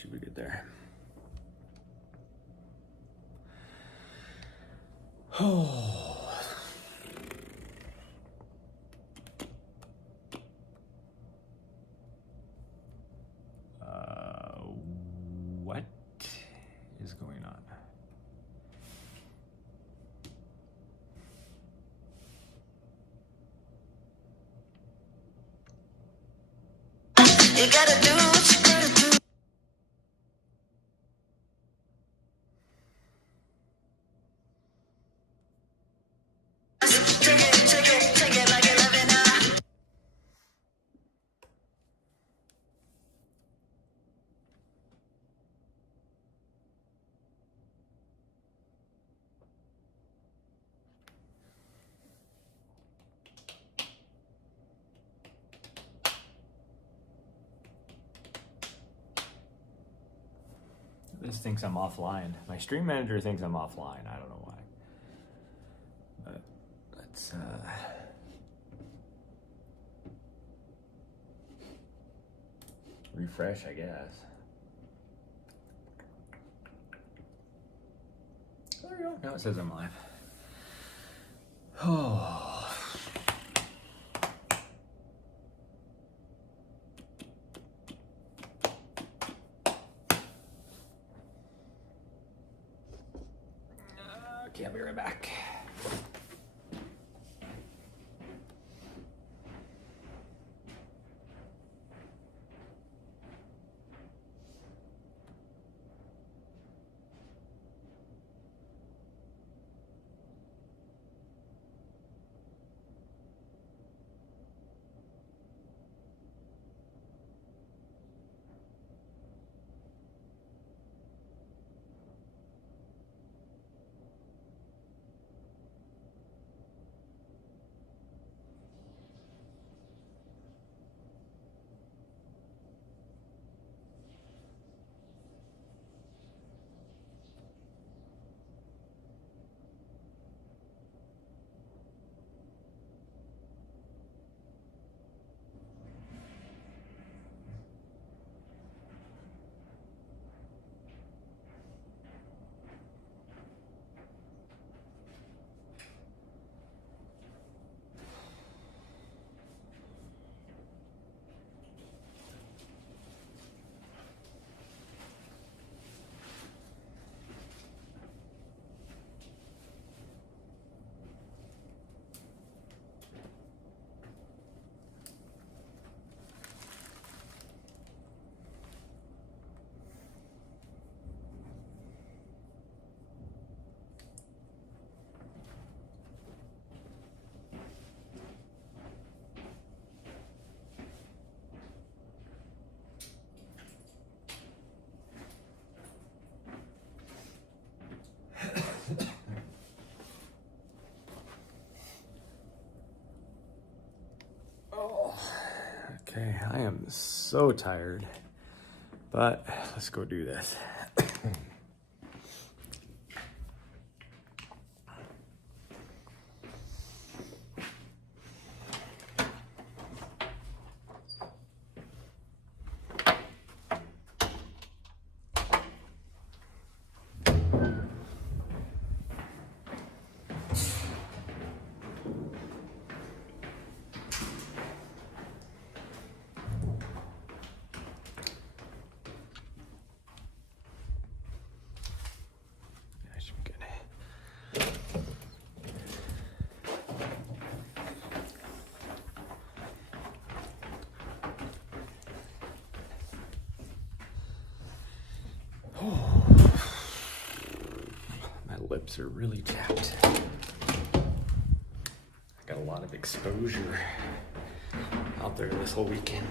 should be good there. Oh. What is going on? You gotta do what you gotta do. Take it like you love it now. This thinks I'm offline. My stream manager thinks I'm offline. I don't know why. But let's refresh, I guess. There we go. Now it says I'm live. Oh. Okay, I'll be right back. Okay, I am so tired, but let's go do this. My lips are really chapped. I got a lot of exposure out there this whole weekend.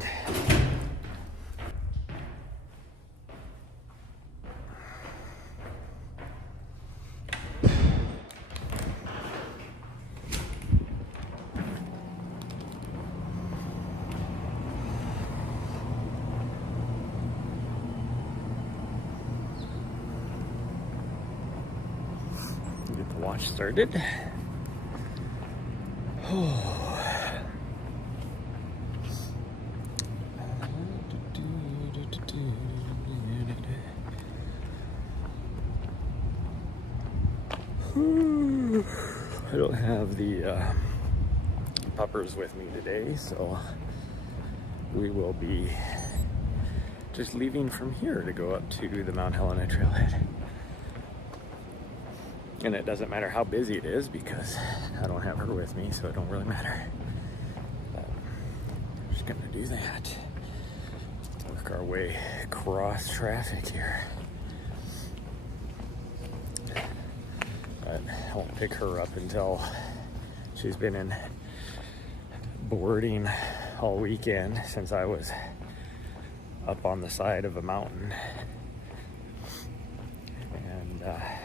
Get the watch started. Oh. I don't have the puppers with me today, so we will be just leaving from here to go up to the Mount Helena trailhead. And it doesn't matter how busy it is because I don't have her with me, so it don't really matter. But I'm just gonna do that. Work our way across traffic here. But I won't pick her up until she's been in boarding all weekend since I was up on the side of a mountain. And I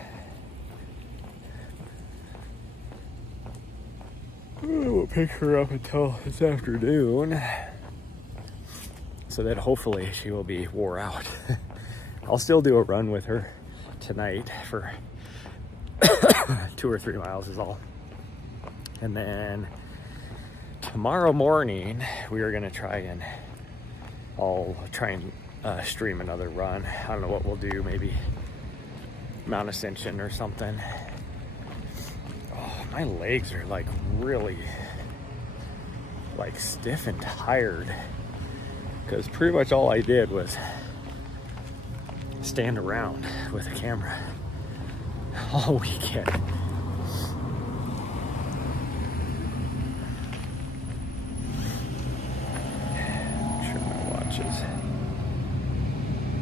won't pick her up until this afternoon, so that hopefully she will be wore out. I'll still do a run with her tonight for 2 or 3 miles is all. And then tomorrow morning we are gonna I'll try and stream another run. I don't know what we'll do, maybe Mount Ascension or something. Oh, my legs are like really like stiff and tired because pretty much all I did was stand around with a camera all weekend. Sure my watch is.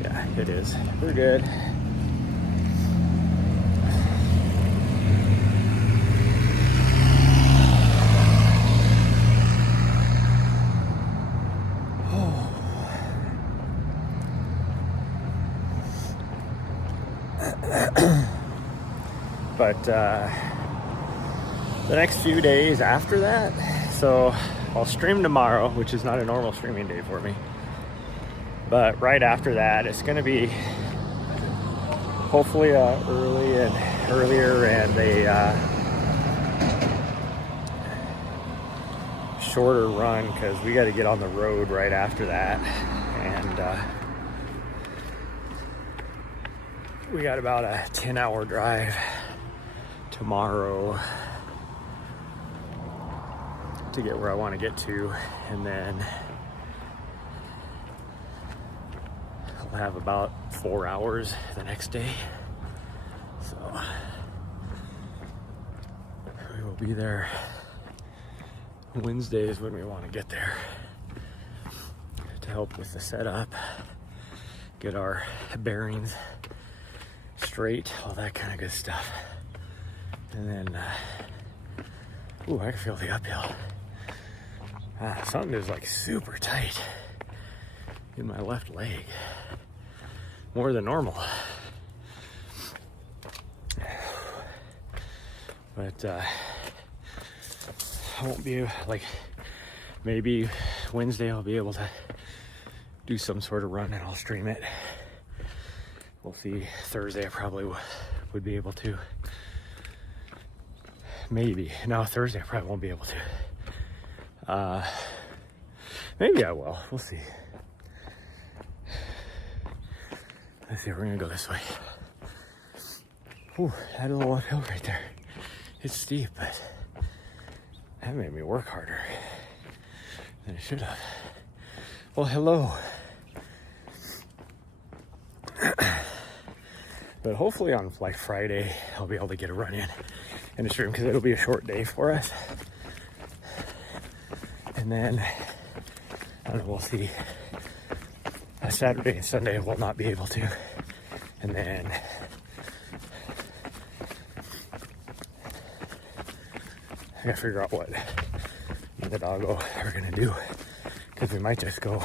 Yeah, it is. We're good. But the next few days after that, so I'll stream tomorrow, which is not a normal streaming day for me. But right after that, it's going to be hopefully earlier and a shorter run because we got to get on the road right after that. And we got about a 10-hour drive tomorrow to get where I want to get to, and then I'll have about 4 hours the next day. So we will be there Wednesdays when we want to get there to help with the setup, get our bearings straight, all that kind of good stuff. And then, I can feel the uphill. Something is like super tight in my left leg, more than normal. But I won't be like, maybe Wednesday I'll be able to do some sort of run and I'll stream it. We'll see. Thursday I probably would be able to. Maybe. No, Thursday I probably won't be able to. Maybe I will. We'll see. Let's see, we're gonna go this way. Ooh, that little uphill right there. It's steep, but that made me work harder than it should have. Well, hello. But hopefully on like Friday, I'll be able to get a run in the stream because it'll be a short day for us. And then, I don't know, we'll see. Saturday and Sunday we'll not be able to. And then I gotta figure out what me and the doggo are gonna do. Because we might just go,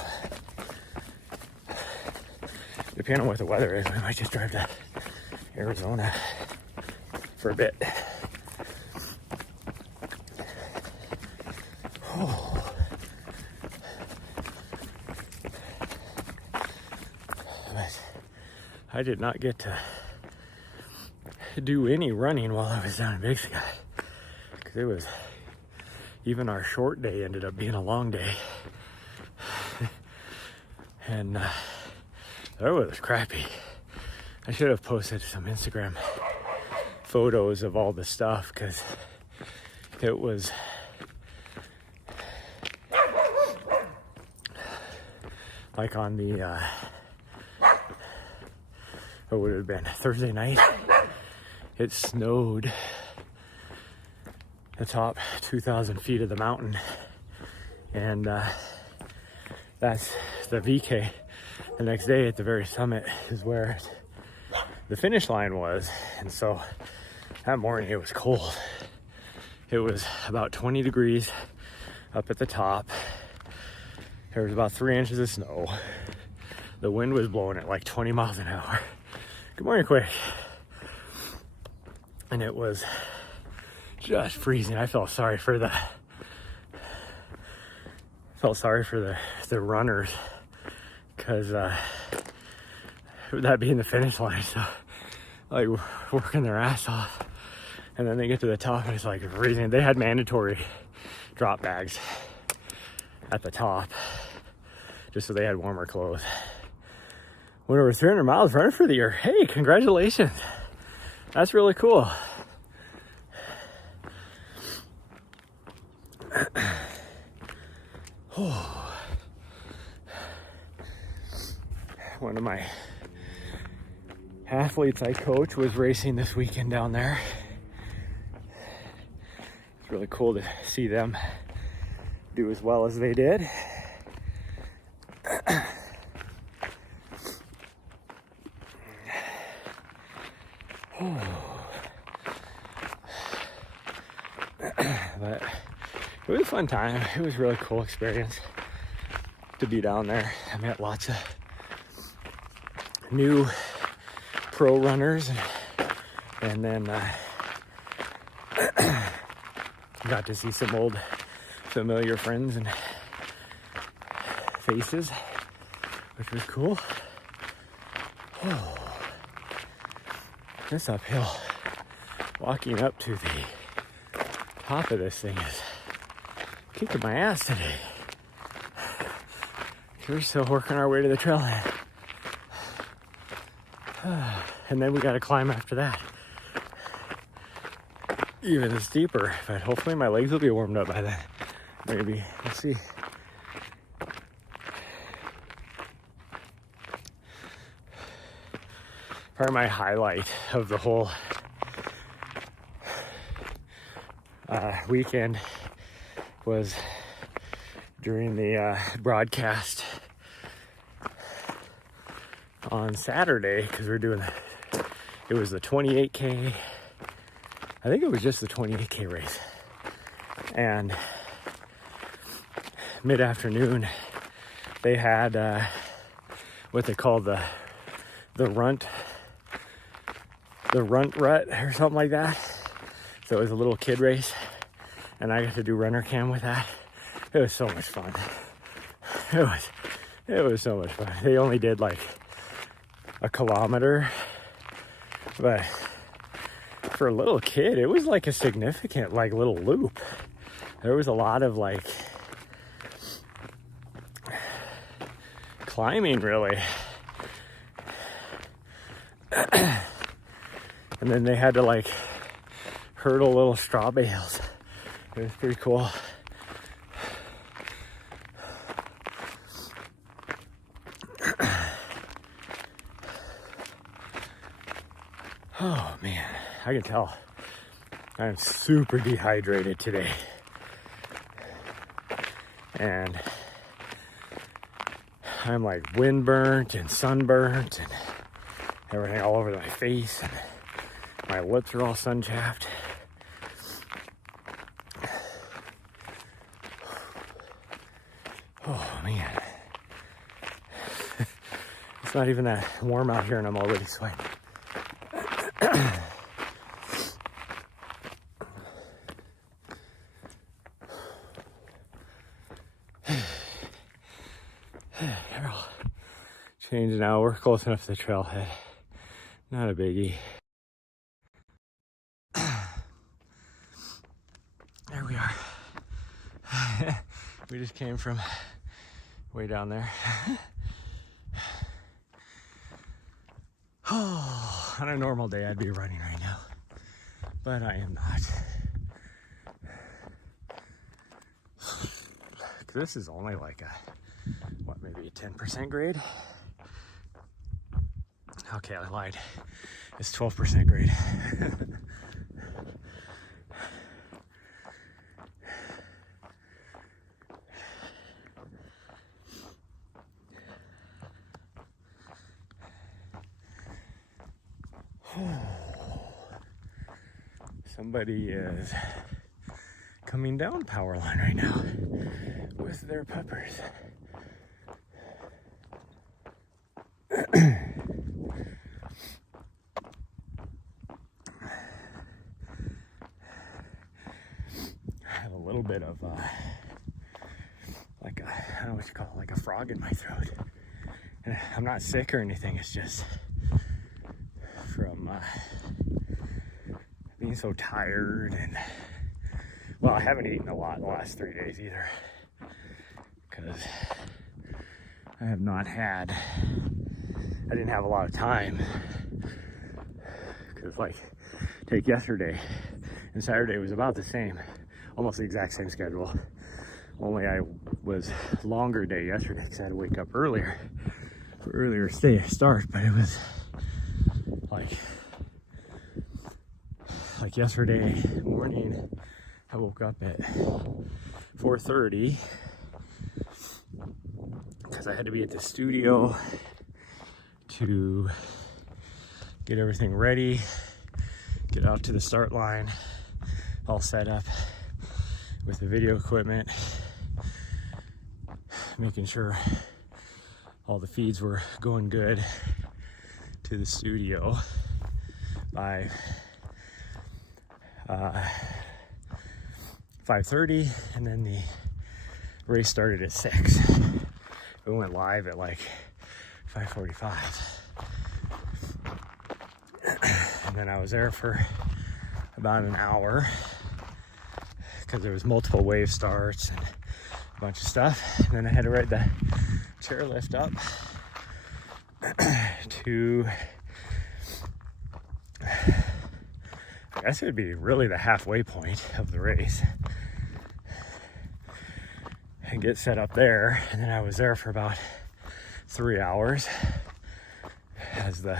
depending on what the weather is, we might just drive to Arizona for a bit. Oh. But I did not get to do any running while I was down in Big Sky. Because it was, even our short day ended up being a long day. And that was crappy. I should have posted some Instagram photos of all the stuff because it was like on the what would it have been, Thursday night. It snowed the top 2,000 feet of the mountain, and that's the VK. The next day at the very summit is where the finish line was, and so that morning it was cold. It was about 20 degrees up at the top. There was about 3 inches of snow. The wind was blowing at like 20 miles an hour. Good morning, Quick. And it was just freezing. I felt sorry for the runners, because that being the finish line, so like working their ass off, and then they get to the top and it's like freezing. They had mandatory drop bags at the top just so they had warmer clothes. Went over 300 miles running for the year. Hey, congratulations. That's really cool. One of my athletes I coach was racing this weekend down there. It's really cool to see them do as well as they did. But it was a fun time. It was a really cool experience to be down there. I met lots of new pro runners, and then got to see some old familiar friends and faces, which was cool. Oh, this uphill, walking up to the top of this thing is kicking my ass today. We're still working our way to the trailhead. And then we got to climb after that. Even steeper, but hopefully my legs will be warmed up by then. Maybe, we'll see. Probably my highlight of the whole weekend was during the broadcast on Saturday, because we're doing, it was the 28K. I think it was just the 28K race. And mid-afternoon, they had what they call the runt rut or something like that. So it was a little kid race, and I got to do runner cam with that. It was so much fun. It was so much fun. They only did like a kilometer, but for a little kid, it was like a significant like little loop. There was a lot of like climbing, really. And then they had to like hurdle little straw bales. It was pretty cool. Oh man, I can tell I'm super dehydrated today. And I'm like windburnt and sunburnt and everything all over my face, and my lips are all sun chapped. Oh man. It's not even that warm out here and I'm already sweating. Change now, we're close enough to the trailhead. Not a biggie. There we are. We just came from way down there. Oh, on a normal day I'd be running right now. but I am not. This is only like maybe a 10% grade? Okay, I lied. It's 12% grade. Somebody is coming down power line right now with their puppers. I have a little bit of like I don't know what you call it, like a frog in my throat. And I'm not sick or anything, it's just from being so tired, and well, I haven't eaten a lot the last 3 days either, because I have not had, I didn't have a lot of time, because like take yesterday and Saturday was about the same, almost the exact same schedule, only I was longer day yesterday because I had to wake up earlier for earlier start, but it was like yesterday morning I woke up at 4:30 because I had to be at the studio to get everything ready, get out to the start line, all set up with the video equipment, making sure all the feeds were going good to the studio by 5:30, and then the race started at 6. We went live at like 5:45, and then I was there for about an hour because there was multiple wave starts and a bunch of stuff. And then I had to ride the chairlift up to, I guess it would be really the halfway point of the race, and get set up there. And then I was there for about 3 hours as the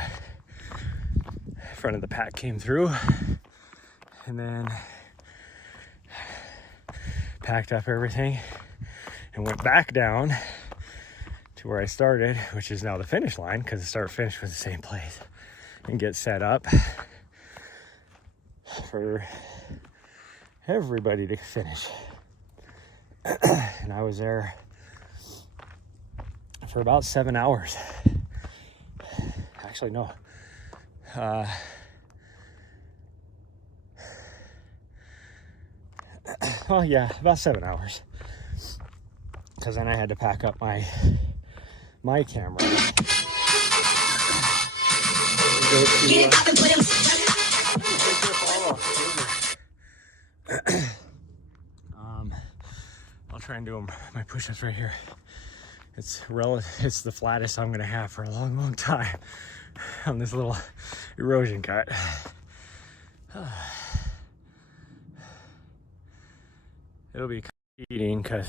front of the pack came through, and then packed up everything and went back down to where I started, which is now the finish line because the start finish was the same place, and get set up for everybody to finish. And I was there for about 7 hours. Actually, no. Well, yeah, about 7 hours. Because then I had to pack up my camera. I'll try and do my push-ups right here. It's the flattest I'm gonna have for a long time on this little erosion cut. It'll be eating because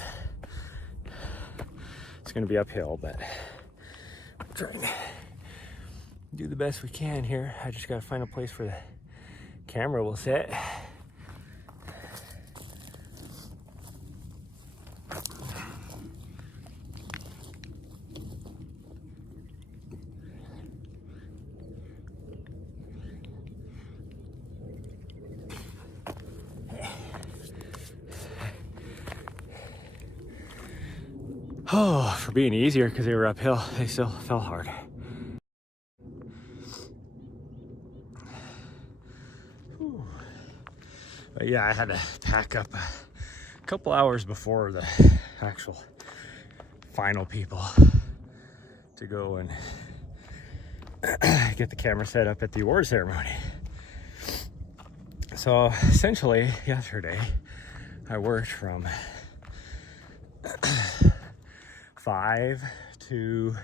it's gonna be uphill, but we're trying to do the best we can here. I just gotta find a place where the camera will sit. Oh, for being easier because they were uphill, they still fell hard. Whew. But yeah, I had to pack up a couple hours before the actual final people to go and get the camera set up at the award ceremony. So essentially, yesterday, I worked from 5 to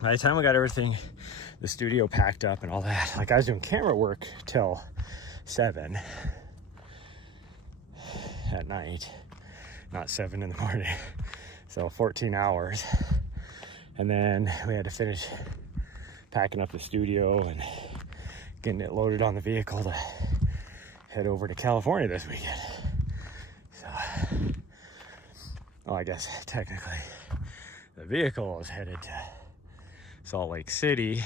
by the time I got everything, the studio packed up and all that. Like I was doing camera work till 7 at night, not 7 in the morning. So 14 hours. And then we had to finish packing up the studio and getting it loaded on the vehicle to head over to California this weekend. So, well, I guess technically the vehicle is headed to Salt Lake City.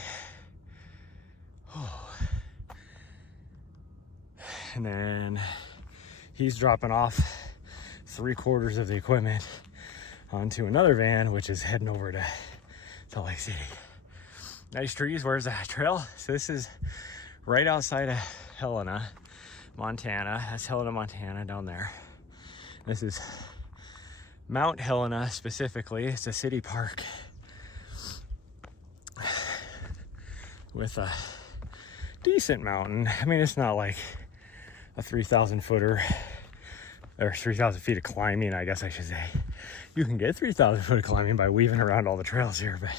And then he's dropping off 3/4 of the equipment onto another van, which is heading over to Salt Lake City. Nice trees. Where's that trail? So this is right outside of Helena, Montana. That's Helena, Montana down there. This is Mount Helena specifically. It's a city park with a decent mountain. I mean, it's not like a 3,000 footer or 3,000 feet of climbing, I guess I should say. You can get 3,000 foot of climbing by weaving around all the trails here, but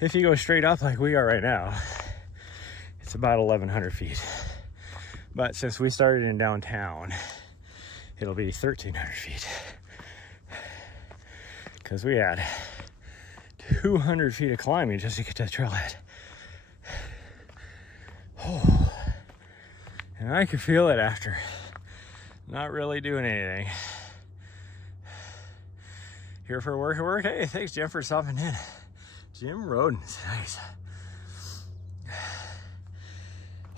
if you go straight up like we are right now, it's about 1,100 feet. But since we started in downtown, it'll be 1,300 feet. Because we had 200 feet of climbing just to get to the trailhead. Oh. And I could feel it after not really doing anything. Here for work. Hey, thanks Jim for stopping in. Jim Rodens, nice.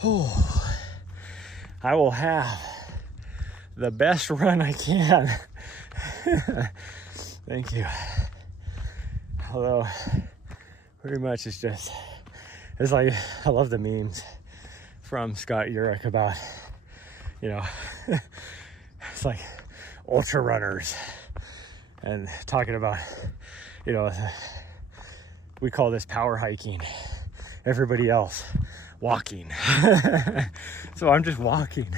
Oh, I will have the best run I can. Thank you. Although, pretty much it's like, I love the memes from Scott Jurek about, you know, it's like ultra runners and talking about, you know, we call this power hiking, everybody else walking. So I'm just walking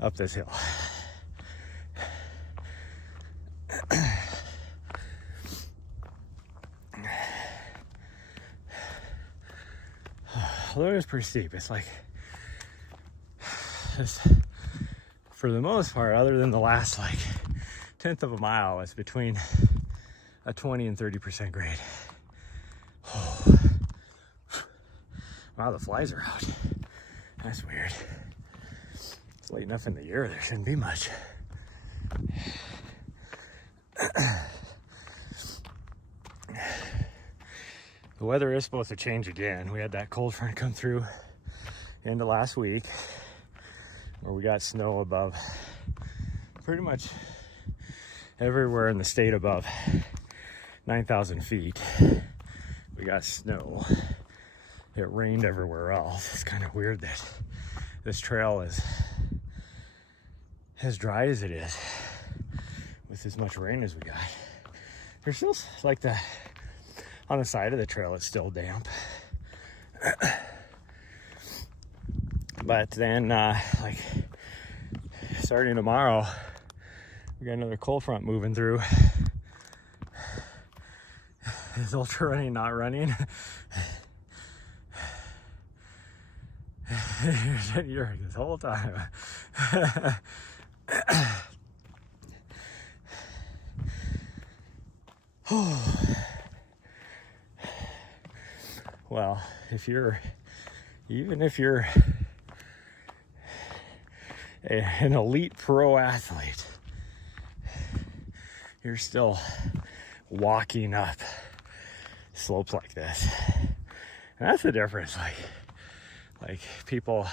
up this hill. Although it's pretty steep, it's like, for the most part, other than the last like 1/10 of a mile, it's between a 20 and 30% grade. Oh. Wow, the flies are out. That's weird. It's late enough in the year, there shouldn't be much. The weather is supposed to change again. We had that cold front come through end of last week where we got snow above pretty much everywhere in the state above 9,000 feet. We got snow. It rained everywhere else. It's kind of weird that this trail is as dry as it is with as much rain as we got. There's still like on the side of the trail, it's still damp. But then like starting tomorrow, we got another cold front moving through. Is ultra running not running? You're this whole time. Well, even if you're an elite pro athlete, you're still walking up slopes like this. And that's the difference. Like people,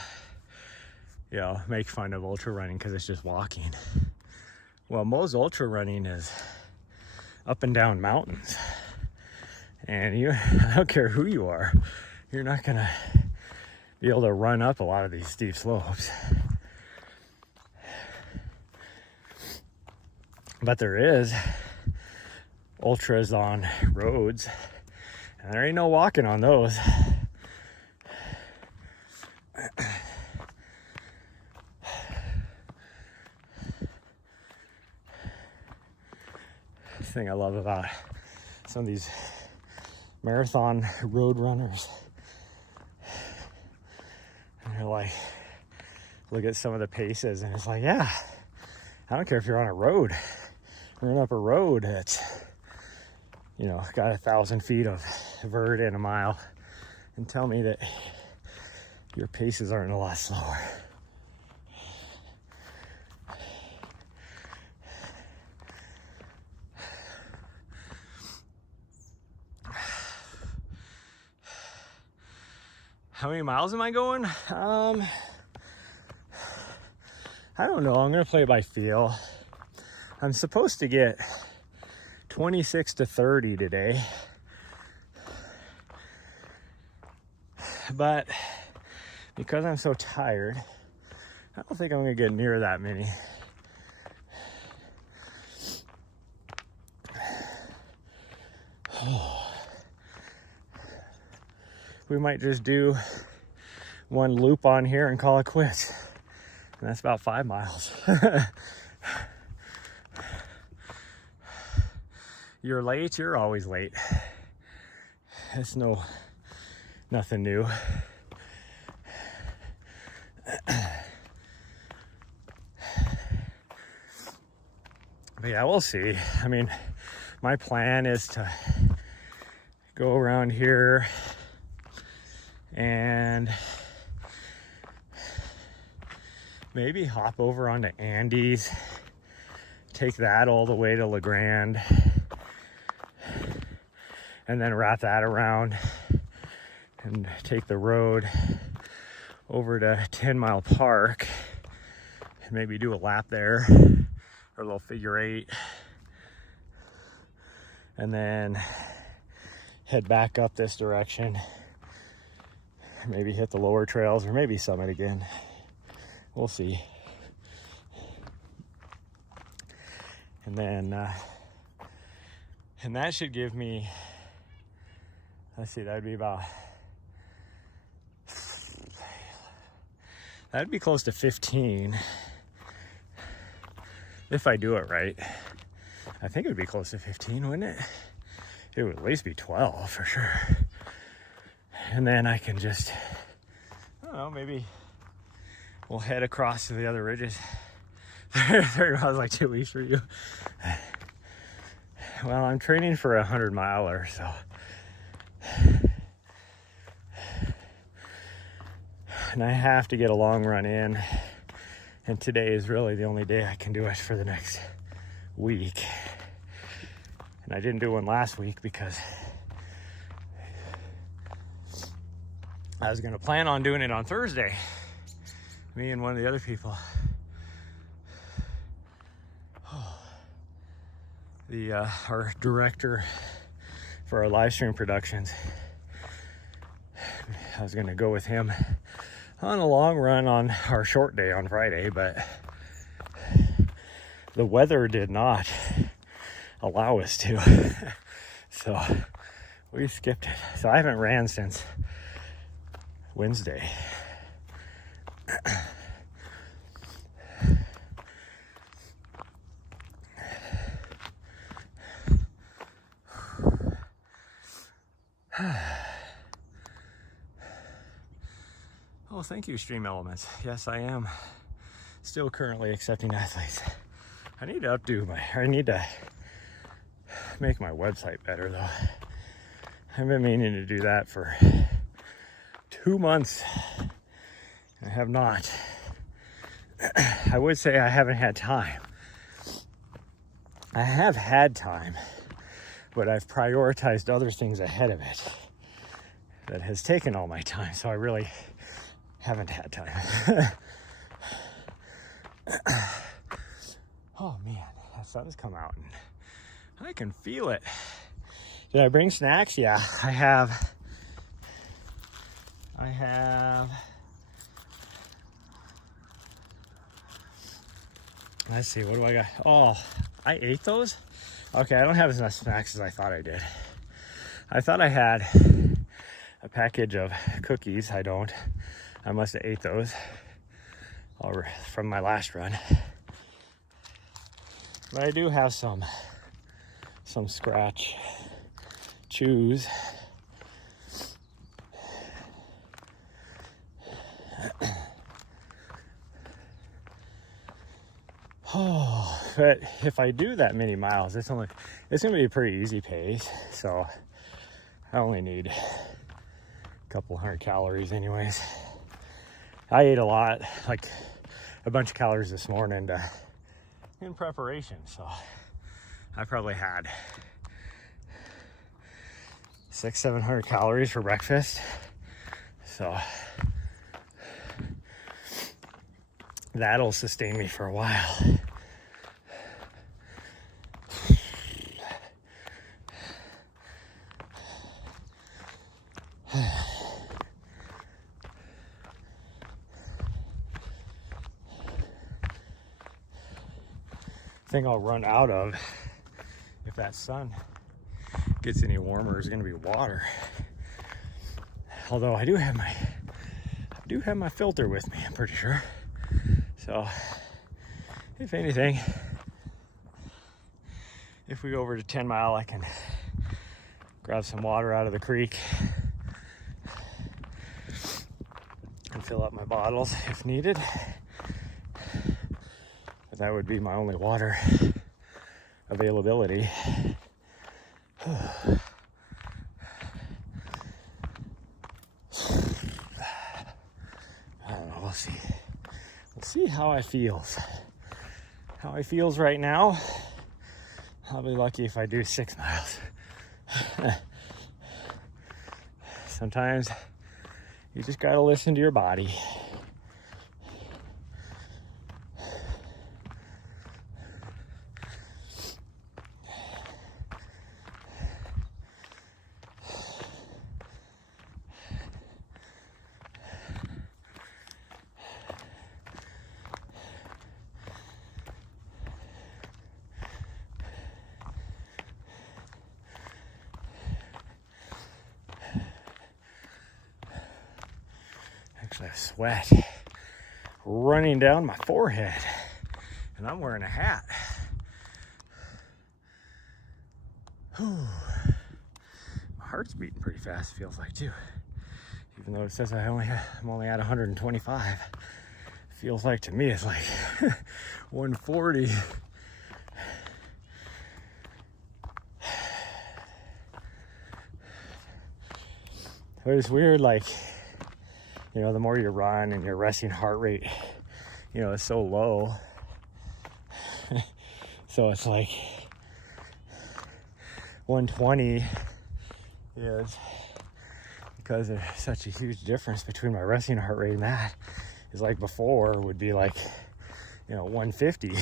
you know, make fun of ultra running because it's just walking. Well, most ultra running is up and down mountains. And I don't care who you are, you're not gonna be able to run up a lot of these steep slopes. But there is ultras on roads, and there ain't no walking on those. The thing I love about some of these marathon road runners And you're like, look at some of the paces, and it's like, yeah, I don't care if you're on a road, running up a road that's, you know, got 1,000 feet of vert in a mile, and tell me that your paces aren't a lot slower. How many miles am I going? I don't know. I'm gonna play it by feel. I'm supposed to get 26 to 30 today, but because I'm so tired, I don't think I'm gonna get near that many. We might just do one loop on here and call it quits. And that's about 5 miles. You're late, you're always late. It's nothing new. But yeah, we'll see. I mean, my plan is to go around here and maybe hop over onto Andes, take that all the way to La Grande, and then wrap that around and take the road over to 10 Mile Park and maybe do a lap there, or a little figure eight, and then head back up this direction, maybe hit the lower trails, or maybe summit again. We'll see. And then and that should give me, let's see, that'd be close to 15 if I do it right. I think it would be close to 15, wouldn't it? It would at least be 12 for sure. And then I can just, I don't know, maybe we'll head across to the other ridges. 30 miles like 2 weeks for you. Well, I'm training for 100 miler, so. And I have to get a long run in. And today is really the only day I can do it for the next week. And I didn't do one last week because I was going to plan on doing it on Thursday. Me and one of the other people. Our director for our live stream productions. I was going to go with him on a long run on our short day on Friday, but the weather did not allow us to. So we skipped it. So I haven't ran since Wednesday. Oh, thank you, Stream Elements. Yes, I am still currently accepting athletes. I need to make my website better though. I've been meaning to do that for 2 months. I have not. I would say I haven't had time. I have had time, but I've prioritized other things ahead of it. That has taken all my time, so I really haven't had time. Oh man, that sun's come out and I can feel it. Did I bring snacks? Yeah, I have. Let's see, what do I got? Oh, I ate those? Okay, I don't have as much snacks as I thought I did. I thought I had a package of cookies. I don't. I must have ate those from my last run. But I do have some Scratch chews. But if I do that many miles, it's gonna be a pretty easy pace. So I only need a couple hundred calories anyways. I ate a lot, like a bunch of calories this morning in preparation. So I probably had 600-700 calories for breakfast. So that'll sustain me for a while. Thing I'll run out of if that sun gets any warmer is going to be water. Although I do have my filter with me, I'm pretty sure. So if anything, if we go over to 10 Mile, I can grab some water out of the creek and fill up my bottles if needed. But that would be my only water availability. I don't know, we'll see. We'll see how I feels. How I feels right now. I'll be lucky if I do 6 miles. Sometimes you just gotta listen to your body. Actually, I have sweat running down my forehead, and I'm wearing a hat. Whew. My heart's beating pretty fast, feels like too. Even though it says I'm only at 125. Feels like to me it's like 140. But it's weird, like, you know, the more you run and your resting heart rate, you know, is so low. So it's like 120 is, because there's such a huge difference between my resting heart rate and that, is like before would be like, you know, 150.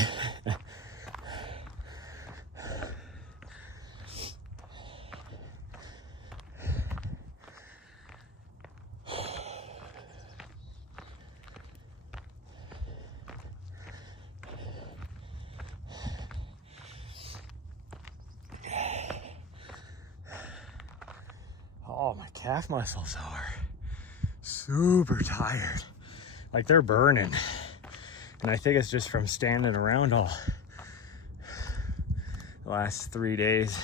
Oh, my calf muscles are super tired. Like they're burning. And I think it's just from standing around all the last 3 days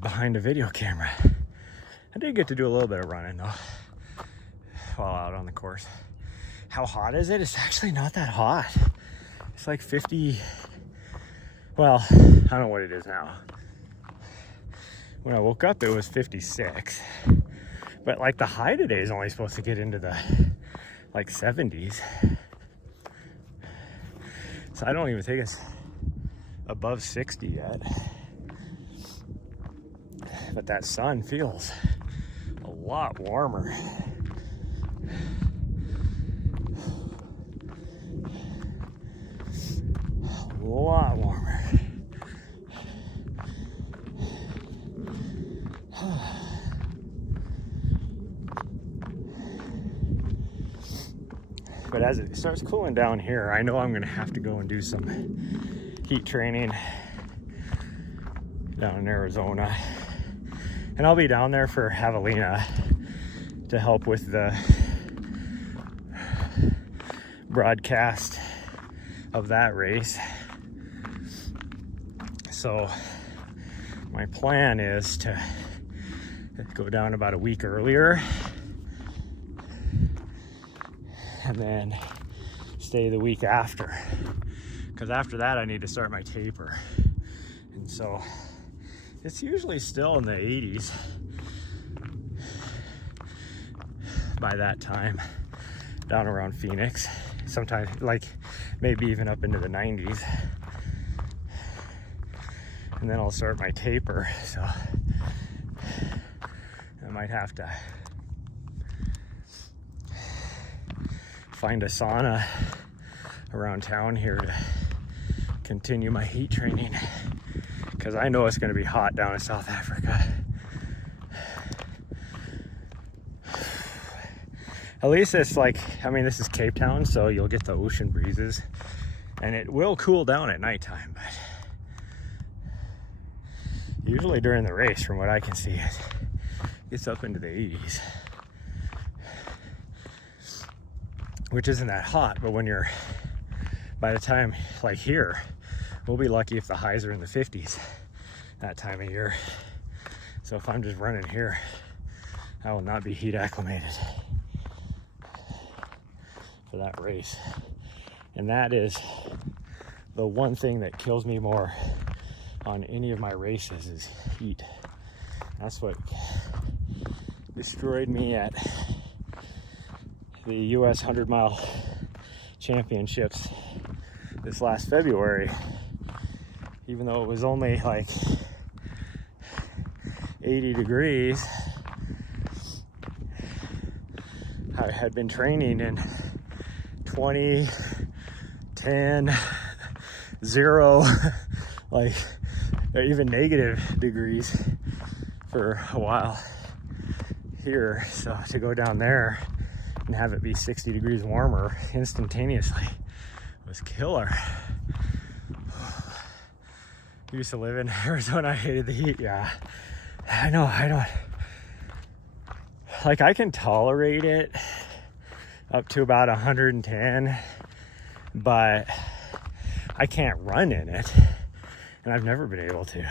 behind a video camera. I did get to do a little bit of running though while out on the course. How hot is it? It's actually not that hot. It's like 50, well, I don't know what it is now. When I woke up, it was 56. But like the high today is only supposed to get into the like 70s. So I don't even think it's above 60 yet. But that sun feels a lot warmer. A lot warmer. But as it starts cooling down here, I know I'm gonna have to go and do some heat training down in Arizona. And I'll be down there for Javelina to help with the broadcast of that race. So my plan is to go down about a week earlier and then stay the week after, because after that I need to start my taper. And so it's usually still in the 80s by that time down around Phoenix. Sometimes like maybe even up into the 90s. And then I'll start my taper, so I might have to find a sauna around town here to continue my heat training, because I know it's going to be hot down in South Africa. At least it's like, I mean, this is Cape Town, so you'll get the ocean breezes and it will cool down at nighttime, but usually during the race, from what I can see, it gets up into the 80s, which isn't that hot. But when you're, by the time like here, we'll be lucky if the highs are in the 50s that time of year. So if I'm just running here, I will not be heat acclimated for that race. And that is the one thing that kills me more on any of my races is heat. That's what destroyed me at the US 100-mile championships this last February. Even though it was only like 80 degrees, I had been training in 20, 10, 0, like, or even negative degrees for a while here. So to go down there and have it be 60 degrees warmer instantaneously was killer. Used to live in Arizona, I hated the heat. Yeah, I know, I don't, like, I can tolerate it up to about 110, but I can't run in it, and I've never been able to.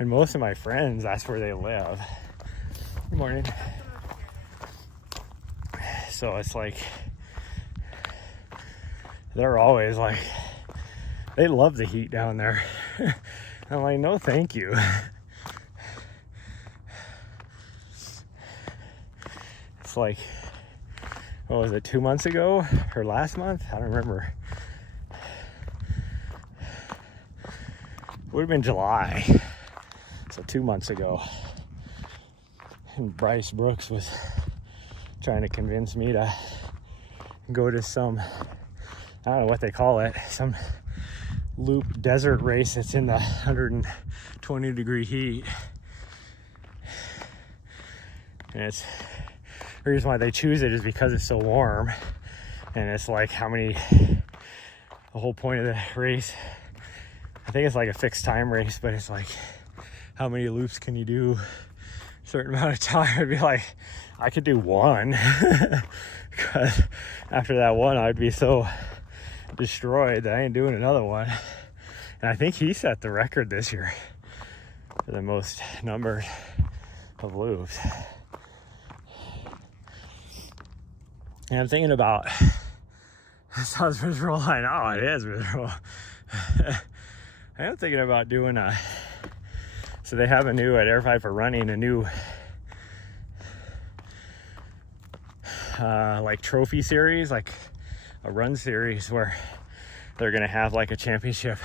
And most of my friends, that's where they live. Good morning. So it's like, they're always like, they love the heat down there. I'm like, no thank you. It's like, what was it, 2 months ago or last month? I don't remember. Would have been July, so 2 months ago. And Bryce Brooks was trying to convince me to go to some, I don't know what they call it, some loop desert race that's in the 120 degree heat. And it's, the reason why they choose it is because it's so warm. And it's like how many, the whole point of the race, I think it's like a fixed time race, but it's like how many loops can you do a certain amount of time. I'd be like, I could do one. Because after that one, I'd be so destroyed that I ain't doing another one. And I think he set the record this year for the most number of loops. And I'm thinking about, it sounds miserable, I know it is miserable. I am thinking about doing a, so they have a new, at Air 5 for running, a new like trophy series, like a run series where they're gonna have like a championship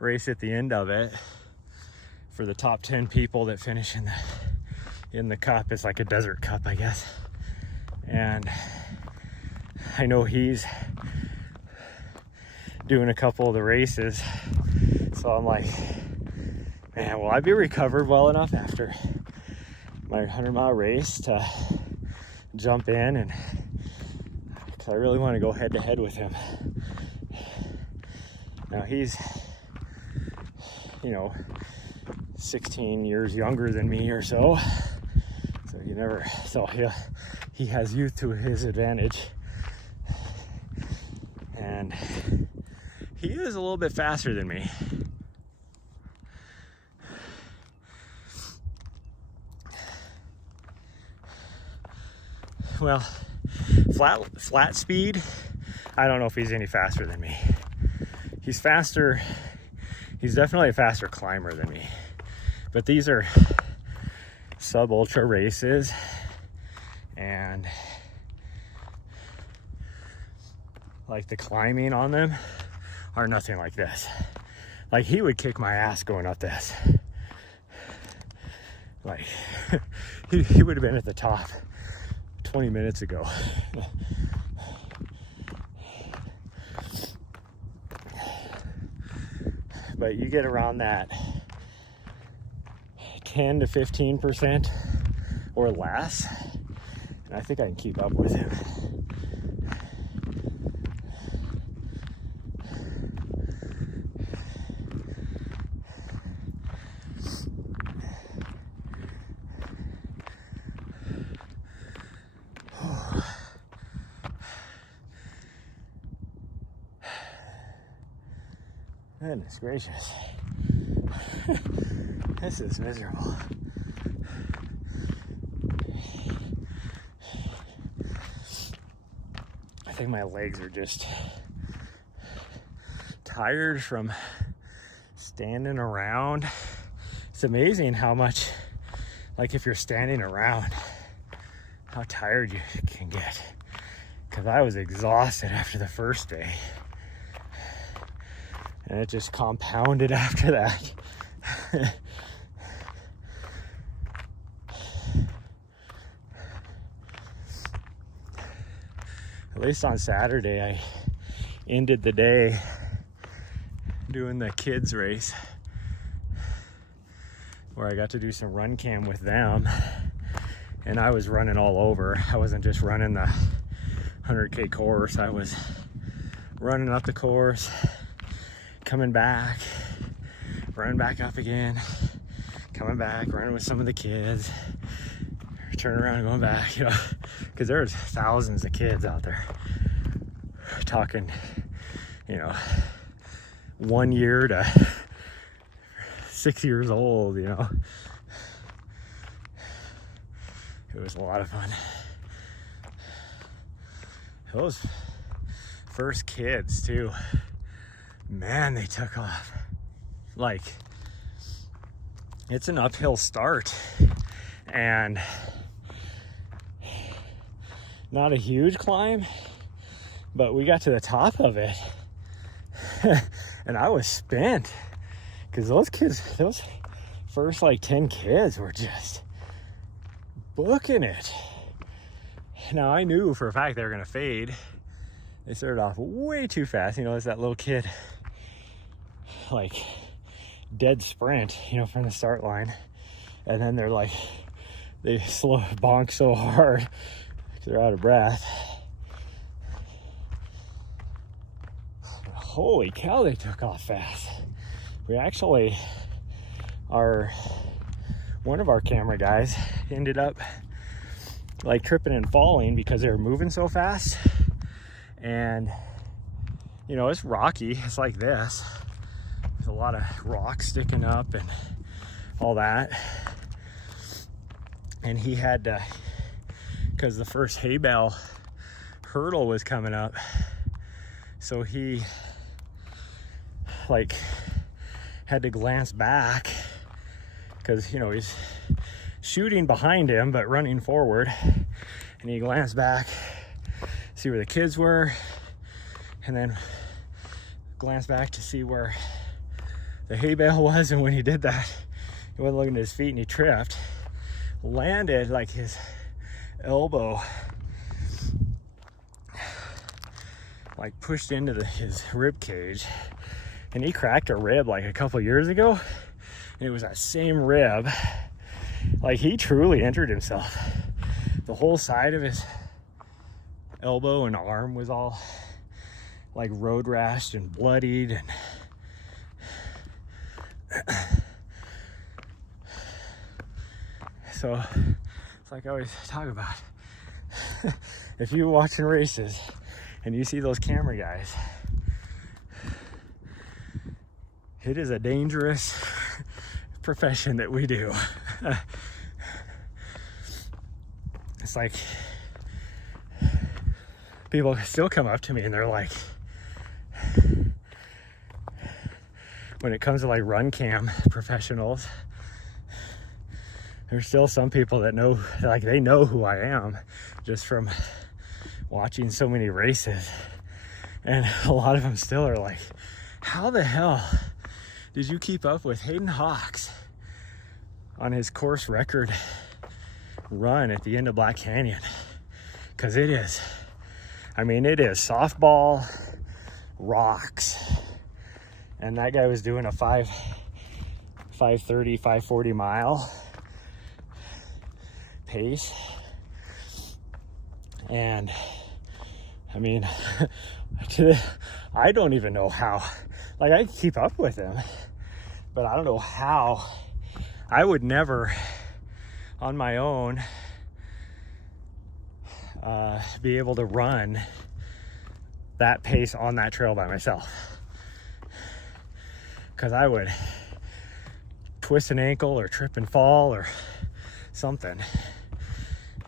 race at the end of it for the top 10 people that finish in the cup. It's like a desert cup, I guess. And I know he's doing a couple of the races, so I'm like, man, will I be recovered well enough after my 100-mile race to jump in? And because I really want to go head to head with him. Now he's, you know, 16 years younger than me or so, so you never, so he has youth to his advantage, and he is a little bit faster than me. Well, flat speed I don't know if he's any faster than me. He's faster. He's definitely a faster climber than me. But these are sub-ultra races, and like the climbing on them are nothing like this. Like he would kick my ass going up this. Like he would have been at the top 20 minutes ago. But you get around that 10 to 15% or less, and I think I can keep up with him. Goodness gracious. This is miserable. I think my legs are just tired from standing around. It's amazing how much, like if you're standing around, how tired you can get. Because I was exhausted after the first day. And it just compounded after that. At least on Saturday, I ended the day doing the kids race, where I got to do some run cam with them. And I was running all over. I wasn't just running the 100K course. I was running up the course, coming back, running back up again, coming back, running with some of the kids, turning around and going back, you know, because there's thousands of kids out there talking, you know, 1 year to 6 years old, you know. It was a lot of fun. Those first kids too, man, they took off. Like, it's an uphill start and not a huge climb, but we got to the top of it and I was spent, because those kids, those first like 10 kids were just booking it. Now I knew for a fact they were gonna fade. They started off way too fast. You know, there's that little kid, like dead sprint, you know, from the start line. And then they're like, they slow bonk so hard because they're out of breath. Holy cow, they took off fast. We actually, one of our camera guys ended up like tripping and falling because they were moving so fast. And you know, it's rocky, it's like this, there's a lot of rocks sticking up and all that. And he had to, because the first hay bale hurdle was coming up, so he like had to glance back, because you know, he's shooting behind him but running forward, and he glanced back, see where the kids were, and then glanced back to see where the hay bale was. And when he did that, he wasn't looking at his feet and he tripped, landed like his elbow like pushed into his rib cage, and he cracked a rib like a couple years ago, and it was that same rib. Like, he truly injured himself. The whole side of his elbow and arm was all like road rashed and bloodied, and so it's like I always talk about, if you're watching races and you see those camera guys, it is a dangerous profession that we do. It's like people still come up to me and they're like, when it comes to like run cam professionals, there's still some people that know, like they know who I am just from watching so many races. And a lot of them still are like, how the hell did you keep up with Hayden Hawks on his course record run at the end of Black Canyon? Because it is, I mean, it is softball, rocks. And that guy was doing a 5:30, 5:40 mile pace. And I mean, I don't even know how, like I keep up with him, but I don't know how. I would never on my own be able to run that pace on that trail by myself, because I would twist an ankle or trip and fall or something.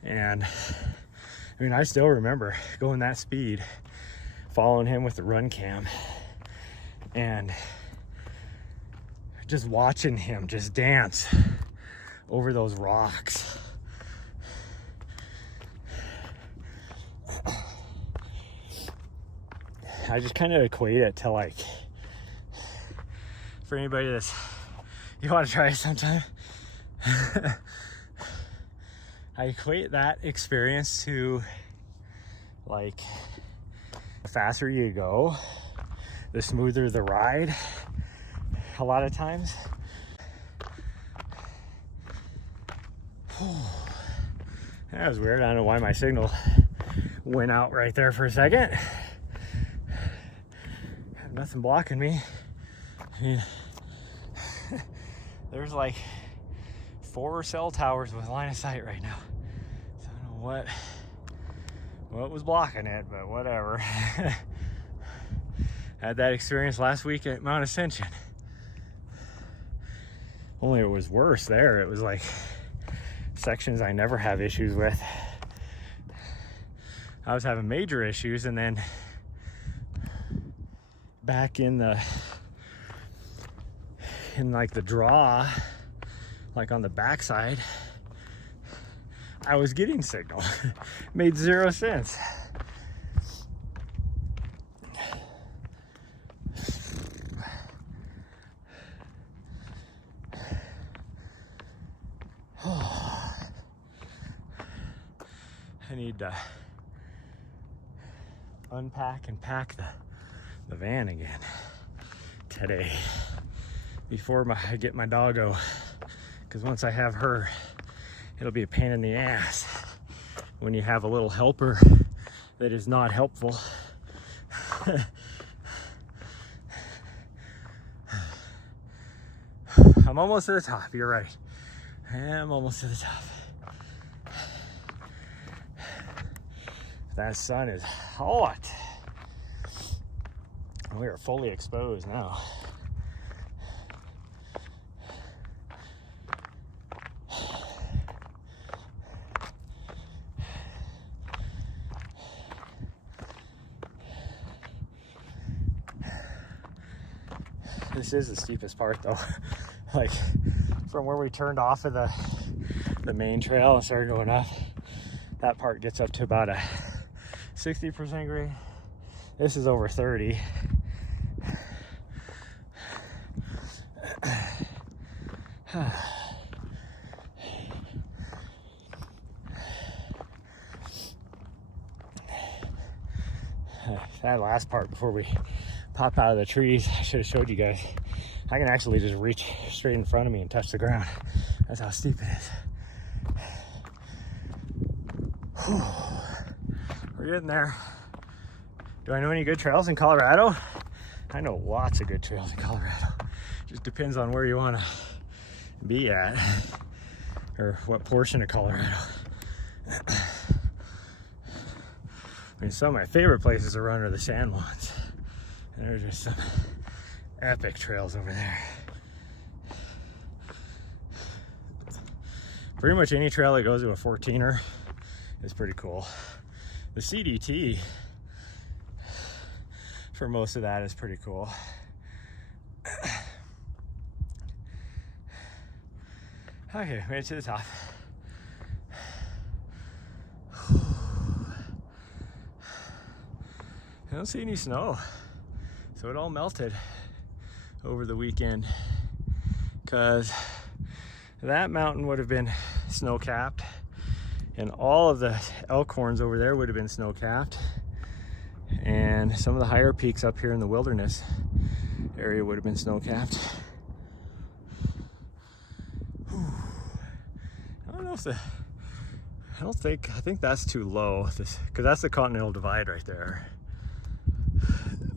And I mean, I still remember going that speed, following him with the run cam, and just watching him just dance over those rocks. I just kind of equate it to like, for anybody that's, you want to try it sometime? I equate that experience to like, the faster you go, the smoother the ride a lot of times. That was weird. I don't know why my signal went out right there for a second. Had nothing blocking me. I mean, there's like 4 cell towers with line of sight right now. So I don't know what was blocking it, but whatever. Had that experience last week at Mount Ascension. Only it was worse there. It was like sections I never have issues with. I was having major issues, and then back in like the draw, like on the backside, I was getting signal. Made 0 sense. I need to unpack and pack the van again today before I get my doggo, because once I have her, it'll be a pain in the ass when you have a little helper that is not helpful. I'm almost to the top, you're right. I am almost to the top. That sun is hot. We are fully exposed now. This is the steepest part though. Like from where we turned off of the main trail and started going up, that part gets up to about a 60% grade. This is over 30. That last part before we pop out of the trees, I should have showed you guys. I can actually just reach straight in front of me and touch the ground. That's how steep it is. We're getting there. Do I know any good trails in Colorado? I know lots of good trails in Colorado. Just depends on where you want to be at, or what portion of Colorado. I mean, some of my favorite places to run are the San Juans. And there's just some epic trails over there. Pretty much any trail that goes to a 14er is pretty cool. The CDT for most of that is pretty cool. Okay, made it to the top. I don't see any snow, so it all melted over the weekend, because that mountain would have been snow-capped and all of the elk horns over there would have been snow-capped, and some of the higher peaks up here in the wilderness area would have been snow-capped. I don't know if I think that's too low, because that's the Continental Divide right there.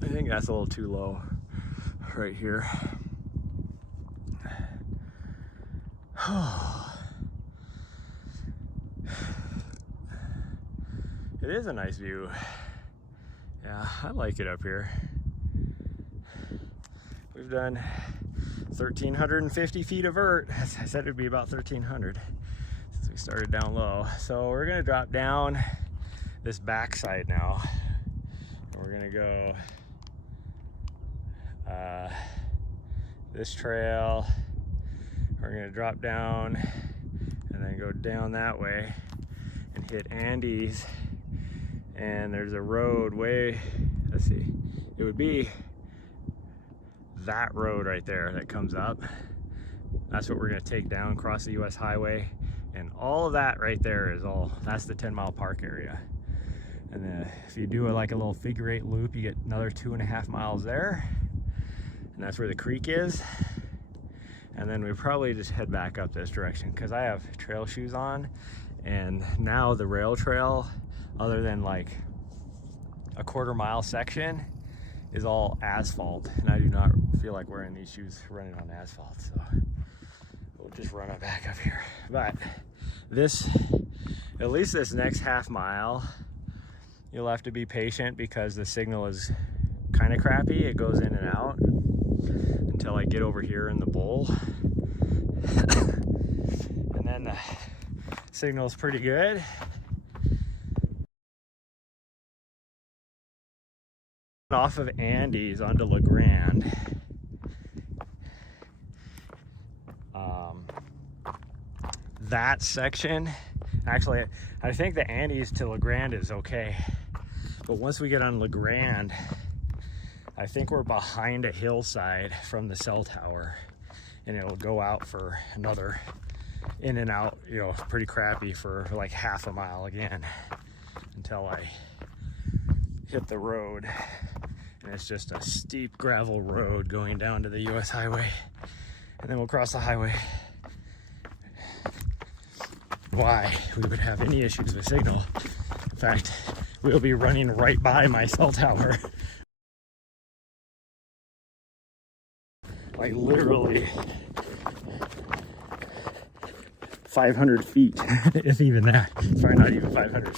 I think that's a little too low right here. It is a nice view. Yeah, I like it up here. We've done 1,350 feet of vert. I said it'd be about 1,300 since we started down low. So we're gonna drop down this backside now. We're gonna go this trail. We're gonna drop down and then go down that way and hit Andes. And there's a road way, let's see, it would be that road right there that comes up. That's what we're gonna take down, cross the US highway. And all of that right there is that's the 10 Mile Park area. And then if you do like a little figure 8 loop, you get another 2.5 miles there. And that's where the creek is. And then we probably just head back up this direction, because I have trail shoes on, and now the rail trail, other than like a 1/4 mile section, is all asphalt, and I do not feel like wearing these shoes running on asphalt, so we'll just run it back up here. But at least this next 1/2 mile, you'll have to be patient because the signal is kind of crappy. It goes in and out until I get over here in the bowl. And then the signal is pretty good. Off of Andes onto La Grande. That section, actually, I think the Andes to La Grande is okay. But once we get on La Grande, I think we're behind a hillside from the cell tower, and it'll go out for another in and out, you know, pretty crappy for like 1/2 mile again until I hit the road. And it's just a steep gravel road going down to the US highway, and then we'll cross the highway. Why we would have any issues with signal? In fact, we'll be running right by my cell tower. Like literally 500 feet, if even that. Sorry, not even 500.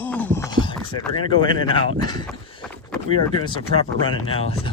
Like I said, we're gonna go in and out. We are doing some proper running now, so.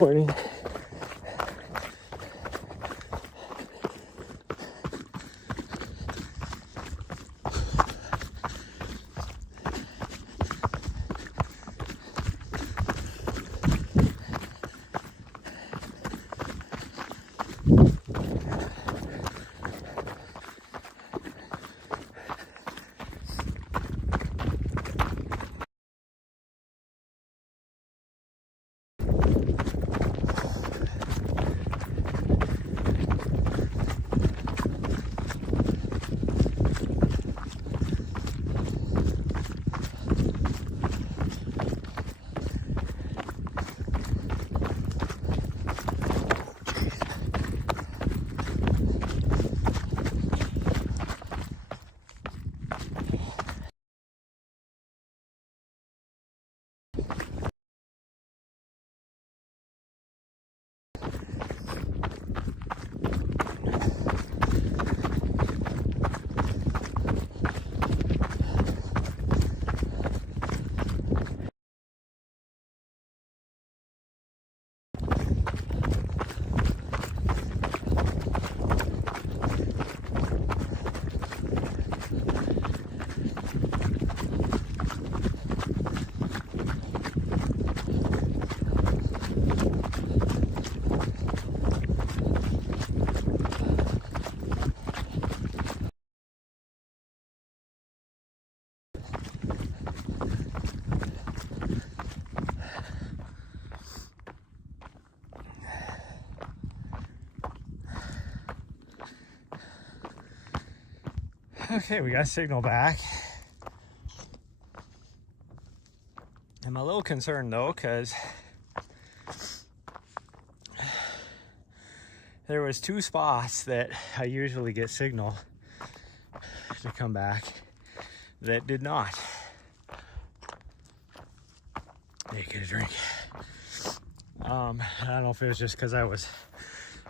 Morning. Okay, we got signal back. I'm a little concerned though, because there was 2 spots that I usually get signal to come back that did not. Make it a drink. I don't know if it was just because I was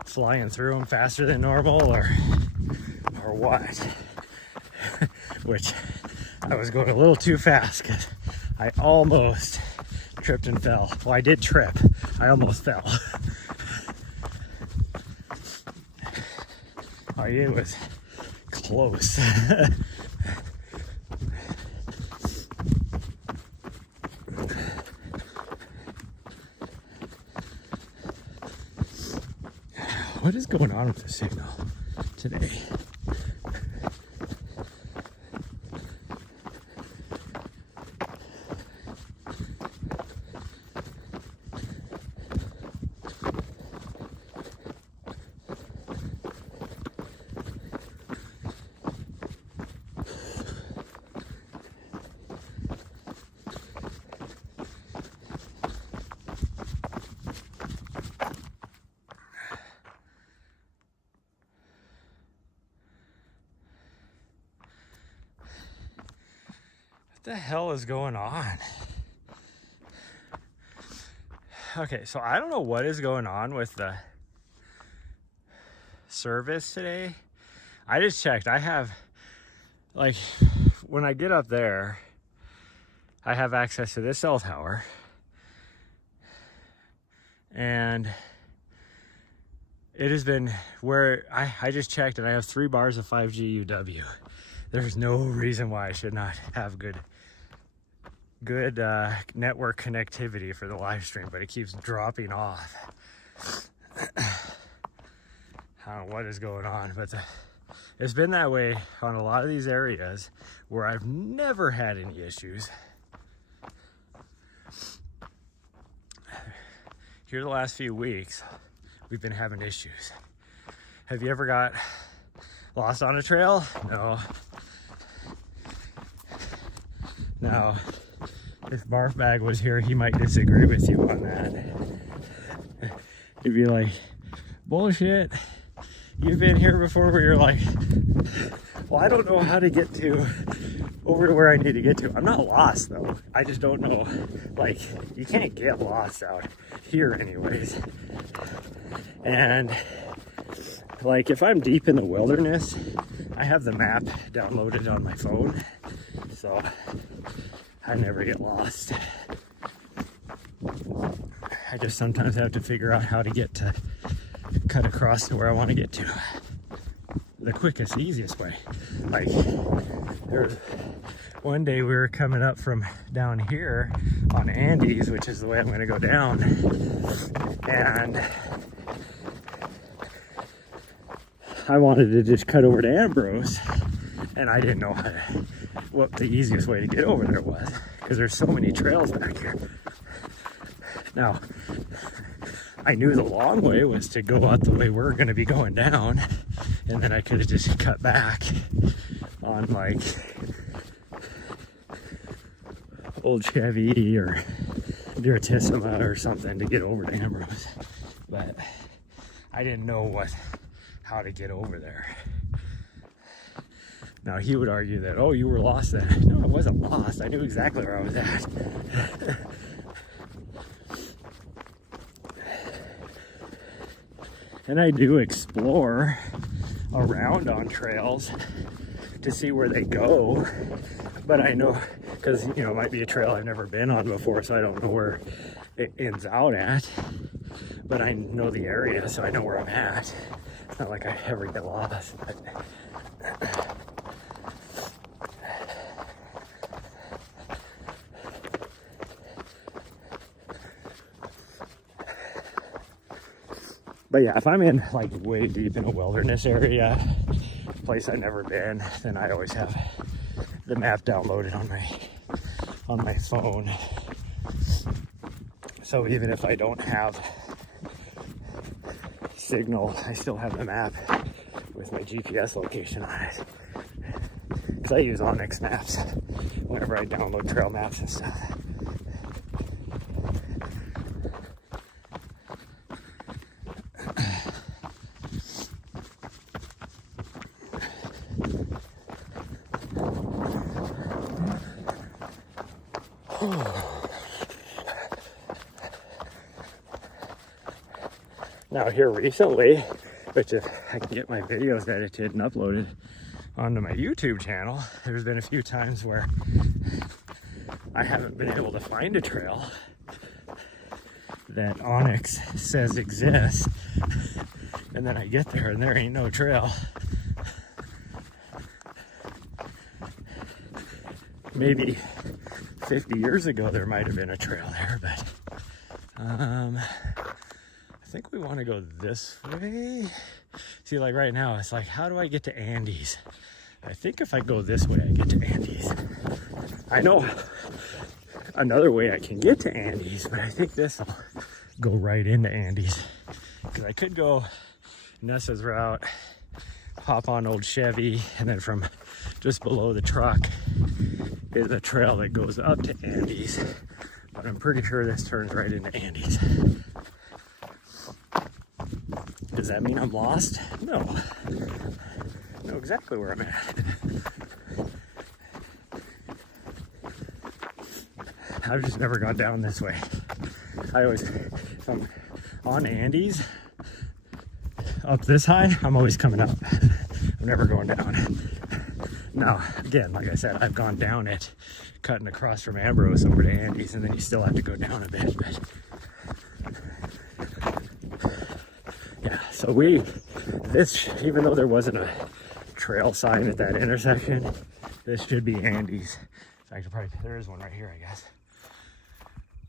flying through them faster than normal or what. Which I was going a little too fast because I almost tripped and fell. Well, I did trip. I almost fell. Oh, it was close. What is going on with the signal today? What the hell is going on? Okay, so I don't know what is going on with the service today. I just checked. I have, like, when I get up there, I have access to this cell tower. And it has been where I just checked and I have 3 bars of 5G UW. There's no reason why I should not have good network connectivity for the live stream, but it keeps dropping off. I don't know what is going on, but it's been that way on a lot of these areas where I've never had any issues. Here the last few weeks, we've been having issues. Have you ever got lost on a trail? No. Now, if Barf Bag was here, he might disagree with you on that. He'd be like, bullshit. You've been here before where you're like, well, I don't know how to get over to where I need to get to. I'm not lost though. I just don't know. Like, you can't get lost out here anyways. And like, if I'm deep in the wilderness, I have the map downloaded on my phone, so I never get lost. I just sometimes have to figure out how to cut across to where I want to get to. The quickest, easiest way. Like, one day we were coming up from down here on Andes, which is the way I'm going to go down, and I wanted to just cut over to Ambrose, and I didn't know what the easiest way to get over there was, because there's so many trails back here. Now, I knew the long way was to go out the way we're going to be going down, and then I could have just cut back on like Old Chevy or Duratissima or something to get over to Ambrose. But I didn't know how to get over there. Now he would argue that, oh, you were lost then. No, I wasn't lost. I knew exactly where I was at. And I do explore around on trails to see where they go, but I know, because you know, it might be a trail I've never been on before, so I don't know where it ends out at, but I know the area, so I know where I'm at. It's not like I ever get lost, but yeah, if I'm in like way deep in a wilderness area, place I've never been, then I always have the map downloaded on my phone. So even if I don't have signal, I still have the map with my GPS location on it. Because I use Onyx Maps whenever I download trail maps and stuff. Now here recently, which if I can get my videos edited and uploaded onto my YouTube channel, there's been a few times where I haven't been able to find a trail that Onyx says exists, and then I get there and there ain't no trail. Maybe 50 years ago there might have been a trail there, but I think we want to go this way. See, like right now, it's like, how do I get to Andes? I think if I go this way, I get to Andes. I know another way I can get to Andes, but I think this will go right into Andes. Because I could go Nessa's route, hop on Old Chevy, and then from just below the truck is a trail that goes up to Andes. But I'm pretty sure this turns right into Andes. Does that mean I'm lost? No. I know exactly where I'm at. I've just never gone down this way. I always, if I'm on Andes, up this high, I'm always coming up. I'm never going down. Now, again, like I said, I've gone down it, cutting across from Ambrose over to Andes, and then you still have to go down a bit. But yeah, so even though there wasn't a trail sign at that intersection, this should be Andes. In fact, there is one right here, I guess.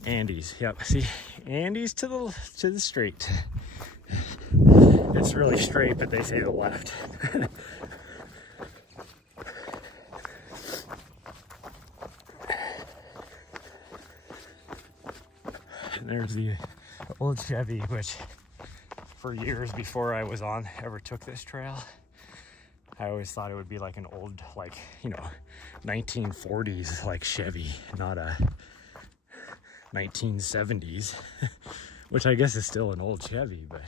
Andes, yep, see, Andes to the straight. It's really straight, but they say the left. And there's the Old Chevy, which for years before I ever took this trail, I always thought it would be like an old, 1940s like Chevy, not a 1970s, which I guess is still an old Chevy, but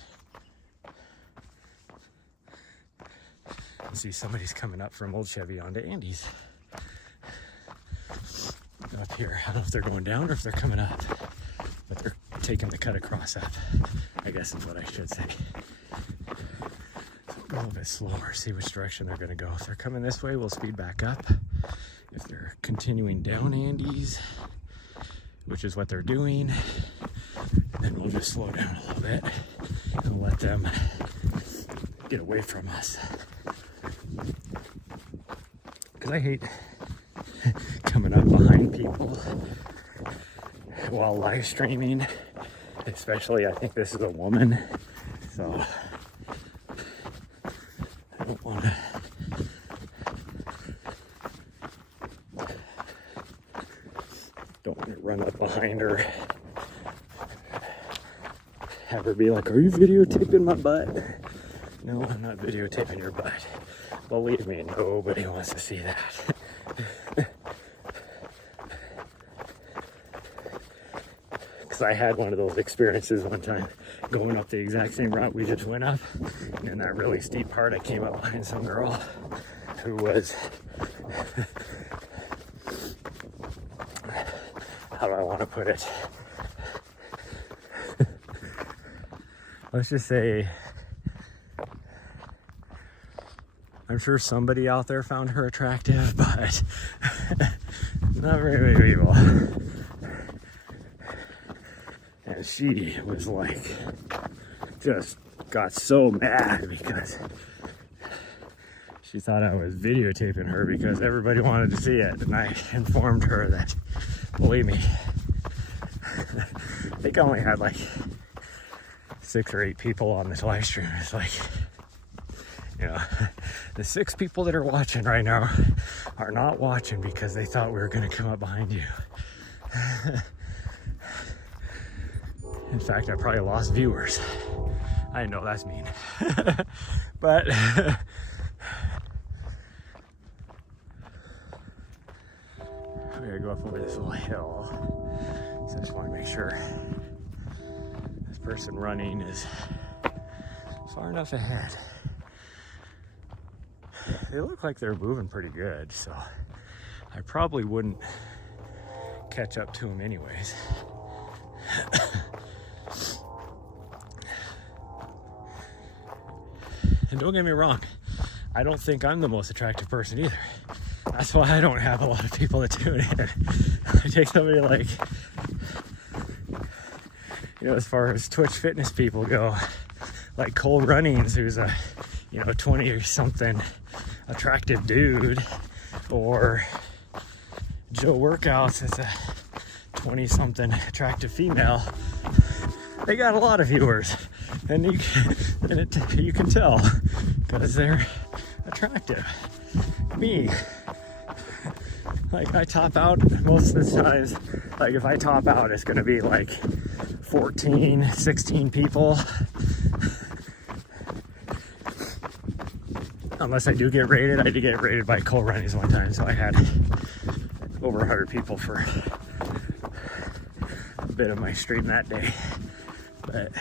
you see somebody's coming up from Old Chevy onto Andes. Up here, I don't know if they're going down or if they're coming up, but they're taking the cut across up, I guess is what I should say. So go a little bit slower, see which direction they're gonna go. If they're coming this way, we'll speed back up. If they're continuing down Andes, which is what they're doing, Then we'll just slow down a little bit and let them get away from us. Because I hate coming up behind people while live streaming, especially I think this is a woman, so I don't want to run up behind her, have her be like, are you videotaping my butt? No, I'm not videotaping your butt. Believe me, nobody wants to see that. Because I had one of those experiences one time going up the exact same route we just went up. And in that really steep part, I came up behind some girl who was, how do I want to put it? Let's just say, I'm sure somebody out there found her attractive, but not very many people. And she was like, just got so mad because she thought I was videotaping her because everybody wanted to see it. And I informed her that, believe me, I think I only had like 6 or 8 people on this live stream. It's like, you know, the 6 people that are watching right now are not watching because they thought we were going to come up behind you. In fact, I probably lost viewers. I know that's mean. But we gotta go up over this little hill. So I just want to make sure this person running is far enough ahead. They look like they're moving pretty good, so I probably wouldn't catch up to them anyways. And don't get me wrong, I don't think I'm the most attractive person either. That's why I don't have a lot of people that tune in. I take somebody like, you know, as far as Twitch fitness people go, like Cole Runnings, who's a, you know, 20 or something attractive dude, or Joe Workouts is a 20 something attractive female. They got a lot of viewers, and you can tell because they're attractive. Me, like I top out most of the times, like if I top out, it's gonna be like 14, 16 people. Unless I do get rated. I did get rated by Cole Runnings one time, so I had over 100 people for a bit of my stream that day. But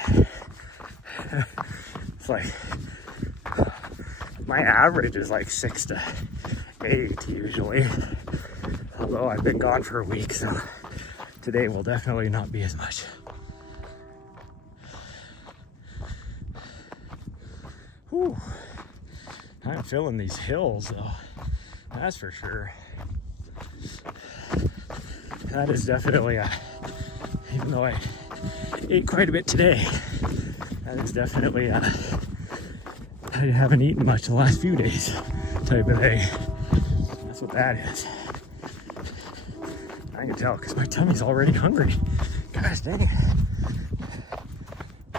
it's like my average is like 6 to 8 usually, although I've been gone for a week, so today will definitely not be as much. Whew. I'm feeling these hills though, that's for sure. That is definitely even though I ate quite a bit today, that is definitely I haven't eaten much the last few days type of thing. That's what that is. I can tell because my tummy's already hungry. Gosh dang it.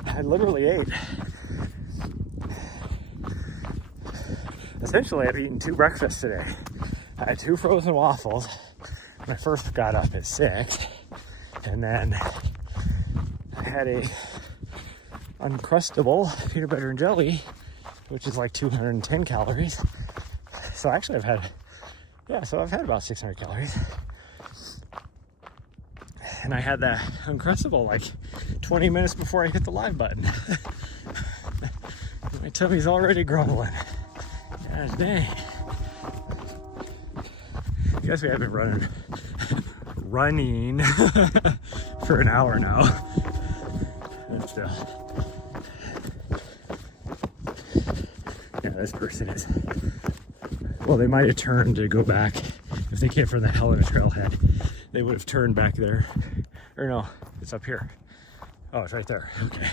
I literally ate. Essentially, I've eaten 2 breakfasts today. I had 2 frozen waffles when I first got up at 6, and then I had a Uncrustable peanut butter and jelly, which is like 210 calories. So actually I've had about 600 calories. And I had that Uncrustable like 20 minutes before I hit the live button. My tummy's already grumbling. Gosh dang. I guess we have been running for an hour now. And still. Yeah, this person is, well, they might have turned to go back. If they came from the Helena trailhead, they would have turned back there. Or no, it's up here. Oh, it's right there. Okay.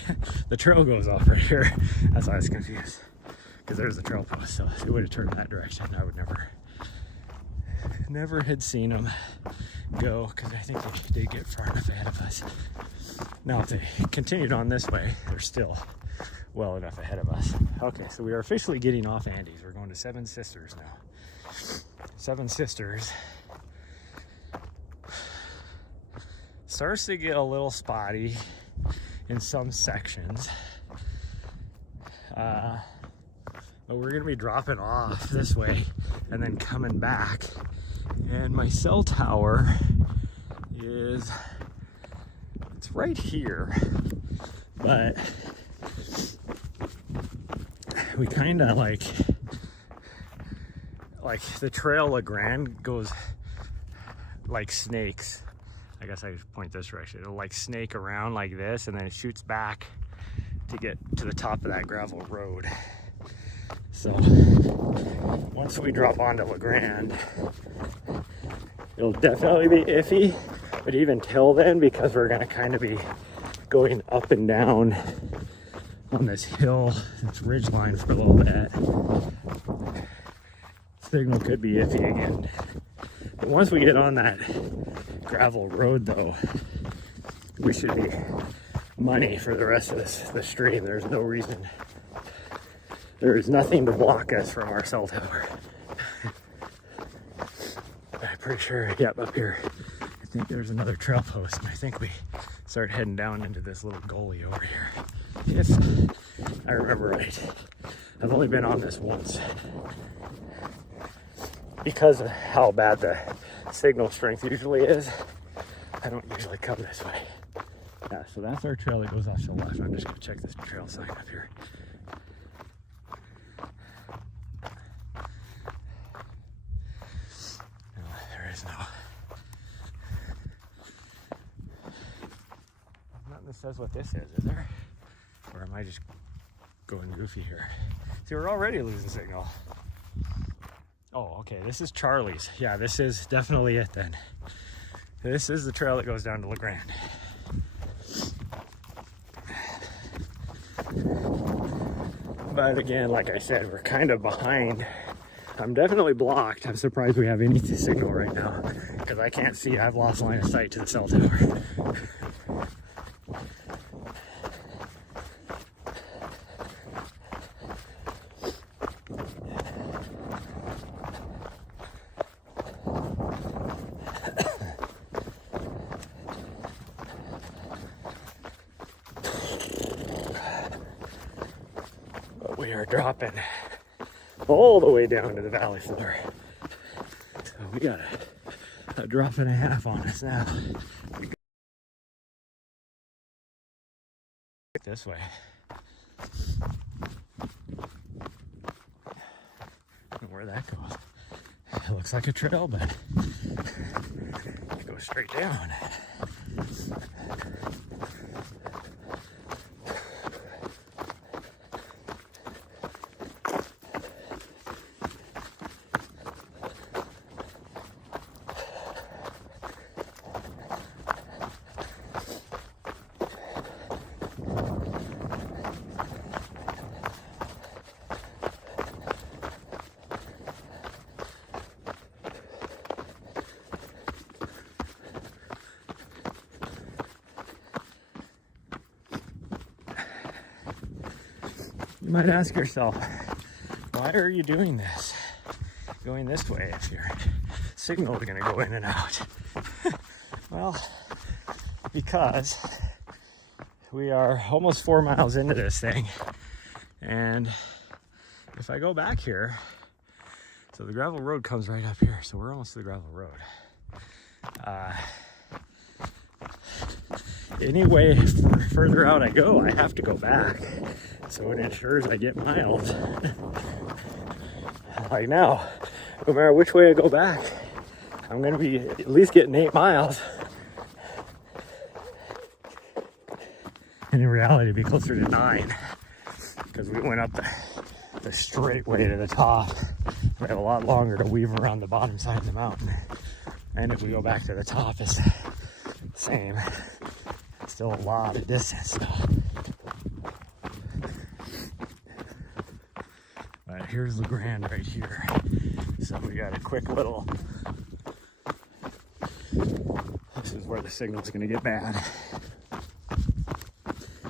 The trail goes off right here. That's why I was confused. Because there's the trail post. So if it would have turned that direction, I would never had seen them go, because I think they did get far enough ahead of us. Now, if they continued on this way, they're still well enough ahead of us. Okay, so we are officially getting off Andes. We're going to Seven Sisters now. Seven Sisters starts to get a little spotty in some sections. But we're gonna be dropping off this way and then coming back. And my cell tower it's right here, but we kind of like the Trail La Grande goes like snakes. I guess I should point this direction. It'll like snake around like this, and then it shoots back to get to the top of that gravel road. So once we drop onto La Grande, it'll definitely be iffy, but even till then, because we're gonna kind of be going up and down on this hill, this ridge line for a little bit, signal could be iffy again. But once we get on that gravel road though, we should be money for the rest of the stream. There's no reason, there is nothing to block us from our cell tower. I'm pretty sure, yep, up here, I think there's another trail post, and I think we start heading down into this little gully over here, if I remember right. I've only been on this once because of how bad the signal strength usually is. I don't usually come this way. Yeah, so that's our trail that goes off to the left. I'm just gonna check this trail sign up here. No, there is no. Nothing that says what this is there? Or am I just going goofy here? See, we're already losing signal. Oh, okay, this is Charlie's. Yeah, this is definitely it then. This is the trail that goes down to La Grande. But again, like I said, we're kind of behind. I'm definitely blocked. I'm surprised we have any signal right now, because I can't see. I've lost line of sight to the cell tower. We are dropping all the way down to the valley floor. So we got a drop and a half on us now. This way. I don't know where that goes. It looks like a trail, but it goes straight down. You might ask yourself, why are you doing this? Going this way if your signal is going to go in and out. Well, because we are almost 4 miles into this thing. And if I go back here, so the gravel road comes right up here. So we're almost to the gravel road. Anyway, further out I go, I have to go back. So it ensures I get miles. Like now, no matter which way I go back, I'm gonna be at least getting 8 miles. And in reality, it'd be closer to 9, because we went up the straight way to the top. We have a lot longer to weave around the bottom side of the mountain. And if we go back to the top, it's the same. It's still a lot of distance though. But here's LeGrand right here. So we got a quick little, this is where the signal's gonna get bad.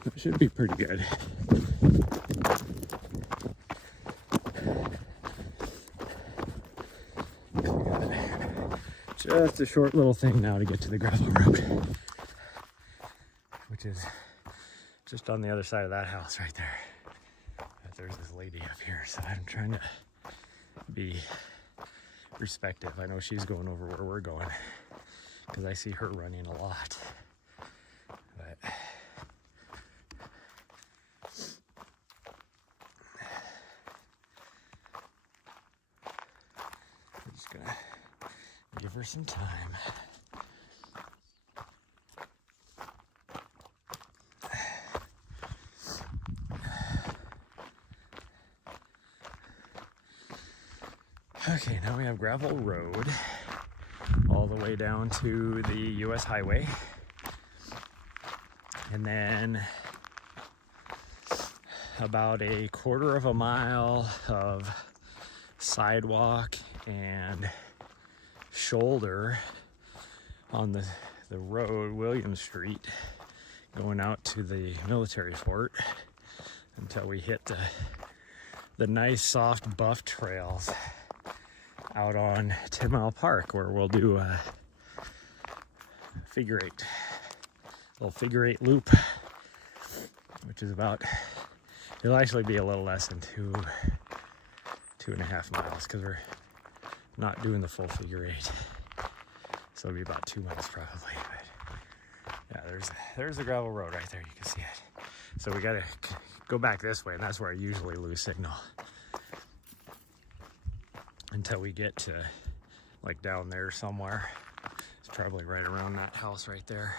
It should be pretty good. We got just a short little thing now to get to the gravel road, which is just on the other side of that house right there. But there's this lady up here, so I'm trying to be respective. I know she's going over where we're going because I see her running a lot. But I'm just gonna give her some time. Okay, now we have gravel road all the way down to the US highway. And then about a quarter of a mile of sidewalk and shoulder on the road, William Street, going out to the military fort until we hit the nice soft buff trails out on 10 Mile Park, where we'll do a little figure eight loop, which is about, it'll actually be a little less than 2.5 miles, because we're not doing the full figure eight. So it'll be about 2 miles probably. But yeah, there's the gravel road right there. You can see it. So we gotta go back this way, and that's where I usually lose signal until we get to like down there somewhere. It's probably right around that house right there.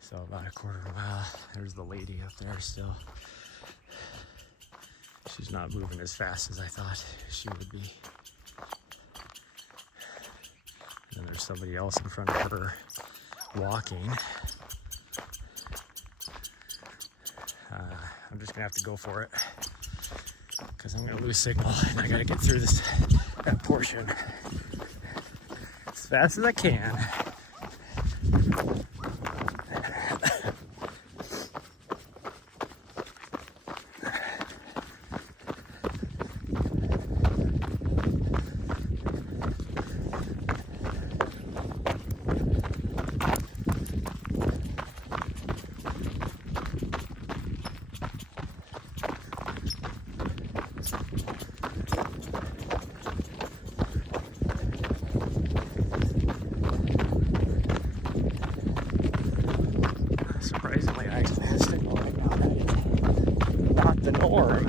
So about a quarter of a mile. There's the lady up there still. She's not moving as fast as I thought she would be. And there's somebody else in front of her walking. I'm just gonna have to go for it, because I'm gonna lose signal and I gotta get through that portion as fast as I can. Surprisingly, I have signal right now. That is not the norm.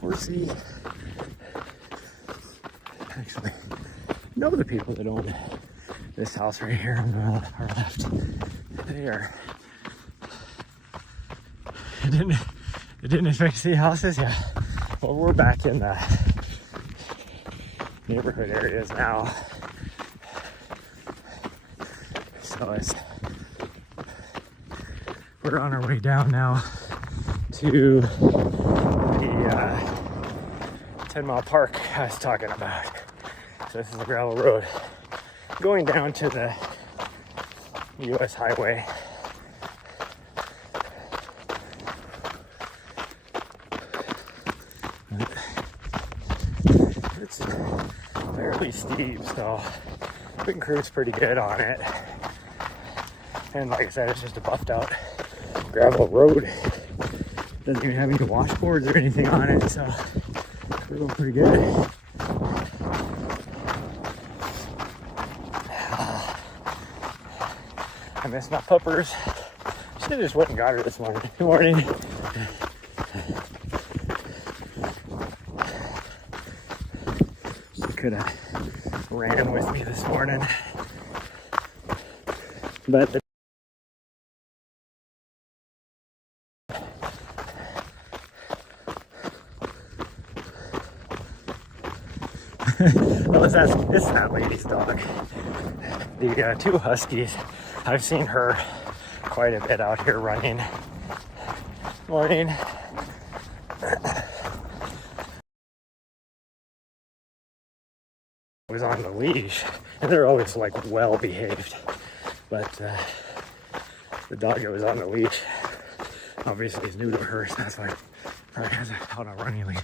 Horsey. Actually, know the people that own this house right here on our left. They are. It didn't affect the houses, yeah. Well, we're back in the neighborhood areas now. So we're on our way down now to the 10 Mile Park I was talking about. So this is the gravel road going down to the US highway. It's fairly steep, so we can cruise pretty good on it. And like I said, it's just a buffed out gravel road. Doesn't even have any washboards or anything on it, so we're going pretty good. I missed my puppers. Should have just went and got her this morning. Good morning. Could have ran with me this morning, but Unless it's that lady's dog. The two huskies, I've seen her quite a bit out here running. Morning. Was on the leash, and they're always like well behaved, but the dog that was on the leash obviously is new to her, so that's why probably has it out on a running lead.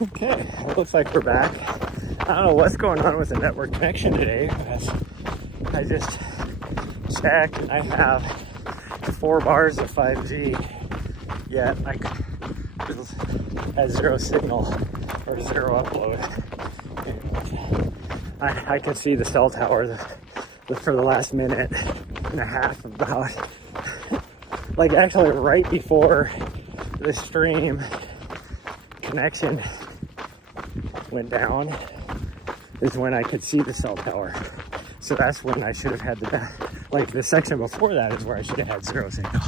Okay, it looks like we're back. I don't know what's going on with the network connection today, but I just checked and I have 4 bars of 5G, yet I had 0 signal or 0 upload. I could see the cell tower for the last minute and a half about, like actually right before the stream connection went down is when I could see the cell tower. So that's when I should have had the section before that is where I should have had 0 signal.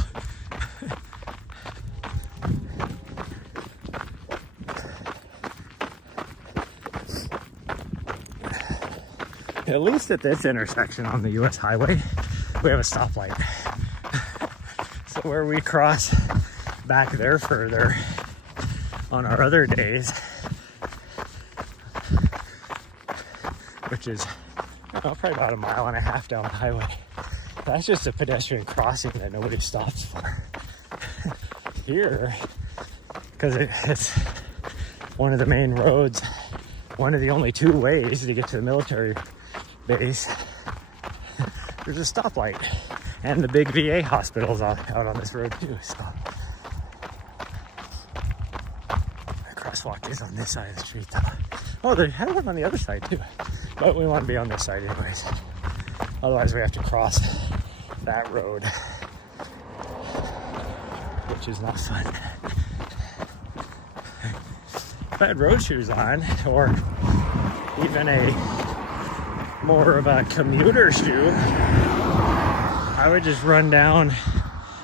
At least at this intersection on the US highway, we have a stoplight. So where we cross back there further on our other days, which is probably about 1.5 miles down the highway. That's just a pedestrian crossing that nobody stops for. Here, because it's one of the main roads, one of the only 2 ways to get to the military base, there's a stoplight, and the big VA hospital's out on this road too. So the crosswalk is on this side of the street though. Oh, they had one on the other side too, but we want to be on this side anyways. Otherwise we have to cross that road, which is not fun. If I had road shoes on, or even more of a commuter shoe, I would just run down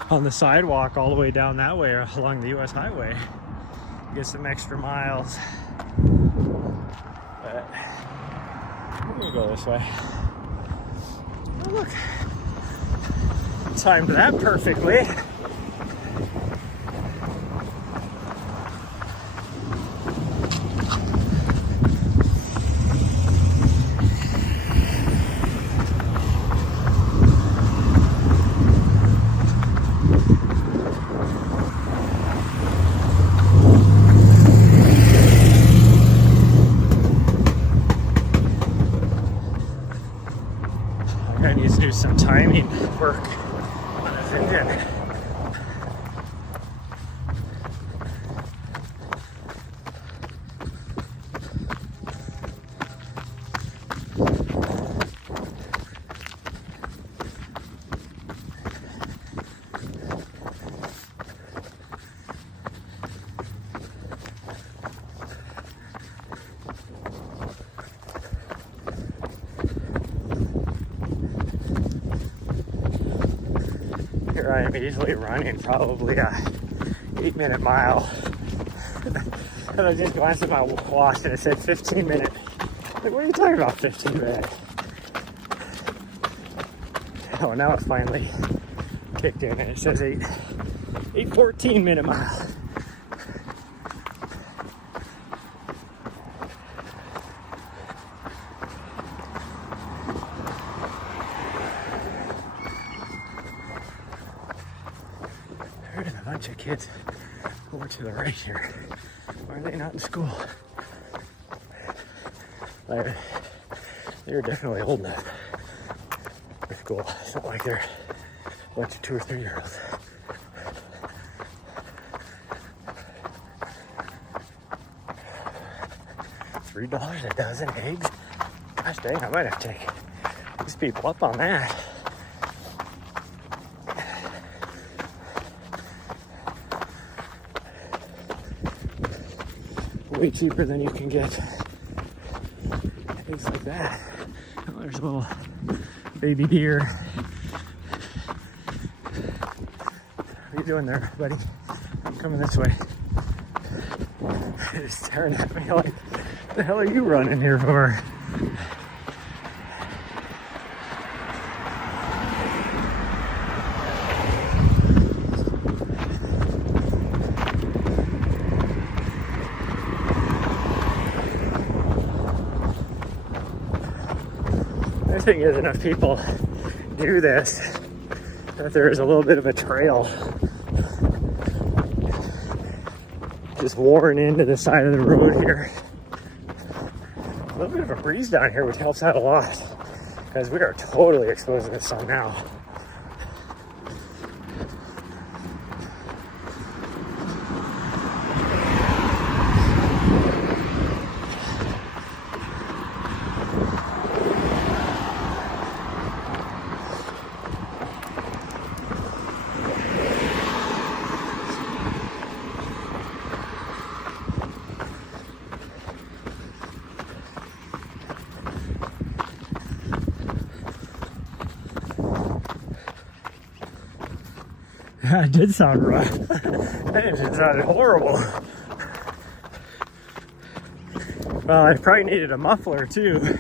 on the sidewalk all the way down that way along the US highway, get some extra miles. But I'm gonna go this way. Oh look, timed that perfectly. priming work on this engine. Here I am easily running probably a 8-minute mile. And I just glanced at my watch and it said 15 minutes. Like, what are you talking about 15 minutes? Oh, now it finally kicked in and it says 8:14 minute mile. There's a bunch of kids over to the right here. Why are they not in school? They're definitely old enough for school. It's not like they're a bunch of 2 or 3 year olds. $3 a dozen eggs? Gosh dang, I might have to take these people up on that. Way cheaper than you can get things like that. Oh, there's a little baby deer. What are you doing there, buddy? I'm coming this way. He's staring at me like, what the hell are you running here for? The thing is, enough people do this that there is a little bit of a trail just worn into the side of the road here. A little bit of a breeze down here, which helps out a lot because we are totally exposed to the sun now. That did sound rough. That engine sounded horrible. Well, I probably needed a muffler too.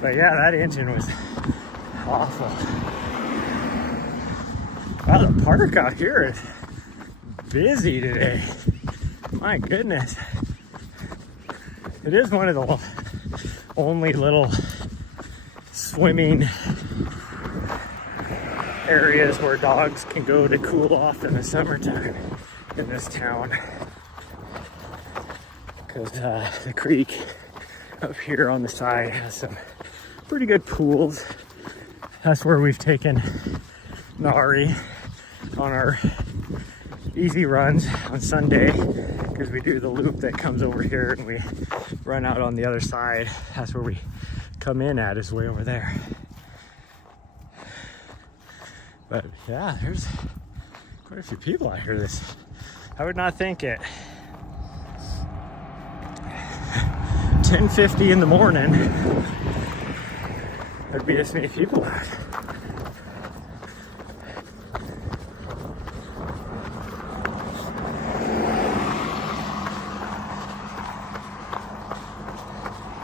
But yeah, that engine was awful. Wow, the park out here is busy today. My goodness. It is one of the only little swimming areas where dogs can go to cool off in the summertime in this town, because the creek up here on the side has some pretty good pools. That's where we've taken Nari on our easy runs on Sunday, because we do the loop that comes over here and we run out on the other side. That's where we come in at, is way over there. But yeah, there's quite a few people out here. I would not think it. 10:50 in the morning, there'd be this many people out.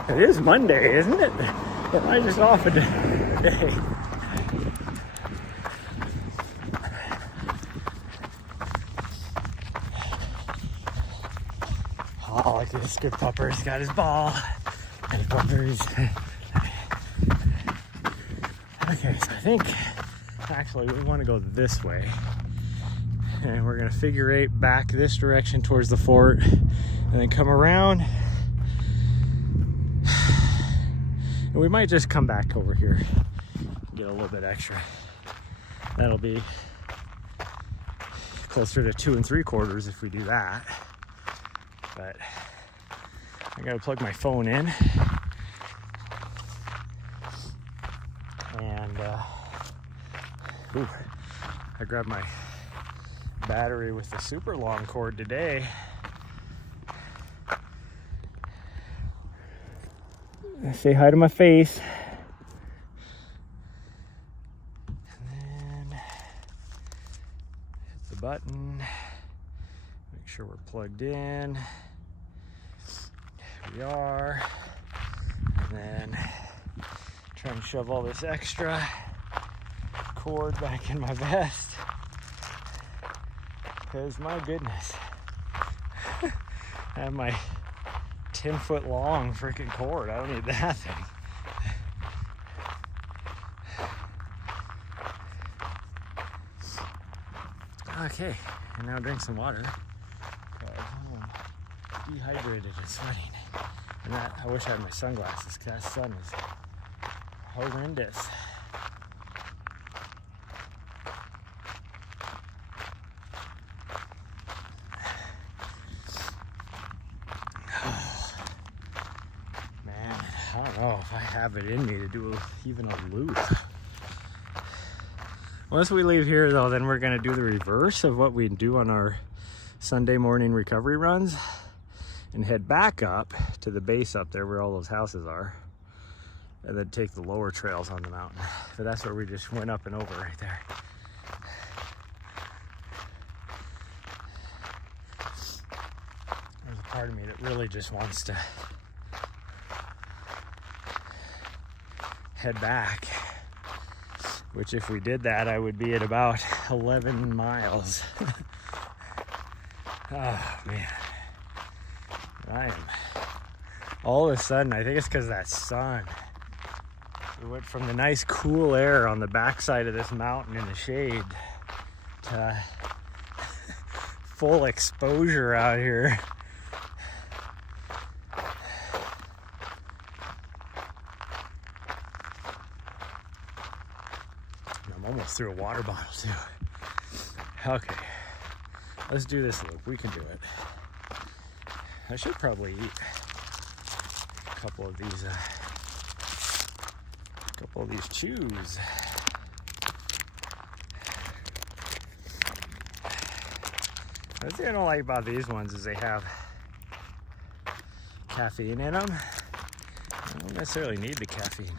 It is Monday, isn't it? Am I just off a day? Oh, look at this good pupper. He's got his ball. And puppers. Okay, so I think actually we want to go this way. And we're going to figure eight back this direction towards the fort. And then come around. And we might just come back over here and get a little bit extra. That'll be closer to 2 3/4 if we do that. But I gotta plug my phone in. And ooh, I grabbed my battery with the super long cord today. Say hi to my face. And then hit the button. Make sure we're plugged in. Here we are. And then try and shove all this extra cord back in my vest. Because my goodness, I have my 10-foot long freaking cord. I don't need that thing. Okay, and now drink some water. I'm dehydrated and sweating. And that, I wish I had my sunglasses because that sun is horrendous. I don't know if I have it in me to do even a loop. Once we leave here though, then we're gonna do the reverse of what we do on our Sunday morning recovery runs and head back up to the base up there where all those houses are, and then take the lower trails on the mountain. So that's where we just went up and over right there. There's a part of me that really just wants to head back, which if we did that, I would be at about 11 miles. Oh man, I am all of a sudden, I think it's because of that sun. We went from the nice cool air on the backside of this mountain in the shade to full exposure out here. Almost threw a water bottle too. Okay, let's do this loop. We can do it. I should probably eat a couple of these chews. The thing I don't like about these ones is they have caffeine in them. I don't necessarily need the caffeine.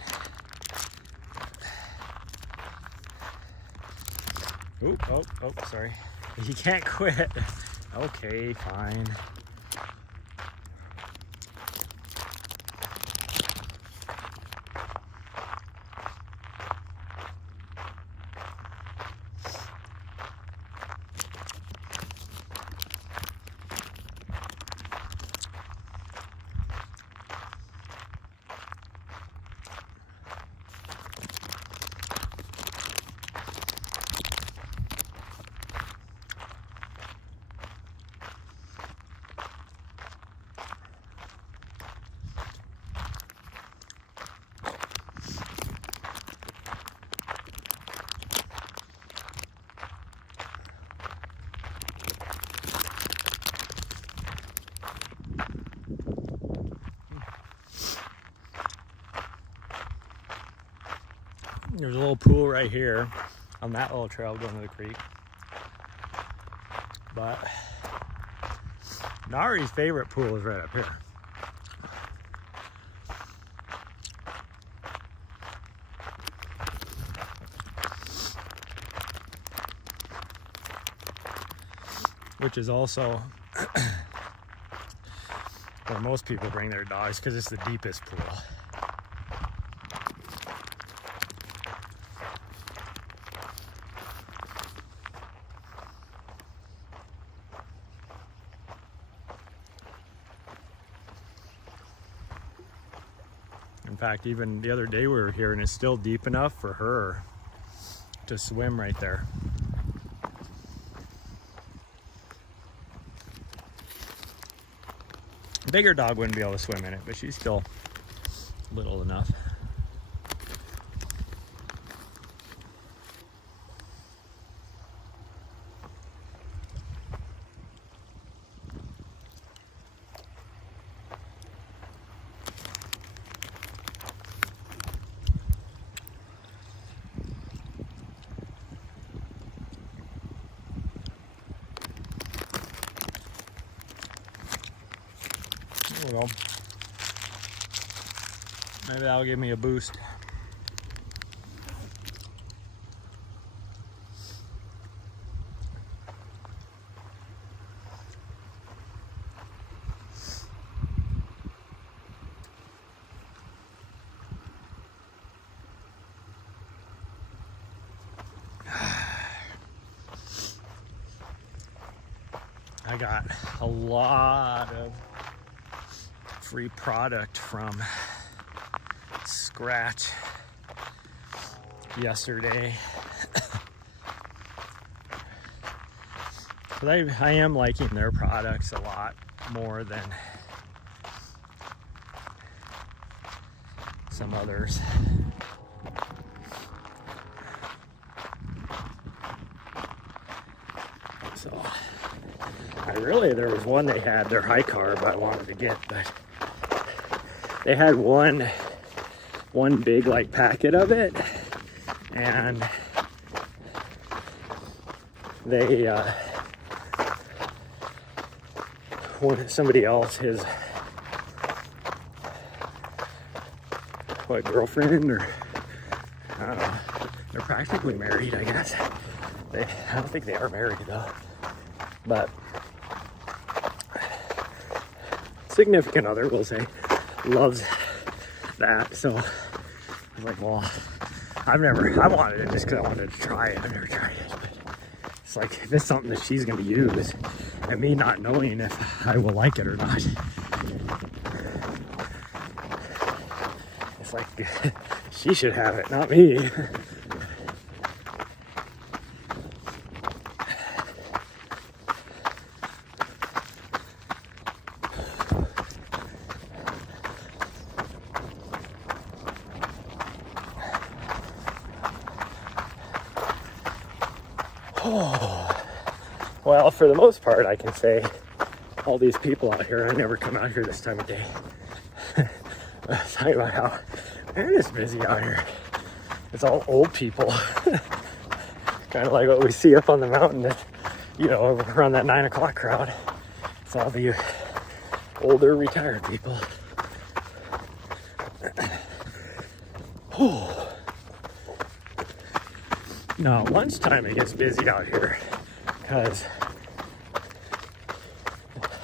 Oop, oh, sorry. You can't quit. Okay, fine. There's a little pool right here on that little trail going to the creek. But Nari's favorite pool is right up here. Which is also where most people bring their dogs because it's the deepest pool. In fact, even the other day we were here and it's still deep enough for her to swim right there. A bigger dog wouldn't be able to swim in it, but she's still little enough. Maybe that'll give me a boost. I got a lot of free product from Scratch yesterday. But I am liking their products a lot more than some others. So there was one they had, their high carb I wanted to get, but they had one big like packet of it, and they somebody else, his girlfriend, or I don't know, they're practically married, I guess. I don't think they are married though, but significant other, we'll say, loves that. So I was like, well, I wanted it just because I wanted to try it. I've never tried it, but it's like, if it's something that she's going to use, and me not knowing if I will like it or not, it's like, she should have it, not me. Well, for the most part, I can say all these people out here, I never come out here this time of day. I was talking about how, man, it's busy out here. It's all old people. Kind of like what we see up on the mountain, that, you know, around that 9 o'clock crowd. It's all the older retired people. Now, at lunchtime it gets busy out here because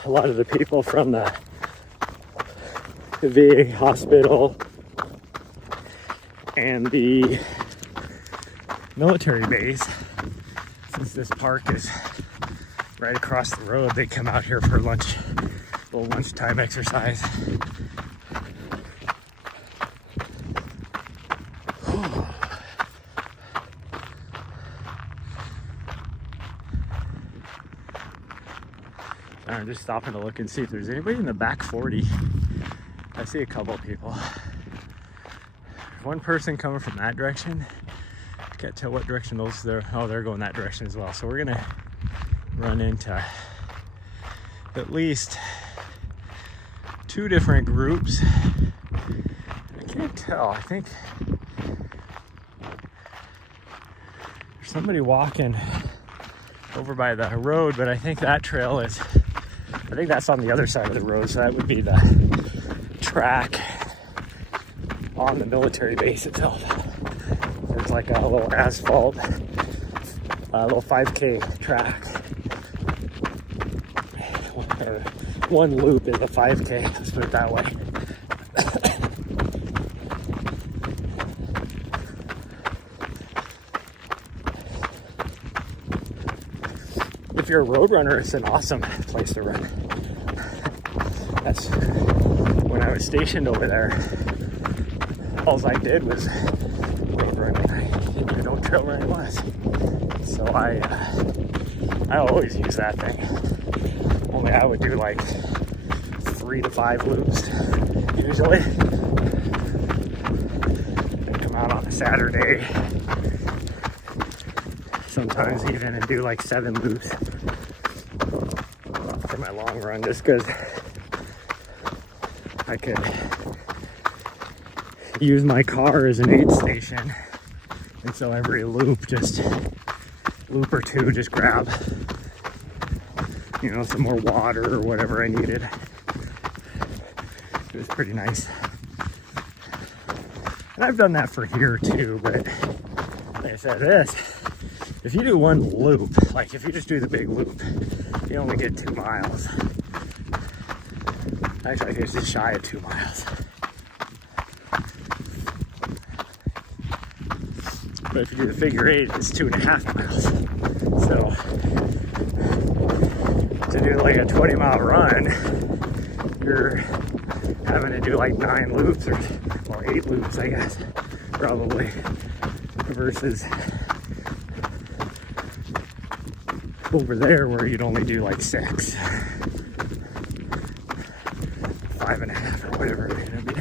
a lot of the people from the VA hospital and the military base, since this park is right across the road, they come out here for lunch, little lunchtime exercise. I'm just stopping to look and see if there's anybody in the back 40. I see a couple of people. One person coming from that direction. Can't tell what direction those are. Oh, they're going that direction as well. So we're gonna run into at least 2 different groups. I can't tell. I think there's somebody walking over by the road, but I think that trail is, I think that's on the other side of the road, so that would be the track on the military base itself. It's like a little asphalt, a little 5K track. One loop is a 5K, let's put it that way. If you're a road runner, it's an awesome place to run. That's when I was stationed over there. All I did was road running. I don't trail run unless. So I always use that thing. Only I would do like 3 to 5 loops usually. And come out on a Saturday. Sometimes even, and do like 7 loops for my long run, just because I could use my car as an aid station, and so every loop, just loop or 2, just grab, you know, some more water or whatever I needed. It was pretty nice. And I've done that for here too, but like I said, if you do one loop, like if you just do the big loop, you only get 2 miles. Actually, I think it's just shy of 2 miles. But if you do the figure 8, it's 2.5 miles. So to do like a 20-mile run, you're having to do like 9 loops or 8 loops, I guess, probably, versus over there where you'd only do like 6, 5.5 or whatever it's gonna be.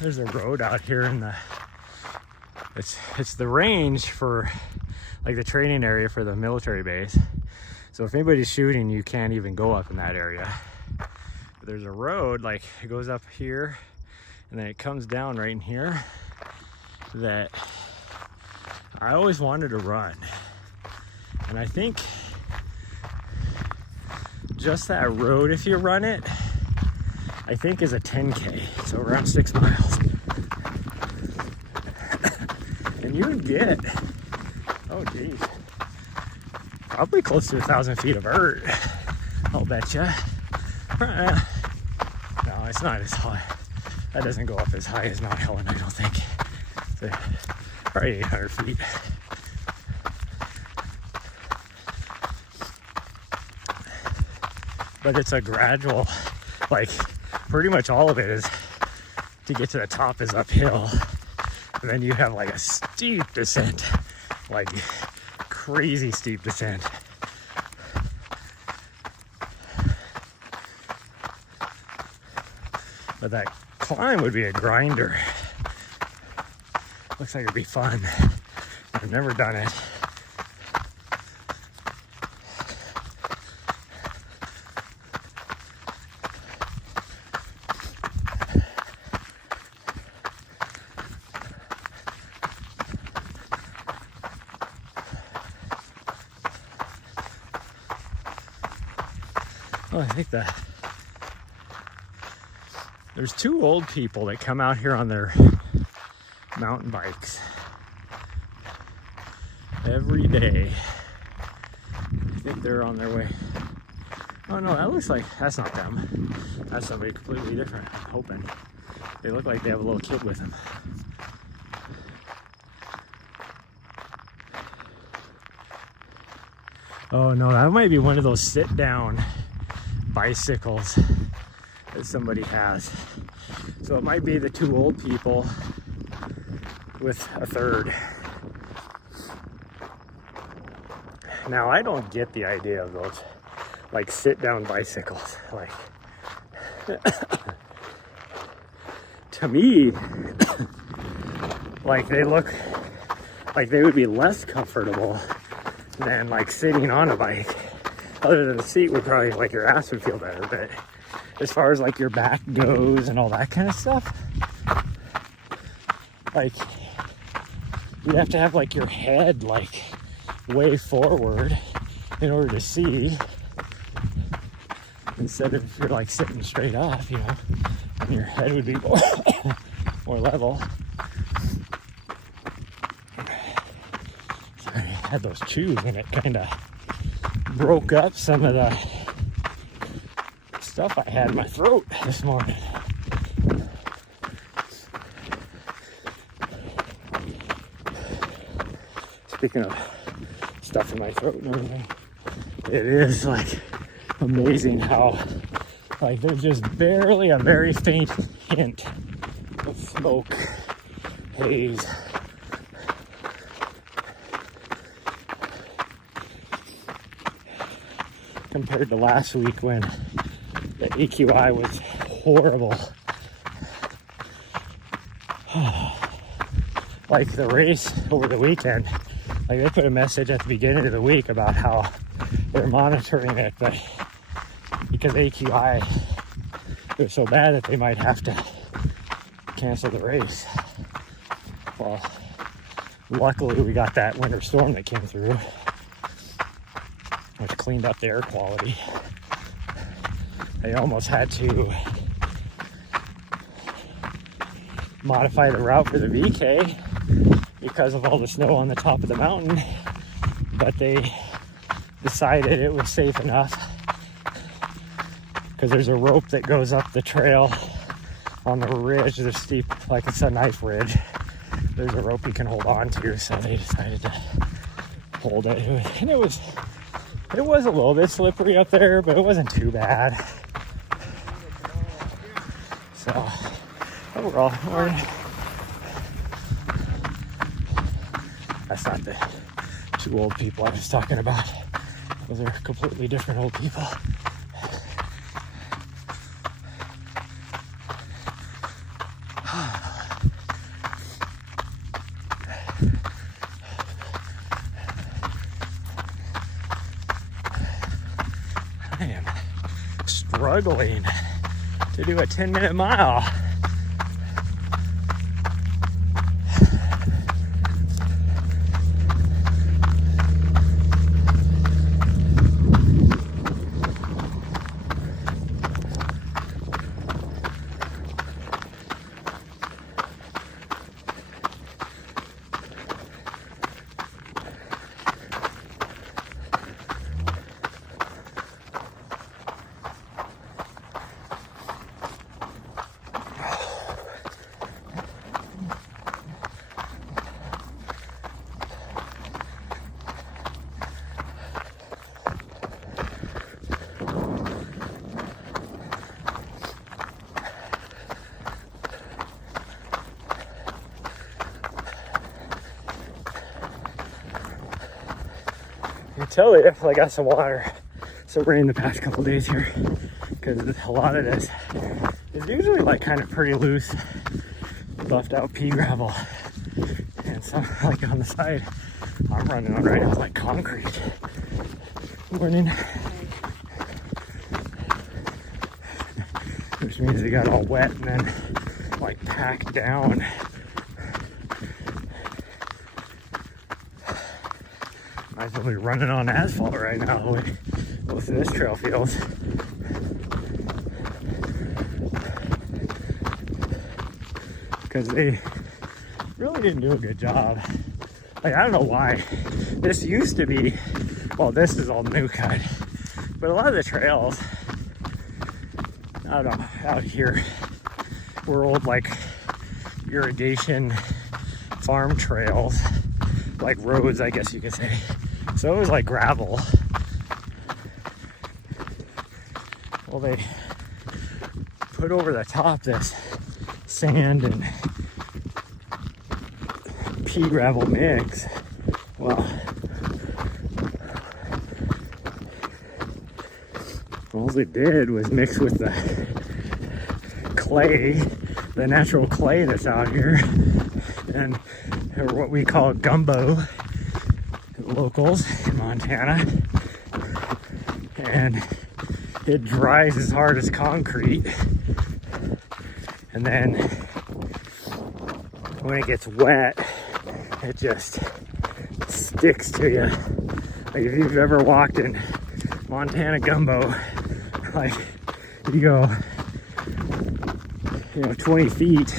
There's a road out here in the, it's the range for like the training area for the military base. So if anybody's shooting, you can't even go up in that area. But there's a road, like it goes up here and then it comes down right in here that I always wanted to run. And I think just that road, if you run it, I think is a 10K, so around 6 miles. And you would get, oh geez, probably close to 1,000 feet of vert, I'll bet you. No, it's not as high. That doesn't go up as high as Mount Helen, I don't think. So, probably 800 feet. But it's a gradual, like, pretty much all of it is to get to the top is uphill, and then you have like a steep descent, like crazy steep descent. But that climb would be a grinder. Looks like it'd be fun. I've never done it. Oh, I think there's 2 old people that come out here on their mountain bikes every day. I think they're on their way. Oh no, that looks like, that's not them. That's somebody completely different, I'm hoping. They look like they have a little kid with them. Oh no, that might be one of those sit-down bicycles that somebody has. So it might be the 2 old people with a third. Now I don't get the idea of those like sit-down bicycles. Like to me, like they look like they would be less comfortable than like sitting on a bike. Other than the seat would probably, like, your ass would feel better, but as far as like your back goes and all that kind of stuff, like you have to have like your head like way forward in order to see, instead of if you're like sitting straight up, you know, and your head would be more level. I had those chews and it kind of broke up some of the stuff I had in my throat this morning. Speaking of stuff in my throat and everything, it is like amazing how like there's just barely a very faint hint of smoke, haze. Compared to last week when the AQI was horrible. Like the race over the weekend, like they put a message at the beginning of the week about how it they're monitoring it, but because AQI is so bad that they might have to cancel the race. Well, luckily we got that winter storm that came through, which cleaned up the air quality. They almost had to modify the route for the VK because of all the snow on the top of the mountain, but they decided it was safe enough because there's a rope that goes up the trail on the ridge. There's steep, like it's a knife ridge. There's a rope you can hold on to, so they decided to hold it. And it was a little bit slippery up there, but it wasn't too bad. So overall, that's not the two old people I was talking about. Those are completely different old people. I am struggling to do a 10-minute mile. I tell you, I got some water, some rain the past couple days here, because a lot of this is usually like kind of pretty loose, buffed out pea gravel, and some like on the side I'm running on right now is like concrete. Morning. Which means it got all wet and then like packed down. Might as well be running on asphalt right now with most of this trail feels. Because they really didn't do a good job. Like, I don't know why. This used to be, well, this is all new cut, but a lot of the trails, I don't know, out here were old like irrigation farm trails, like roads, I guess you could say. So it was like gravel. Well, they put over the top this sand and pea gravel mix. Well, all they did was mix with the clay, the natural clay that's out here, and or what we call gumbo, locals in Montana, and it dries as hard as concrete, and then when it gets wet, it just sticks to you. Like if you've ever walked in Montana gumbo, like you go, 20 feet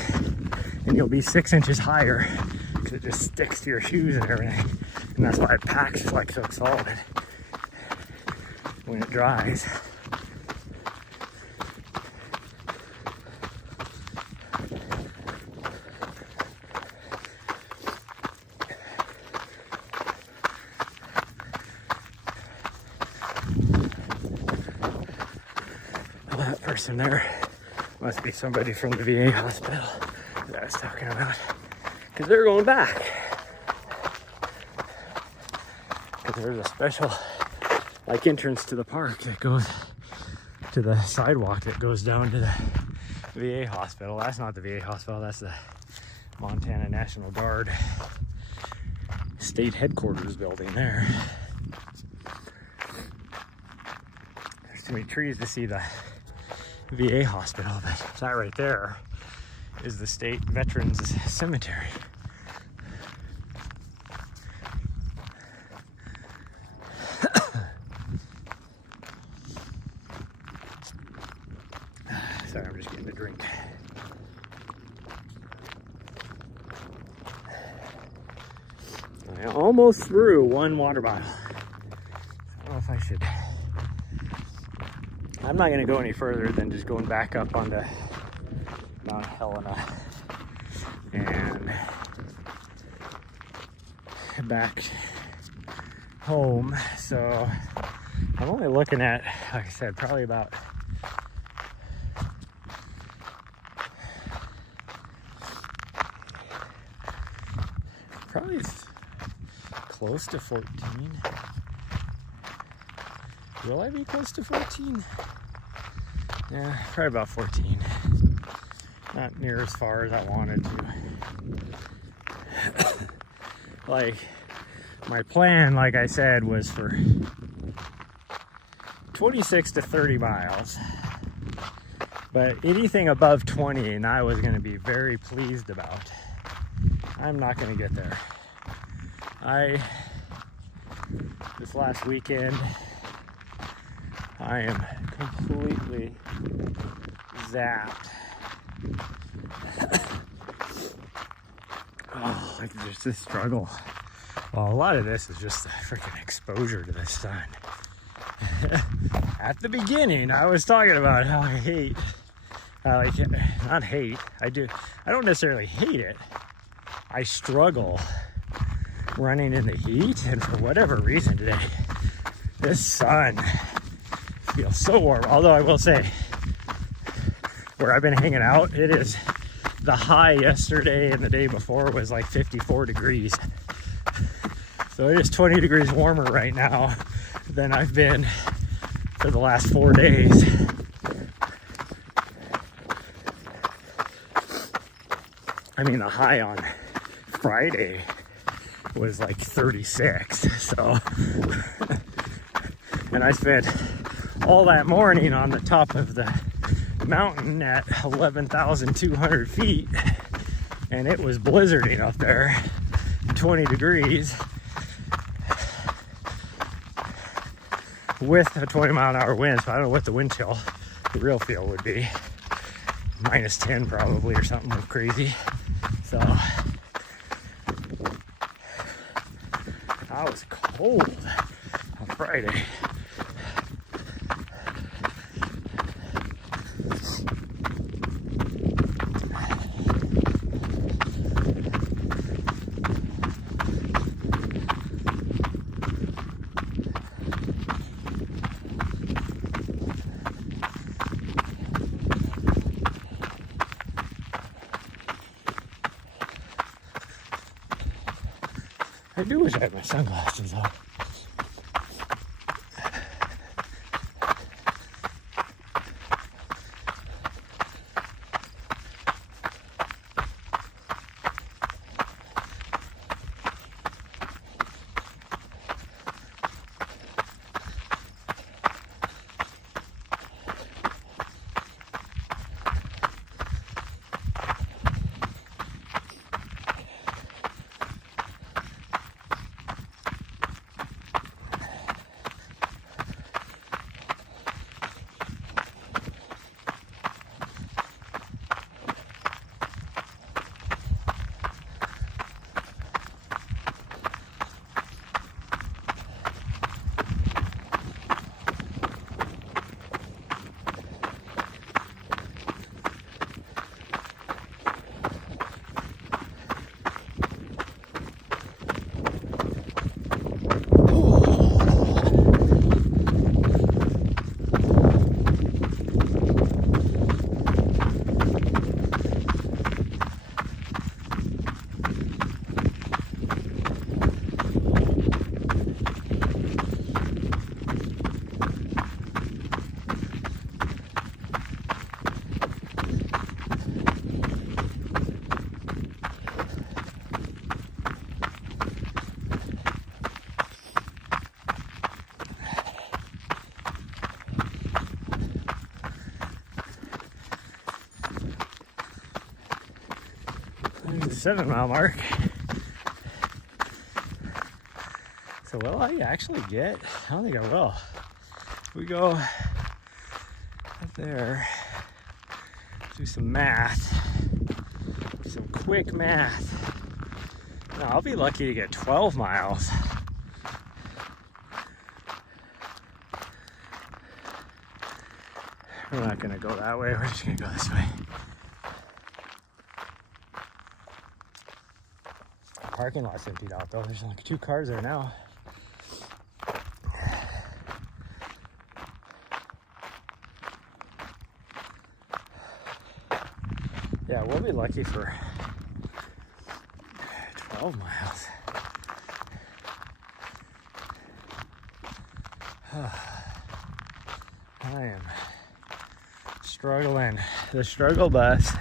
and you'll be 6 inches higher because it just sticks to your shoes and everything. And that's why it packs like so solid when it dries. That person there must be somebody from the VA hospital that I was talking about, because they're going back. Because there's a special like entrance to the park that goes to the sidewalk that goes down to the VA hospital. That's not the VA hospital, that's the Montana National Guard state headquarters building there. so many trees to see the VA hospital, but that right there is the State Veterans Cemetery. Sorry, I'm just getting a drink. I almost threw one water bottle. I don't know if I should. I'm not going to go any further than just going back up onto Mount Helena and back home. So I'm only looking at, like I said, probably about close to 14. Will I be close to 14? Yeah, probably about 14. Not near as far as I wanted to. Like, my plan, like I said, was for 26 to 30 miles. But anything above 20 and I was going to be very pleased about. I'm not going to get there. This last weekend, I am completely zapped. Oh, like there's this struggle. Well, a lot of this is just the freaking exposure to the sun. At the beginning, I was talking about how I hate, not hate, I don't necessarily hate it. I struggle running in the heat, and for whatever reason today, this sun feels so warm. Although I will say, where I've been hanging out, it is the high yesterday and the day before was like 54 degrees. So it is 20 degrees warmer right now than I've been for the last 4 days. I mean, the high on Friday was like 36, so and I spent all that morning on the top of the mountain at 11,200 feet, and it was blizzarding up there, 20 degrees with a 20-mile-an-hour wind. So I don't know what the wind chill, the real feel would be, minus 10 probably or something crazy. So I was cold on Friday. I do wish I had my sunglasses on. There's the 7-mile mark. So will I actually get? I don't think I will. If we go up there, do some math, some quick math. Now, I'll be lucky to get 12 miles. We're not gonna go that way, we're just gonna go this way. The parking lot's emptied out though, there's like 2 cars there now. Yeah, we'll be lucky for 12 miles. I am struggling. The struggle bus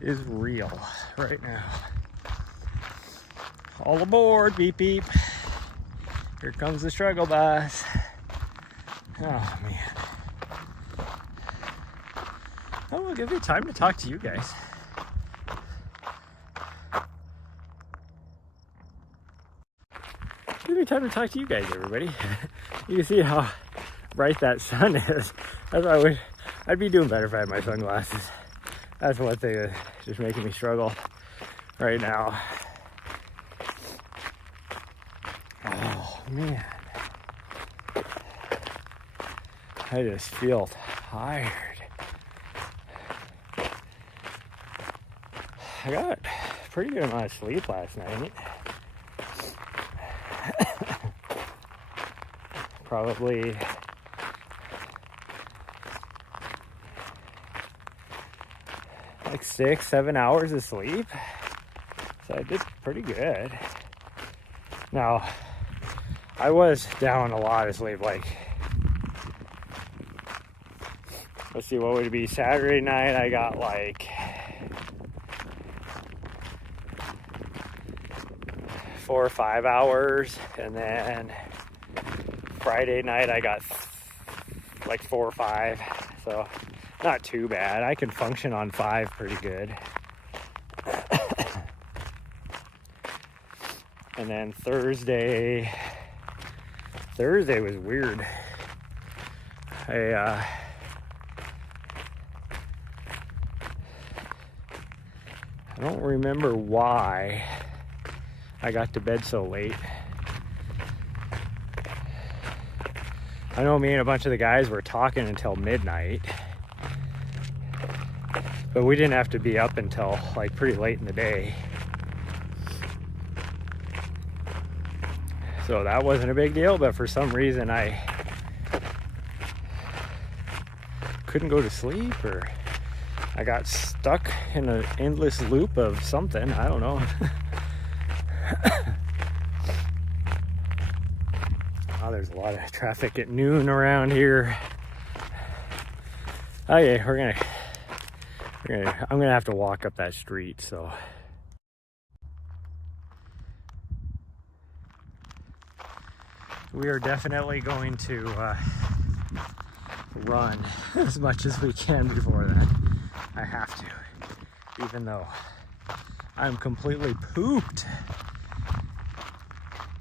is real right now. All aboard, beep beep. Here comes the struggle bus. Oh man. Oh, we'll give you time to talk to you guys. Give me time to talk to you guys, everybody. You can see how bright that sun is. That's why I'd be doing better if I had my sunglasses. That's one thing that's just making me struggle right now. Oh man. I just feel tired. I got a pretty good amount of sleep last night. Probably like 6-7 hours of sleep. So I did pretty good. Now, I was down a lot of sleep, like, let's see, what would it be? Saturday night, I got like 4 or 5 hours, and then Friday night I got like 4 or 5, so not too bad. I can function on 5 pretty good. And then Thursday was weird. I don't remember why I got to bed so late. I know me and a bunch of the guys were talking until midnight, but we didn't have to be up until like pretty late in the day. So that wasn't a big deal, but for some reason I couldn't go to sleep, or I got stuck in an endless loop of something. I don't know. Oh, there's a lot of traffic at noon around here. Okay, I'm gonna have to walk up that street, so. We are definitely going to run as much as we can before that. I have to, even though I'm completely pooped.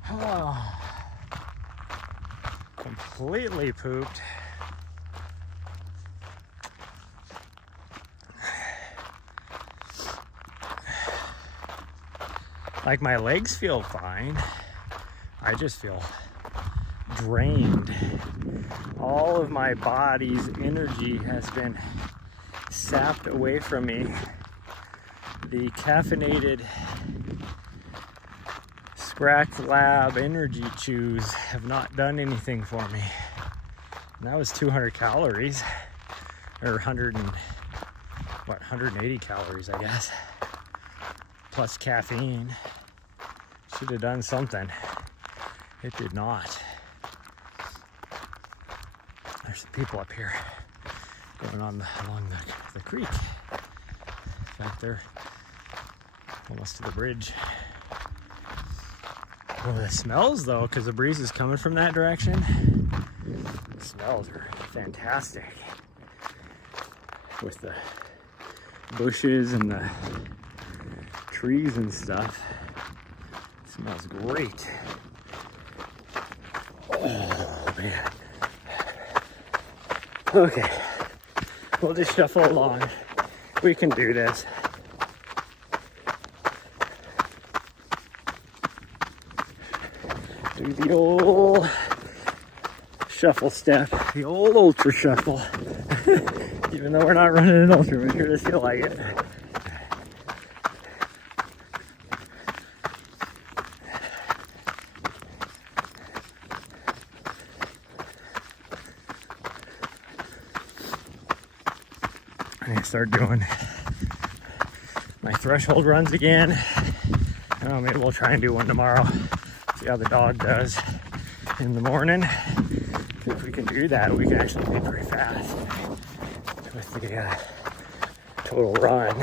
Oh, completely pooped. Like, my legs feel fine. I just feel drained. All of my body's energy has been sapped away from me. The caffeinated Scratch Lab energy chews have not done anything for me. And that was 200 calories, or 180 calories, I guess, plus caffeine. Should have done something. It did not. There's some people up here going on along the creek. In fact, they're almost to the bridge. Oh, the smells though, because the breeze is coming from that direction. The smells are fantastic. With the bushes and the trees and stuff. It smells great. Oh man. Okay, we'll just shuffle along. We can do this. Do the old shuffle step, the old ultra shuffle. Even though we're not running an ultra, we sure just feel like it. I'm gonna start doing my threshold runs again. Maybe we'll try and do one tomorrow. See how the dog does in the morning. If we can do that, we can actually be pretty fast with the total run.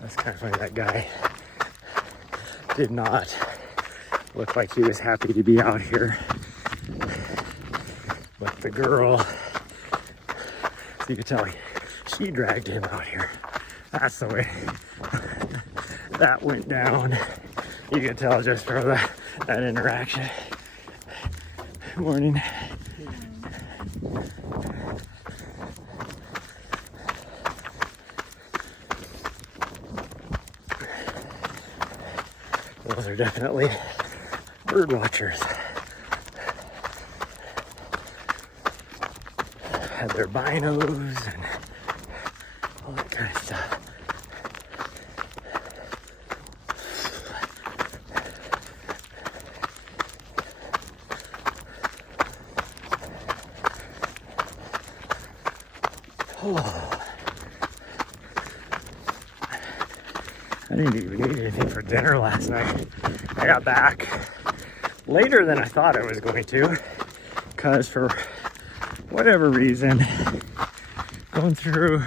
That's kind of funny, that guy did not look like he was happy to be out here. But the girl, so you can tell she dragged him out here. That's the way that went down. You can tell just from that interaction. Morning. Those are definitely bird watchers. Had their binos and all that kind of stuff. I didn't even eat anything for dinner last night. I got back later than I thought I was going to, because for whatever reason,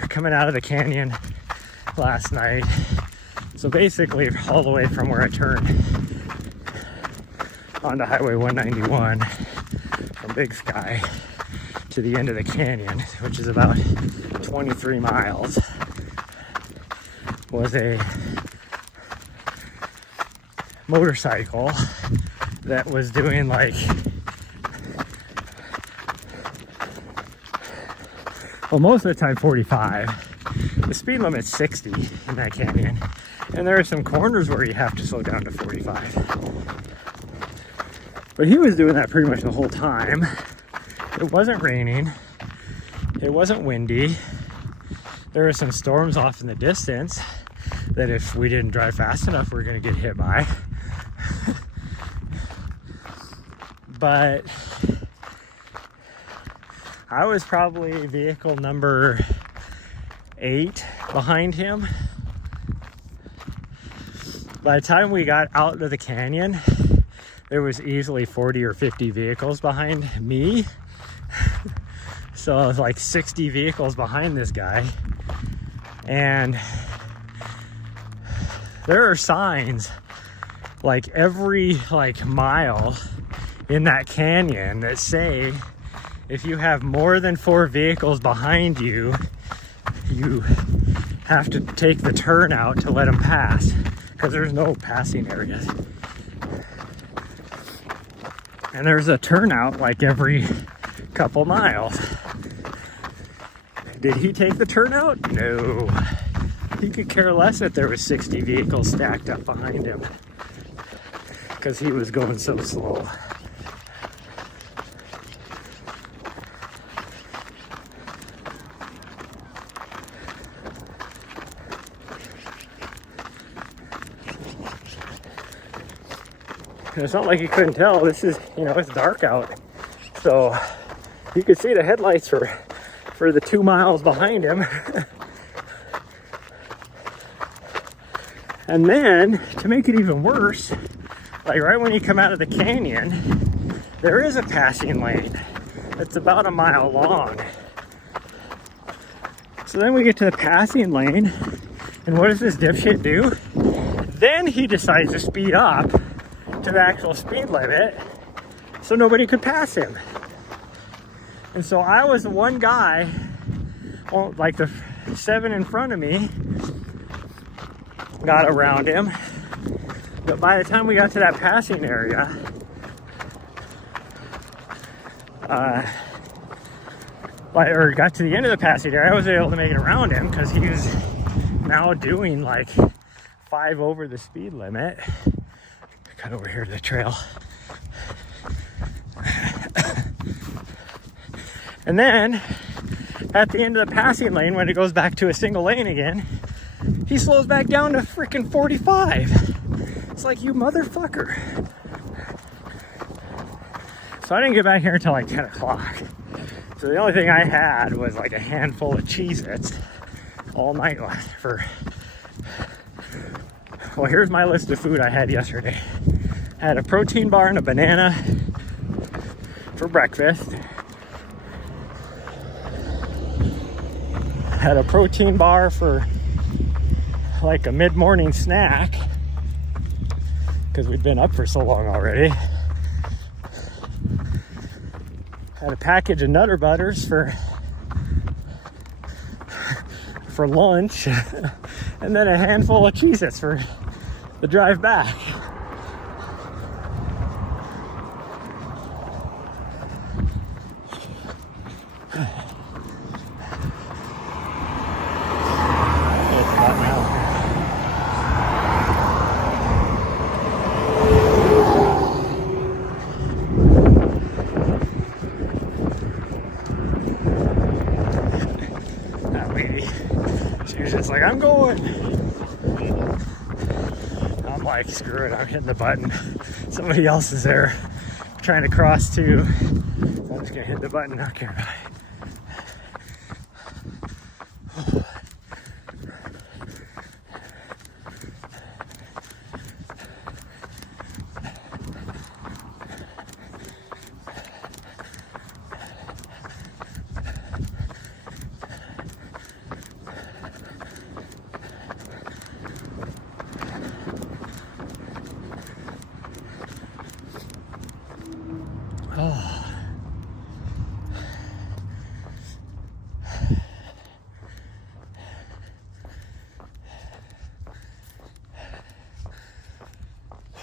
coming out of the canyon last night, so basically all the way from where I turned onto Highway 191 from Big Sky to the end of the canyon, which is about 23 miles, was a motorcycle that was doing like, well, most of the time 45. The speed limit's 60 in that canyon, and there are some corners where you have to slow down to 45. But he was doing that pretty much the whole time. It wasn't raining, it wasn't windy. There were some storms off in the distance that if we didn't drive fast enough, we were gonna get hit by. But I was probably vehicle number 8 behind him. By the time we got out of the canyon, there was easily 40 or 50 vehicles behind me. So I was like 60 vehicles behind this guy. And there are signs like every mile in that canyon that say if you have more than 4 vehicles behind you, you have to take the turnout to let them pass, because there's no passing areas. And there's a turnout like every couple miles. Did he take the turnout? No. He could care less if there was 60 vehicles stacked up behind him, because he was going so slow. It's not like you couldn't tell. This is, it's dark out. So you could see the headlights for the 2 miles behind him. And then, to make it even worse, like right when you come out of the canyon, there is a passing lane that's about a mile long. So then we get to the passing lane, and what does this dipshit do? Then he decides to speed up to the actual speed limit, so nobody could pass him. And so I was the one guy, well, like the 7 in front of me, got around him. But by the time we got to that passing area, or got to the end of the passing area, I was able to make it around him because he was now doing like 5 over the speed limit. Cut over here to the trail. And then at the end of the passing lane, when it goes back to a single lane again, he slows back down to freaking 45. It's like, you motherfucker. So I didn't get back here until like 10 o'clock. So the only thing I had was like a handful of Cheez-Its all night for, well, here's my list of food I had yesterday. I had a protein bar and a banana for breakfast. Had a protein bar for like a mid-morning snack because we'd been up for so long already. Had a package of Nutter Butters for lunch, and then a handful of Cheez-Its for the drive back. Like, I'm going. I'm like, screw it, I'm hitting the button. Somebody else is there trying to cross too. So I'm just gonna hit the button and not care about it.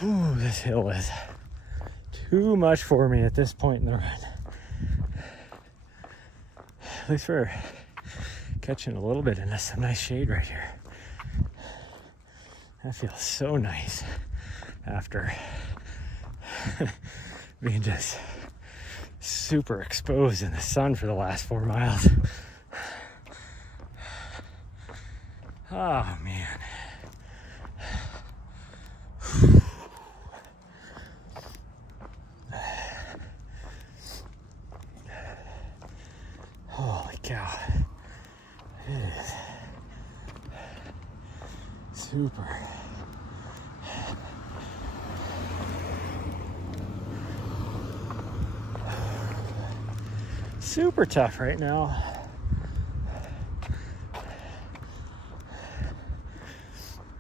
Ooh, this hill is too much for me at this point in the run. At least we're catching a little bit into some nice shade right here. That feels so nice after being just super exposed in the sun for the last 4 miles. Oh man. Holy cow. It is super tough right now.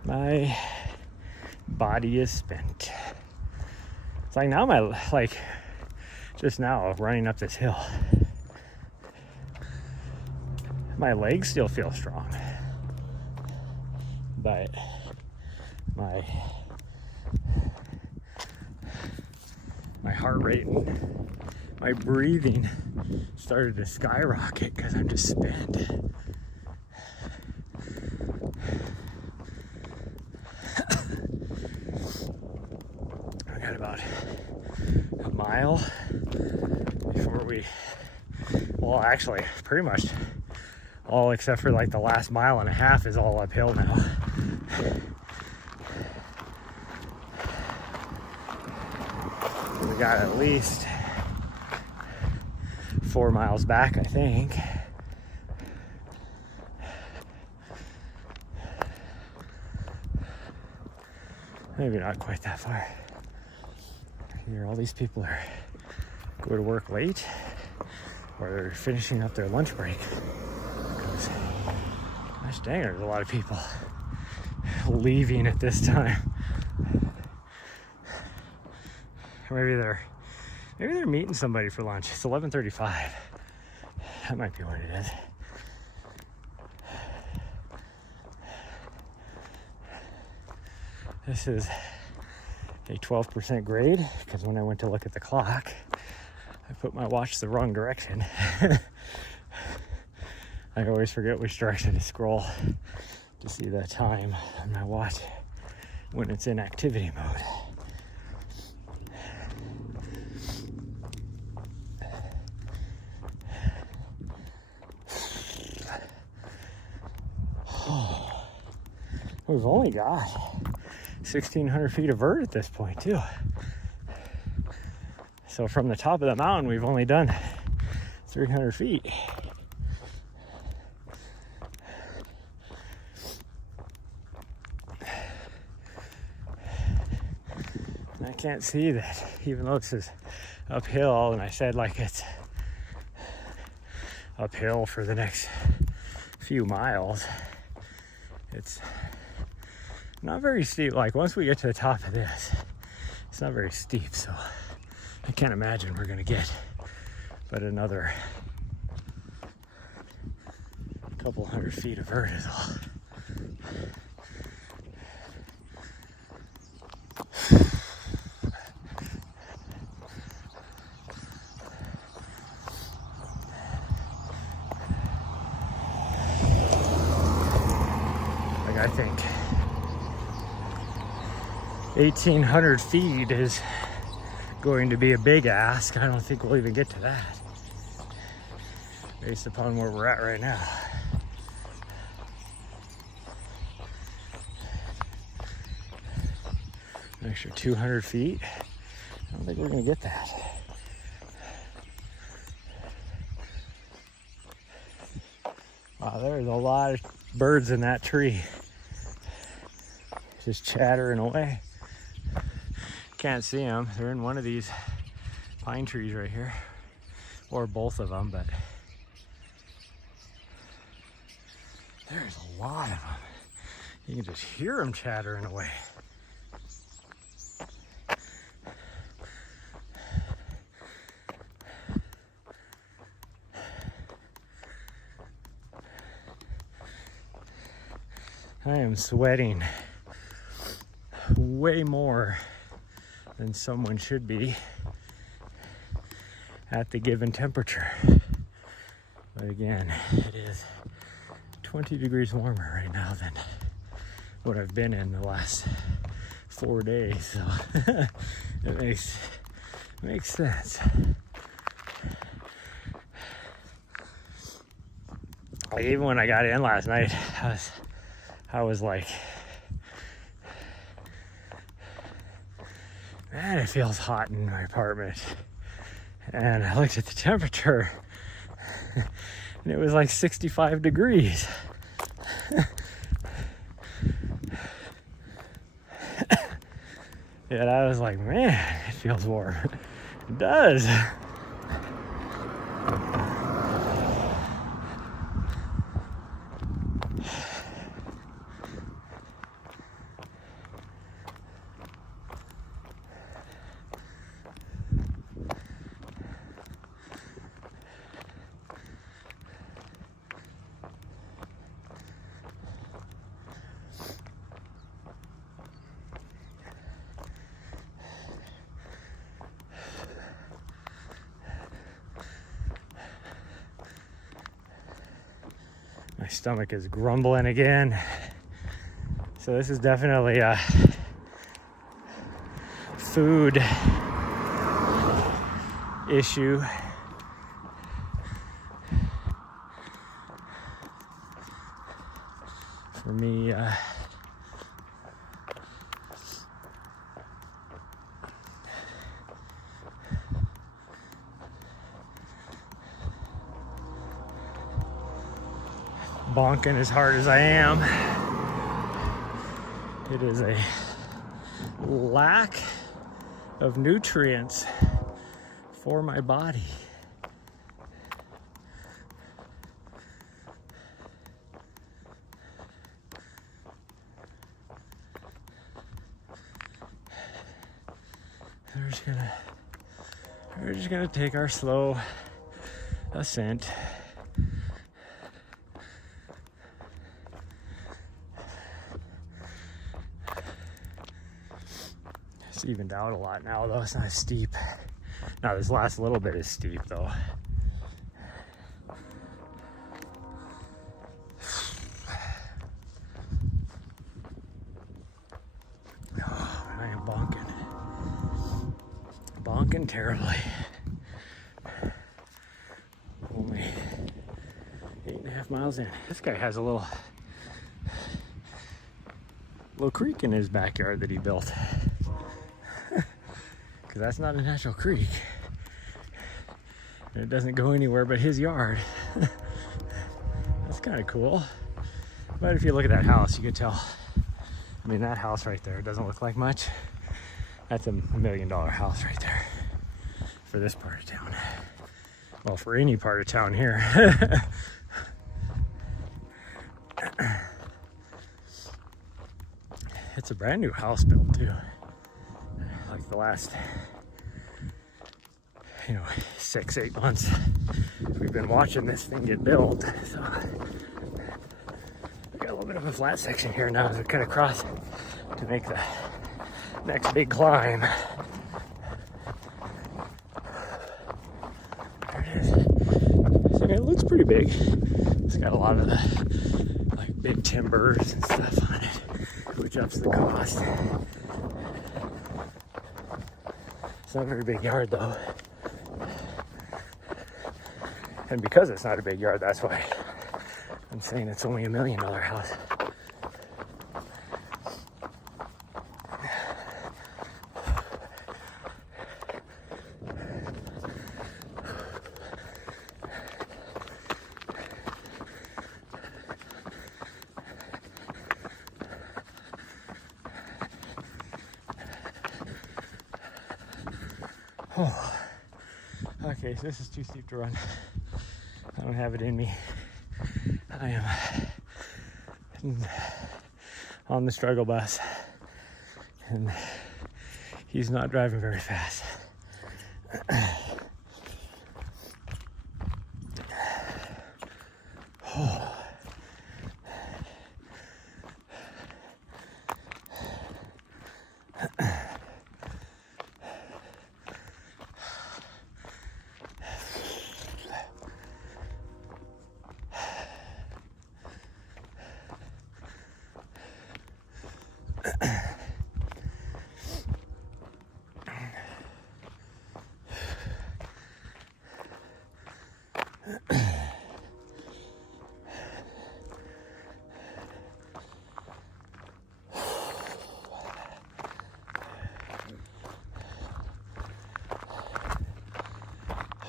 My body is spent. It's like now just now running up this hill, my legs still feel strong, but my heart rate and my breathing started to skyrocket because I'm just spent. I got about a mile before well, actually pretty much all except for like the last mile and a half is all uphill now. We got at least 4 miles back, I think. Maybe not quite that far. Here, all these people are go to work late, or they're finishing up their lunch break. Because, gosh dang, there's a lot of people leaving at this time. Maybe Maybe they're meeting somebody for lunch. It's 11:35. That might be what it is. This is a 12% grade because when I went to look at the clock, I put my watch the wrong direction. I always forget which direction to scroll to see the time on my watch when it's in activity mode. We've only got 1,600 feet of vert at this point too. So from the top of the mountain, we've only done 300 feet. And I can't see that, even though this is uphill, and I said like it's uphill for the next few miles, it's not very steep. Like once we get to the top of this, it's not very steep, so I can't imagine we're gonna get but another couple hundred feet of vert is all. Like I think 1,800 feet is going to be a big ask. I don't think we'll even get to that based upon where we're at right now. An extra 200 feet. I don't think we're gonna get that. Wow, there's a lot of birds in that tree. Just chattering away. Can't see them. They're in one of these pine trees right here, or both of them, but there's a lot of them. You can just hear them chattering away. I am sweating way more than someone should be at the given temperature. But again, it is 20 degrees warmer right now than what I've been in the last 4 days, so it makes sense. Like even when I got in last night, I was like, man, it feels hot in my apartment. And I looked at the temperature and it was like 65 degrees. And I was like, man, it feels warm. It does. My stomach is grumbling again. So this is definitely a food issue. For me, bonking as hard as I am, it is a lack of nutrients for my body. They're just gonna We're just gonna take our slow ascent. It's evened out a lot now, though. It's not as steep. Now this last little bit is steep, though. Oh, I am bonking terribly. Only 8.5 miles in. This guy has a little creek in his backyard that he built. Because that's not a natural creek. And it doesn't go anywhere but his yard. That's kind of cool. But if you look at that house, you can tell. I mean, that house right there doesn't look like much. That's $1 million house right there for this part of town. Well, for any part of town here. It's a brand new house built too. Like the last, 6-8 months we've been watching this thing get built. So we got a little bit of a flat section here now as we cut across to make the next big climb. There it is. So it looks pretty big. It's got a lot of the big timbers and stuff on it, which ups the cost. It's not a very big yard though. And because it's not a big yard, that's why I'm saying it's only $1 million house. Oh, okay, so this is too steep to run. I don't have it in me. I am on the struggle bus, and he's not driving very fast. Oh.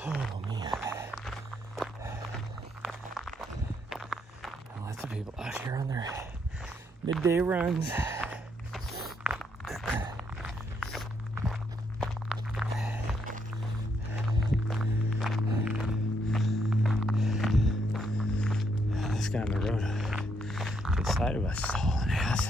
Oh man. Lots of people out here on their midday runs. This guy on the road to the side of us is hauling ass.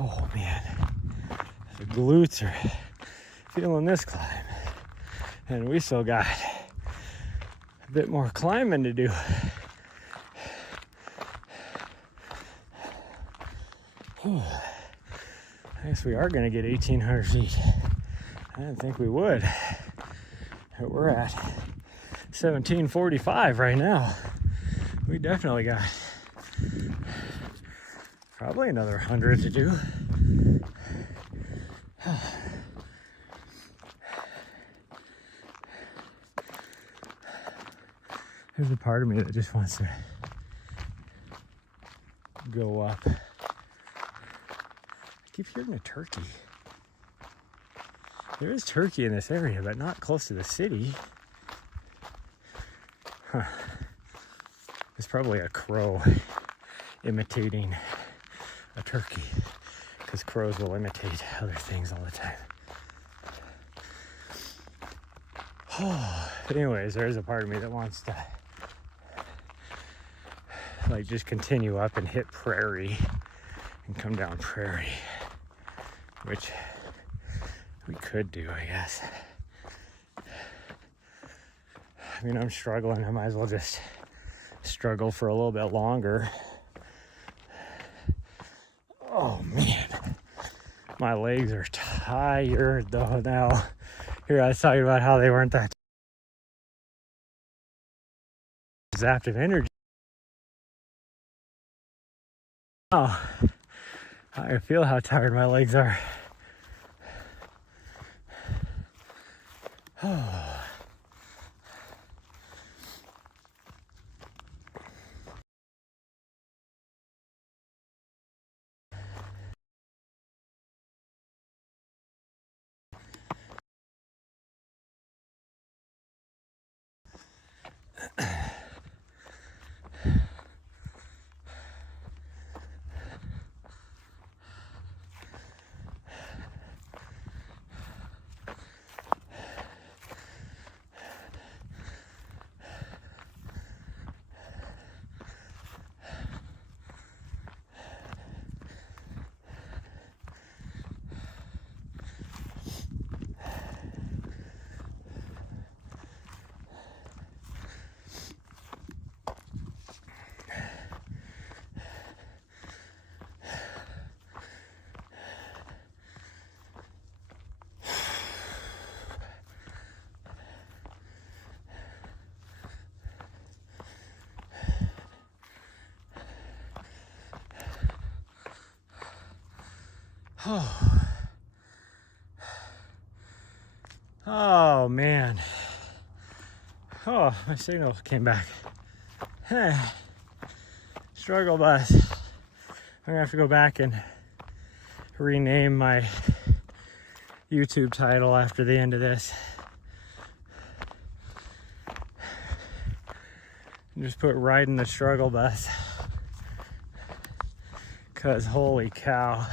Oh man, the glutes are feeling this climb, and we still got a bit more climbing to do. Whew. I guess we are gonna get 1,800 feet. I didn't think we would. But we're at 1745 right now. We definitely got probably another 100 to do. There's a part of me that just wants to go up. I keep hearing a turkey. There is turkey in this area, but not close to the city. Huh. It's probably a crow imitating a turkey, because crows will imitate other things all the time. Anyways, there is a part of me that wants to like just continue up and hit Prairie and come down Prairie, which we could do, I guess. I mean, I'm struggling. I might as well just struggle for a little bit longer. Oh man, my legs are tired though now. Here I was talking about how they weren't that zapped of energy. Oh, I feel how tired my legs are. Oh. Oh man. Oh, my signal came back. Struggle bus. I'm gonna have to go back and rename my YouTube title after the end of this. And just put riding the struggle bus. Cause holy cow,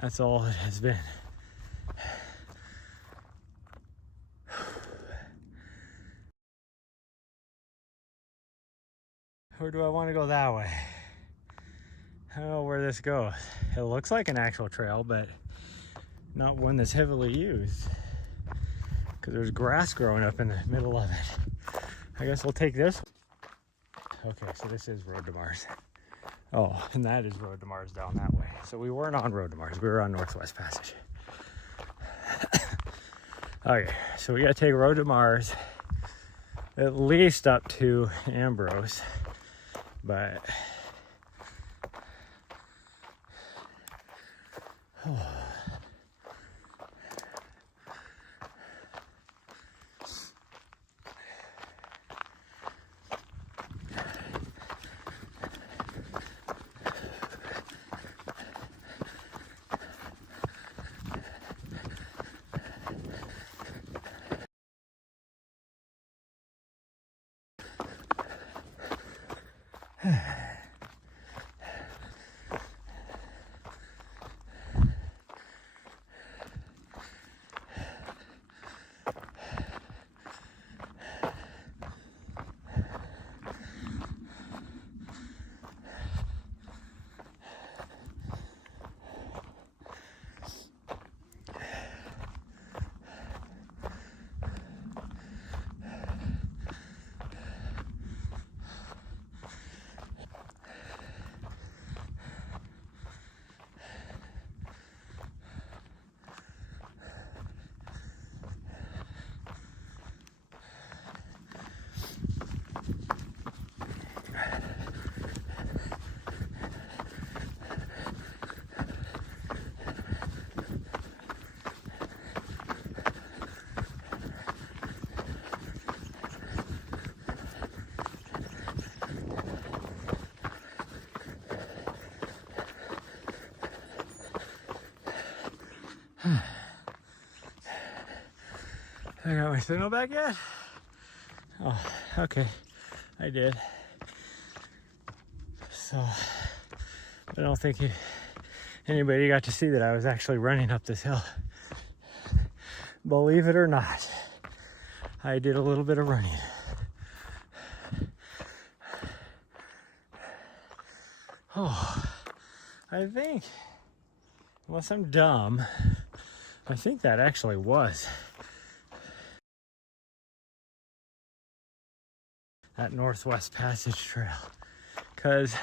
that's all it has been. Or do I want to go that way? I don't know where this goes. It looks like an actual trail, but not one that's heavily used. Because there's grass growing up in the middle of it. I guess we'll take this. Okay, so this is Road to Mars. Oh, and that is Road to Mars down that way. So we weren't on Road to Mars, we were on Northwest Passage. Okay, so we gotta take Road to Mars at least up to Ambrose, but I got my signal back yet? Oh, okay, I did. So, I don't think anybody got to see that I was actually running up this hill. Believe it or not, I did a little bit of running. Oh, I think, unless I'm dumb, I think that actually was that Northwest Passage Trail. Because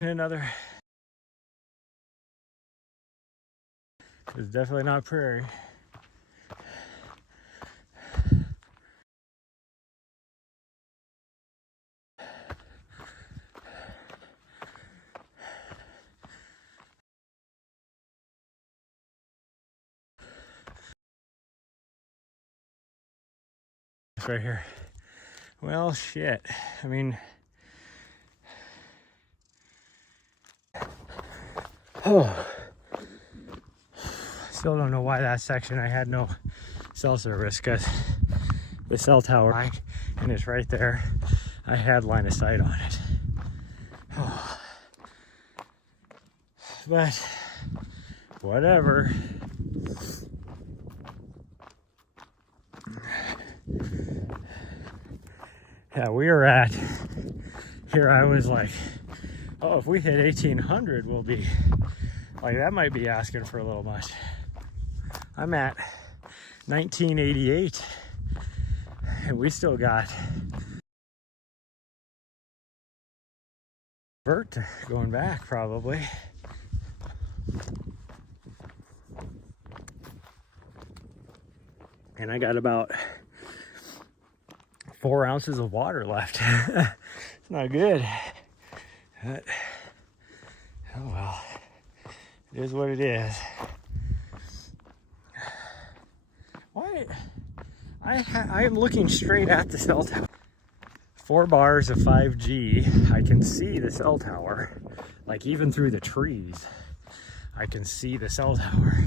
another, it's definitely not prairie. It's right here. Well, shit. I mean, oh, still don't know why that section I had no cell service, because the cell tower, and it's right there, I had line of sight on it. Oh. But whatever. Yeah, we are at here. I was like, oh, if we hit 1800, we'll be like, that might be asking for a little much. I'm at 1988 and we still got vert going back probably. And I got about 4 ounces of water left. It's not good. But, oh well, it is what it is. Why? I am looking straight at the cell tower. 4 bars of 5G. I can see the cell tower. Like even through the trees, I can see the cell tower.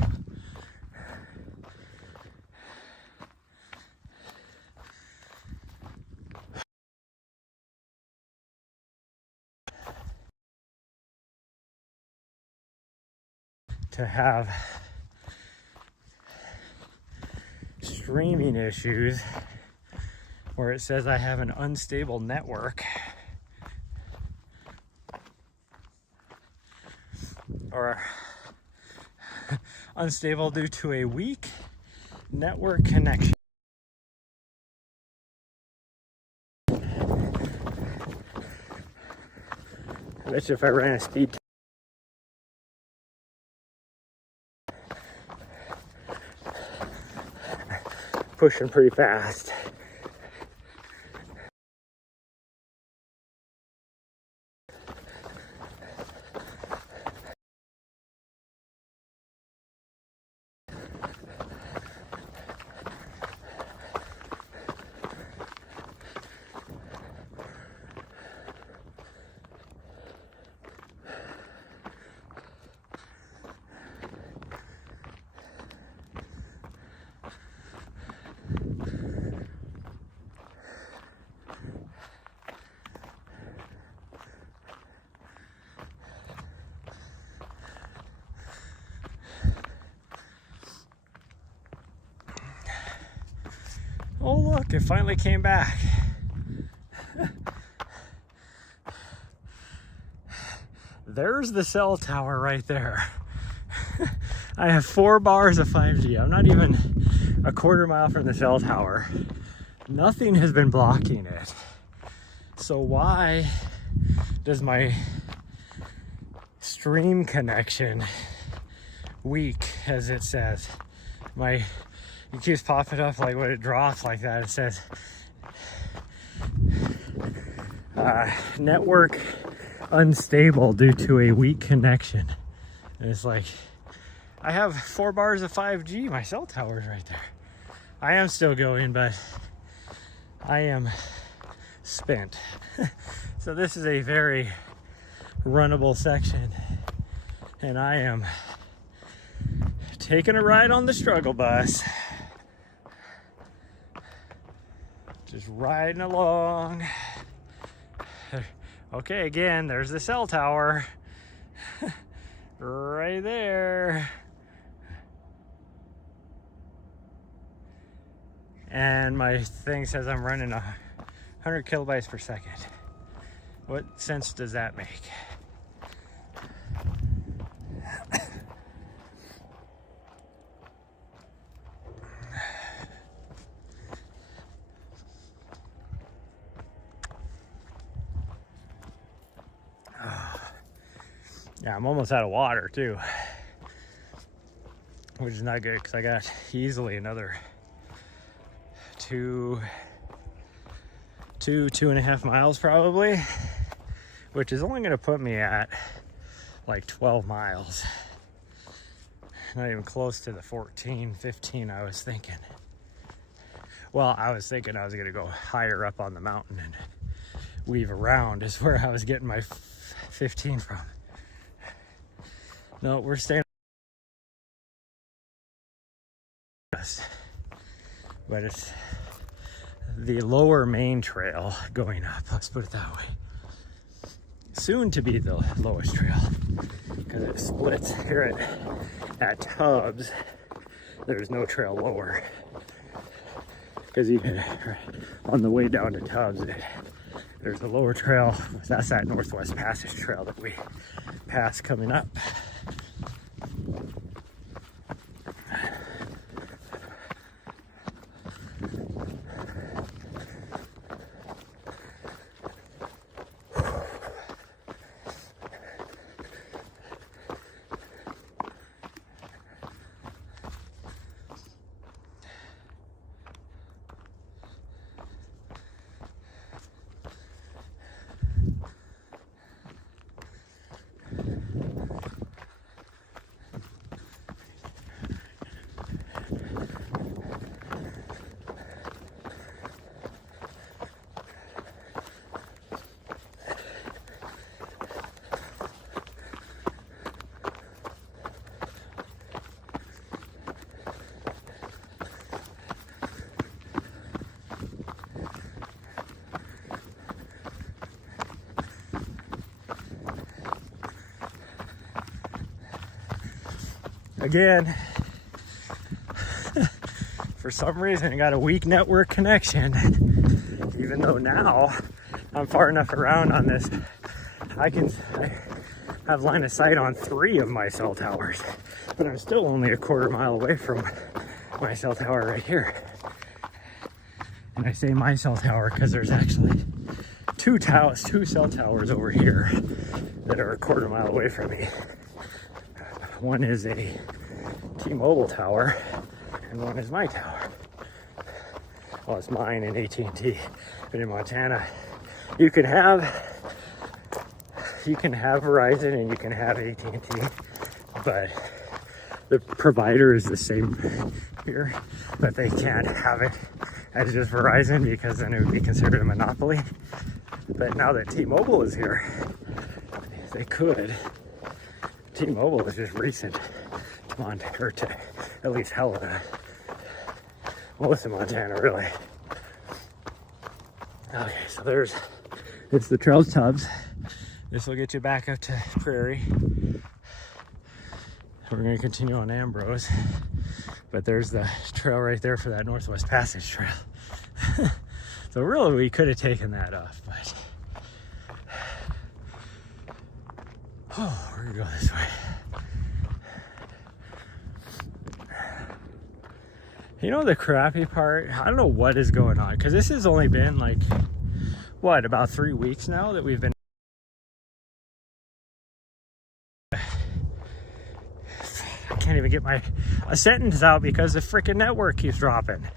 To have streaming issues where it says I have an unstable network or unstable due to a weak network connection. I bet you if I ran a speed pushing pretty fast. Oh look, it finally came back. There's the cell tower right there. I have 4 bars of 5G. I'm not even a quarter mile from the cell tower. Nothing has been blocking it. So why does my stream connection weak, as it says? It keeps popping up like when it drops like that. It says network unstable due to a weak connection. And it's like, I have 4 bars of 5G. My cell tower's right there. I am still going, but I am spent. So this is a very runnable section, and I am taking a ride on the struggle bus. Just riding along. Okay, again, there's the cell tower. Right there. And my thing says I'm running 100 kilobytes per second. What sense does that make? Yeah, I'm almost out of water too, which is not good because I got easily another two and a half miles probably, which is only going to put me at like 12 miles. Not even close to the 14, 15 I was thinking. Well, I was thinking I was going to go higher up on the mountain and weave around is where I was getting my 15 from. No, we're staying. But it's the lower main trail going up, let's put it that way. Soon to be the lowest trail because it splits here at Tubbs. There's no trail lower because even on the way down to Tubbs, there's the lower trail. That's that Northwest Passage trail that we pass coming up. Again, for some reason I got a weak network connection, even though now I'm far enough around on this, I have line of sight on 3 of my cell towers, but I'm still only a quarter mile away from my cell tower right here. And I say my cell tower because there's actually two cell towers over here that are a quarter mile away from me. One is a T-Mobile tower, and one is my tower. Well, it's mine and AT&T. But in Montana, you can have Verizon and you can have AT&T, but the provider is the same here. But they can't have it as just Verizon because then it would be considered a monopoly. But now that T-Mobile is here, they could. T-Mobile is just recent to Montana, or to at least Helena. Most of Montana, really. Okay, so it's the Trails Tubbs. This will get you back up to Prairie. We're going to continue on Ambrose, but there's the trail right there for that Northwest Passage trail. So really, we could have taken that off, but we're gonna go this way. You know the crappy part? I don't know what is going on, because this has only been like, what, about 3 weeks now that we've been. I can't even get a sentence out because the freaking network keeps dropping.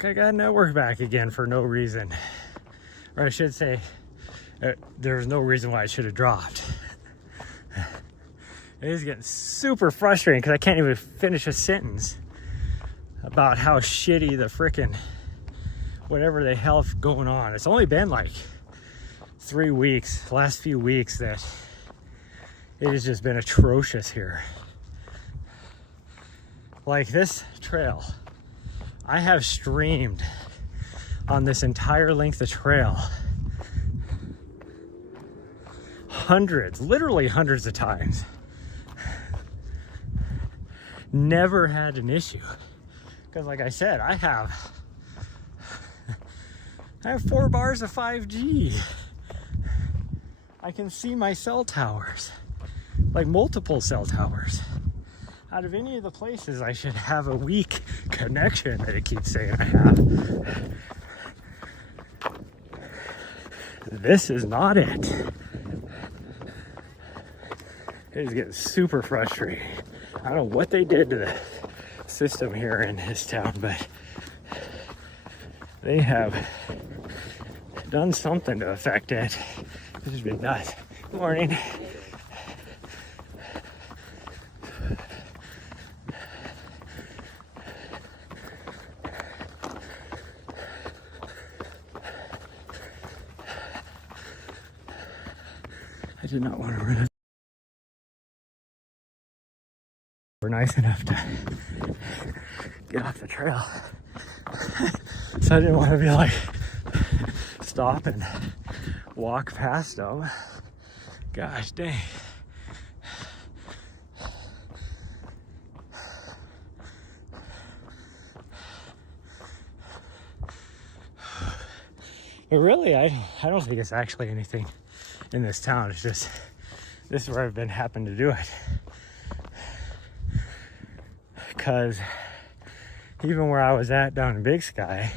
Look, I got network back again for no reason. Or I should say, there's no reason why it should have dropped. It is getting super frustrating because I can't even finish a sentence about how shitty the frickin' whatever the hell going on. It's only been like 3 weeks, last few weeks, that it has just been atrocious here. Like this trail, I have streamed on this entire length of trail hundreds, literally hundreds of times. Never had an issue. Because like I said, I have 4 bars of 5G. I can see my cell towers, like multiple cell towers. Out of any of the places I should have a weak connection that it keeps saying I have. This is not it. It is getting super frustrating. I don't know what they did to the system here in this town, but they have done something to affect it. This has been nuts. Good morning. I did not want to run it. We're nice enough to get off the trail. So I didn't want to be like, stop and walk past them. Gosh dang. But really, I don't think it's actually anything in this town. It's just, this is where I've been happened to do it. Because even where I was at down in Big Sky,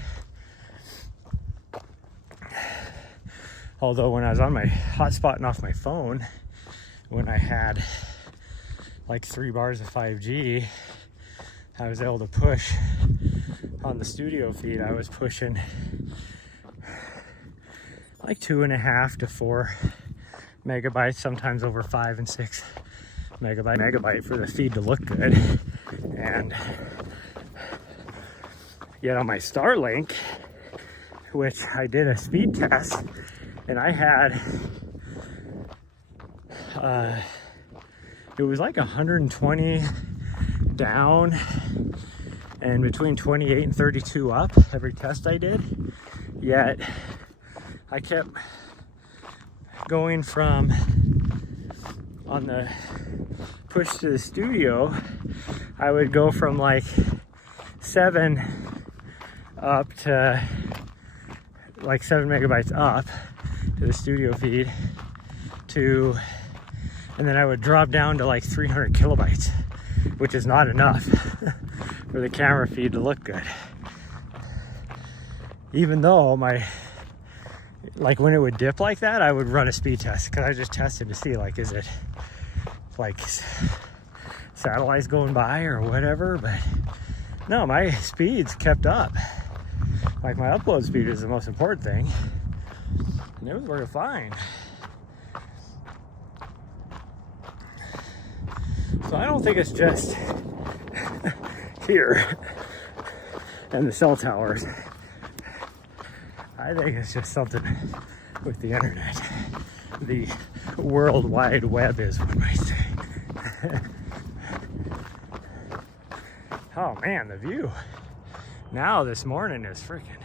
although when I was on my hotspotting off my phone, when I had like 3 bars of 5G, I was able to push on the studio feed. I was pushing like 2.5 to 4 megabytes, sometimes over 5 and 6 megabyte for the feed to look good. And yet on my Starlink, which I did a speed test, and I had it was like 120 down and between 28 and 32 up every test I did. Yet I kept going from on the push to the studio, I would go from like 7 up to like 7 megabytes up to the studio feed to, and then I would drop down to like 300 kilobytes, which is not enough for the camera feed to look good. Even though like when it would dip like that, I would run a speed test because I just tested to see like, is it like satellites going by or whatever. But no, my speeds kept up. Like my upload speed is the most important thing, and it was working fine. So I don't think it's just here and the cell towers. I think it's just something with the internet. The World Wide Web, is one might say. Oh man, the view now this morning is freaking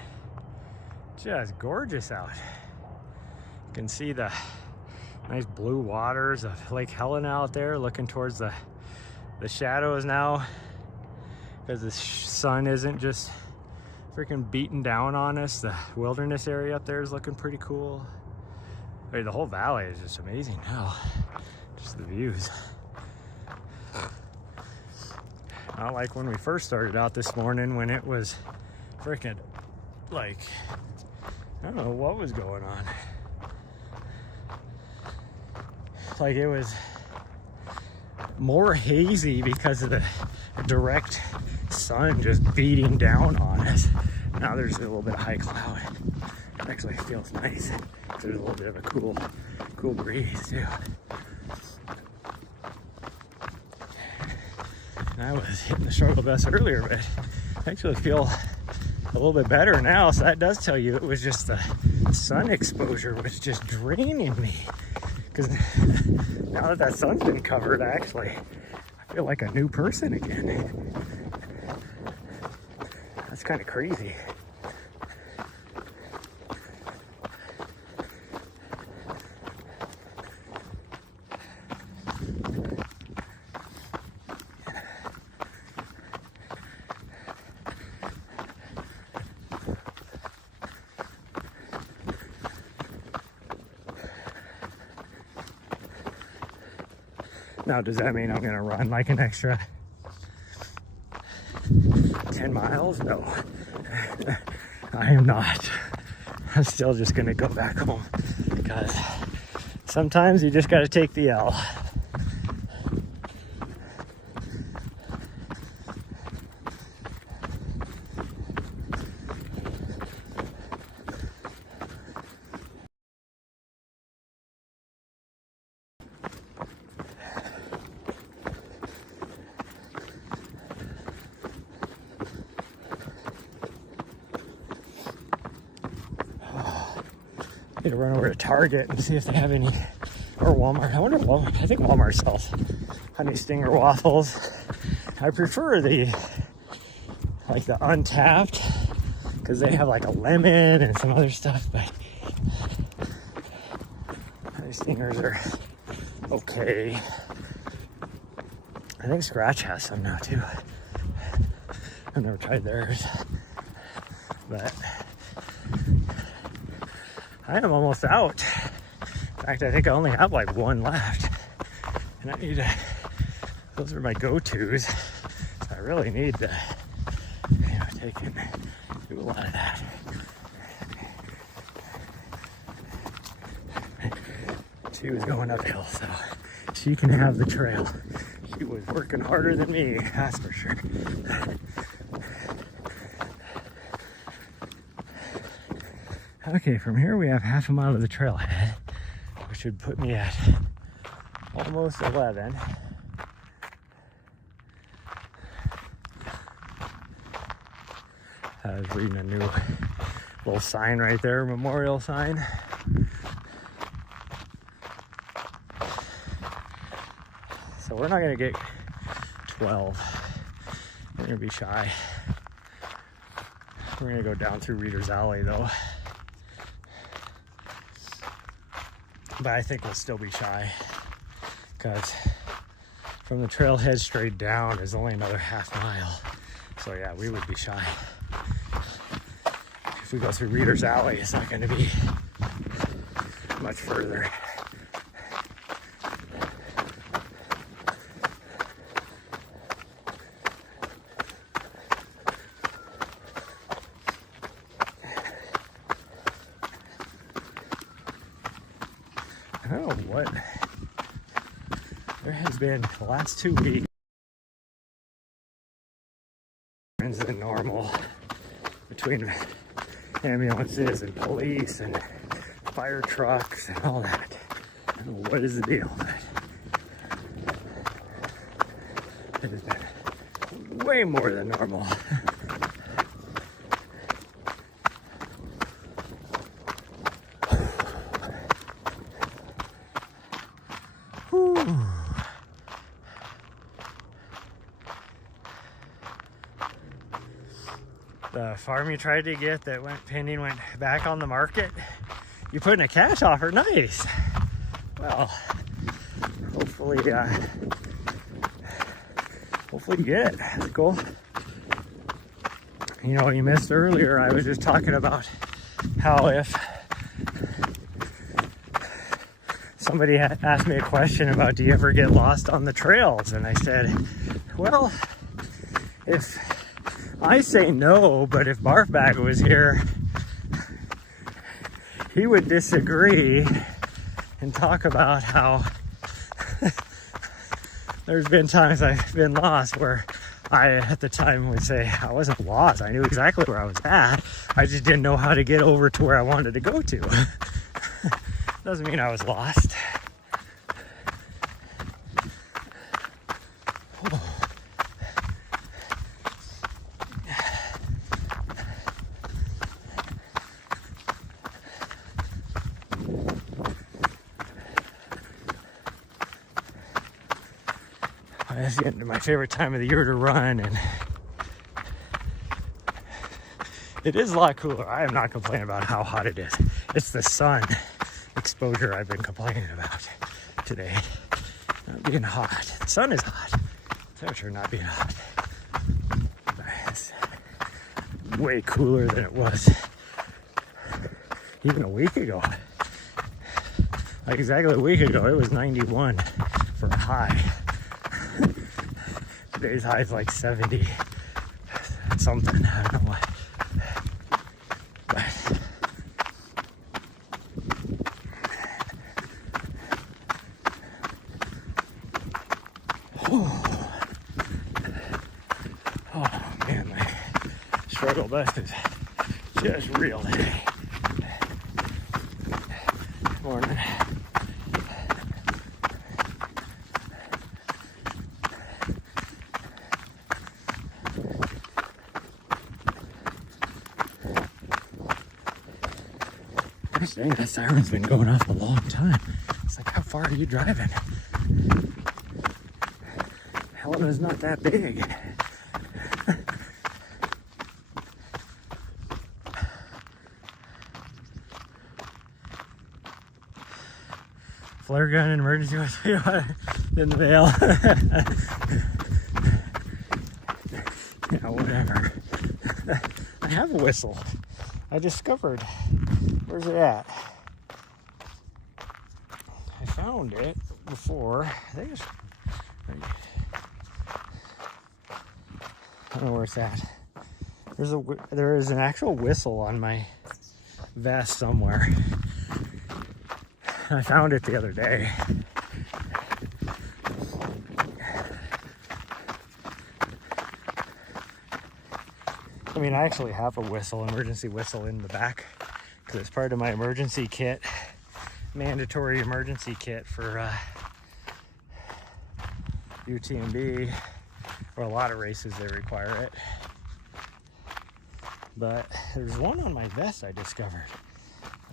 just gorgeous out. You can see the nice blue waters of Lake Helena out there, looking towards the shadows now, because the sun isn't just freaking beating down on us. The wilderness area up there is looking pretty cool. I mean, the whole valley is just amazing now. Just the views. Not like when we first started out this morning, when it was freaking like, I don't know what was going on. Like it was more hazy because of the direct sun just beating down on us. Now there's a little bit of high cloud. It actually feels nice. There's a little bit of a cool breeze too. And I was hitting the struggle bus earlier, but I actually feel a little bit better now. So that does tell you it was just the sun exposure was just draining me. Because now that sun's been covered, I feel like a new person again. That's kind of crazy. Now, does that mean I'm gonna run like an extra 10 miles? No, I am not. I'm still just gonna go back home because sometimes you just gotta take the L. I need to run over to Target and see if they have any, or Walmart. I wonder if Walmart, I think Walmart sells honey stinger waffles. I prefer the untapped because they have like a lemon and some other stuff, but honey stingers are okay. I think Scratch has some now too. I've never tried theirs, but I am almost out. In fact, I think I only have like one left. And I need to, those are my go-tos. So I really need to, take and do a lot of that. She was going uphill, so she can have the trail. She was working harder than me, that's for sure. Okay, from here we have half a mile of the trailhead, which would put me at almost 11. I was reading a new little sign right there, memorial sign. So we're not gonna get 12. We're gonna be shy. We're gonna go down through Reader's Alley though. But I think we'll still be shy because from the trailhead straight down is only another half mile. So yeah, we would be shy. If we go through Reader's Alley, it's not going to be much further. I don't know what, there has been the last 2 weeks than normal between ambulances and police and fire trucks and all that. I don't know what is the deal, but it has been way more than normal. The farm you tried to get that went pending went back on the market. You put in a cash offer, nice. Well, hopefully you get it. That's cool. You know, you missed earlier, I was just talking about how if somebody had asked me a question about, do you ever get lost on the trails? And I said, well, if I say no, but if Barfbag was here, he would disagree and talk about how there's been times I've been lost where I, at the time, would say I wasn't lost. I knew exactly where I was at. I just didn't know how to get over to where I wanted to go to. Doesn't mean I was lost. It's getting to my favorite time of the year to run, and it is a lot cooler. I am not complaining about how hot it is. It's the sun exposure I've been complaining about today. Not being hot. The sun is hot. Temperature not being hot. But it's way cooler than it was even a week ago. Like exactly a week ago, it was 91 for a high. Today's high is like 70 something. I don't know what. But oh man, my struggle bus is just real today. Morning. Dang, that siren's been going off a long time. It's like, how far are you driving? Helena's not that big. Flare gun and emergency whistle in the mail. Yeah, whatever. I have a whistle. I discovered. Where's it at? I found it before. I think it's. I don't know where it's at. There is an actual whistle on my vest somewhere. I found it the other day. I mean, I actually have a whistle, emergency whistle in the back, because it's part of my emergency kit, mandatory emergency kit for UTMB, or a lot of races they require it. But there's one on my vest I discovered.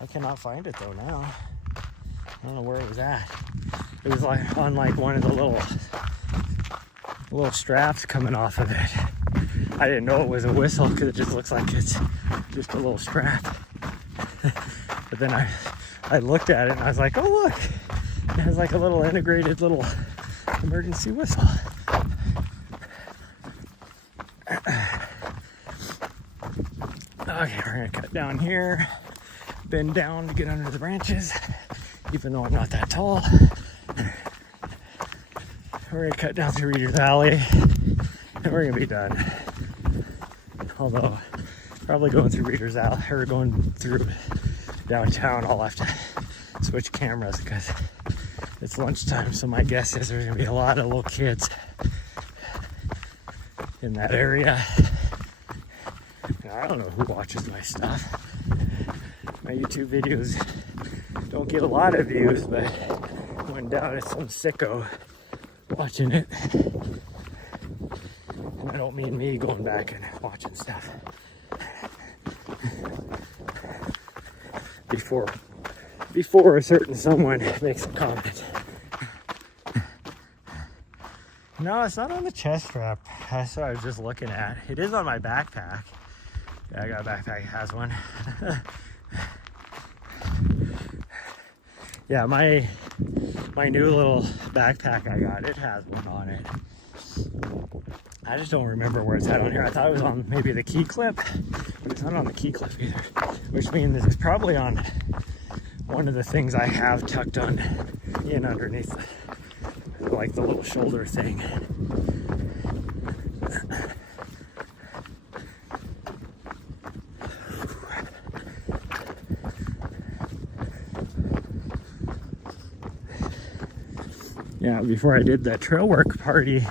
I cannot find it though now. I don't know where it was at. It was like on like one of the little straps coming off of it. I didn't know it was a whistle because it just looks like it's just a little strap. But then I looked at it and I was like, oh look, it has like a little integrated little emergency whistle. Okay, we're gonna cut down here, bend down to get under the branches, even though I'm not that tall. We're gonna cut down through Reader's Valley and we're gonna be done. Although, probably going through Reader's Valley or going through downtown, I'll have to switch cameras because it's lunchtime. So my guess is there's gonna be a lot of little kids in that area. And I don't know who watches my stuff. My YouTube videos don't get a lot of views, but when in doubt, it's some sicko watching it. And I don't mean me going back and watching stuff before a certain someone makes a comment. No, it's not on the chest strap. That's what I was just looking at. It is on my backpack. Yeah, I got a backpack that has one. Yeah, my new little backpack I got, it has one on it. I just don't remember where it's at on here. I thought it was on maybe the key clip, but it's not on the key clip either. Which means it's probably on one of the things I have tucked on in underneath, like the little shoulder thing. Yeah, before I did that trail work party,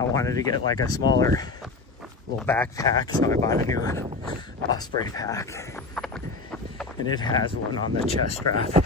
I wanted to get like a smaller little backpack, so I bought a new Osprey pack, and it has one on the chest strap.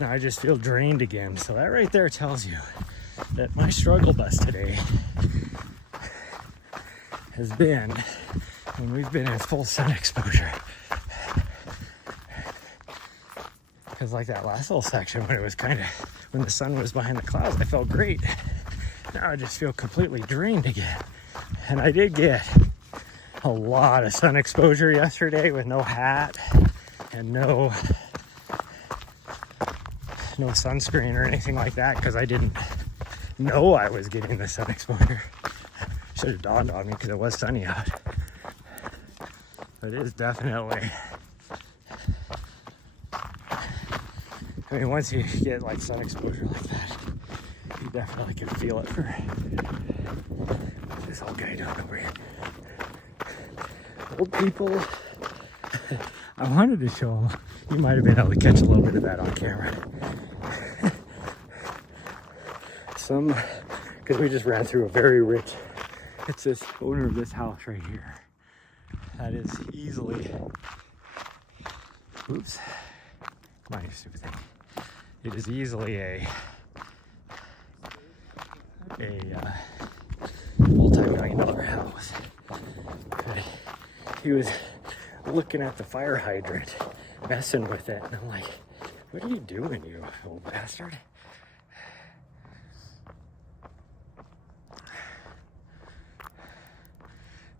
Now I just feel drained again. So that right there tells you that my struggle bus today has been when we've been in full sun exposure. Because like that last little section when it was when the sun was behind the clouds, I felt great. Now I just feel completely drained again. And I did get a lot of sun exposure yesterday with no hat and no sunscreen or anything like that, because I didn't know I was getting the sun exposure. Should have dawned on me because it was sunny out. But it is definitely, I mean, once you get like sun exposure like that, you definitely can feel it. For this old guy down over here. Old people. I wanted to show him. You might have been able to catch a little bit of that on camera. Because we just ran through a very rich, it's this owner of this house right here. That is easily, oops, come on, you stupid thing. It is easily a multi-million-dollar house. But he was looking at the fire hydrant, messing with it, and I'm like, what are you doing, you old bastard?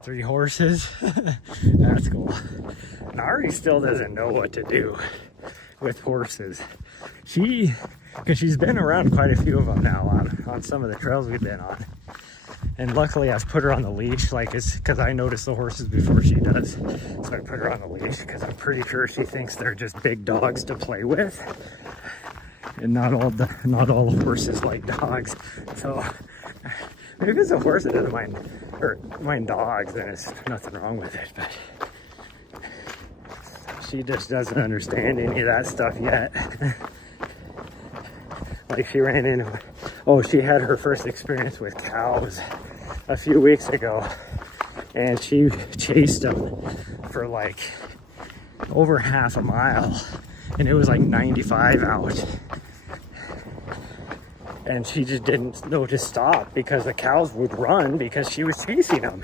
Three horses. That's cool. Nari still doesn't know what to do with horses. Because she's been around quite a few of them now on some of the trails we've been on. And luckily I've put her on the leash, like it's because I notice the horses before she does. So I put her on the leash because I'm pretty sure she thinks they're just big dogs to play with. And not all horses like dogs. So if it's a horse that doesn't mind dogs, then it's nothing wrong with it. But she just doesn't understand any of that stuff yet. Like she ran into, she had her first experience with cows a few weeks ago, and she chased them for like over half a mile, and it was like 95 out. And she just didn't know to stop because the cows would run because she was chasing them.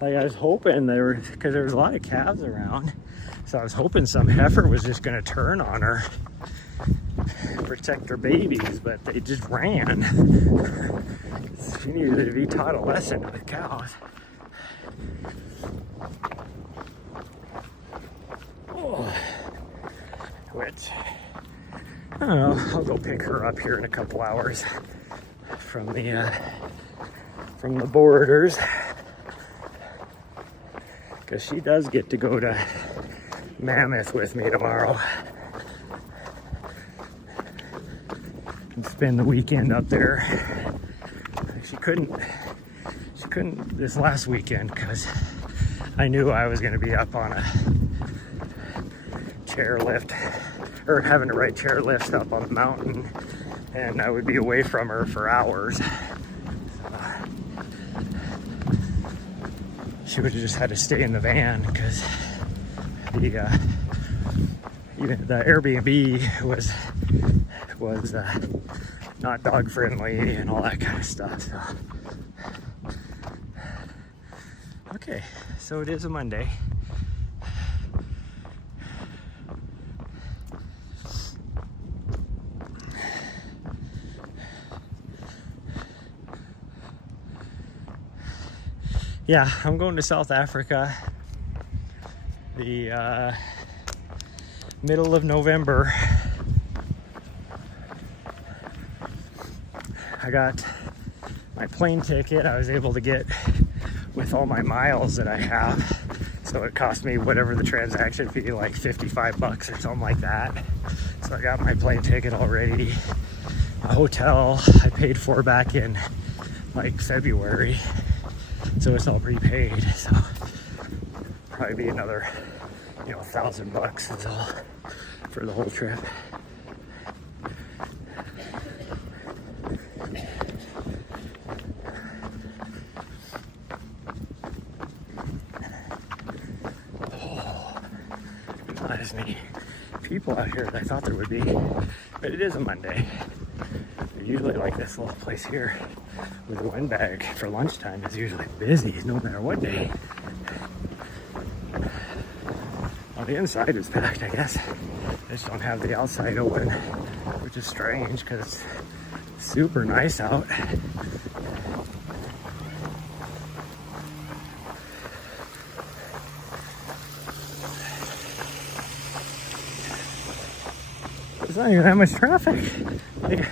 Like I was hoping because there was a lot of calves around. So I was hoping some heifer was just gonna turn on her, protect her babies, but they just ran. She needed to be taught a lesson with cows. Which, I don't know, I'll go pick her up here in a couple hours from the borders, because she does get to go to Mammoth with me tomorrow and spend the weekend up there. She couldn't this last weekend because I knew I was going to be up on a chairlift, or having to ride chairlifts up on the mountain, and I would be away from her for hours. She would have just had to stay in the van because even the Airbnb was not dog friendly and all that kind of stuff. So okay, so it is a Monday. Yeah, I'm going to South Africa the middle of November. my plane ticket I was able to get with all my miles that I have. So it cost me whatever the transaction fee, like $55 or something like that. So I got my plane ticket already. A hotel I paid for back in like February. So it's all prepaid. So probably be another, $1,000 is all for the whole trip. Not as many people out here as I thought there would be, but it is a Monday. Usually like this little place here with the windbag for lunchtime is usually busy no matter what day. Well, the inside is packed, I guess. I just don't have the outside open, which is strange because it's super nice out. There's not even that much traffic. Like,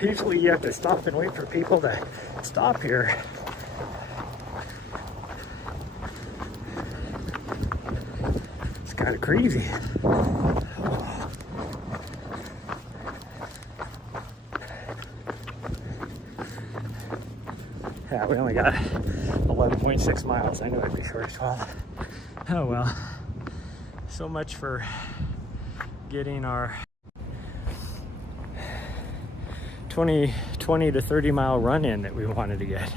usually you have to stop and wait for people to stop here. It's kind of crazy. Yeah, we only got 11.6 miles. I knew I'd be short of 12. Oh well. So much for getting our 20 to 30 mile run in that we wanted to get.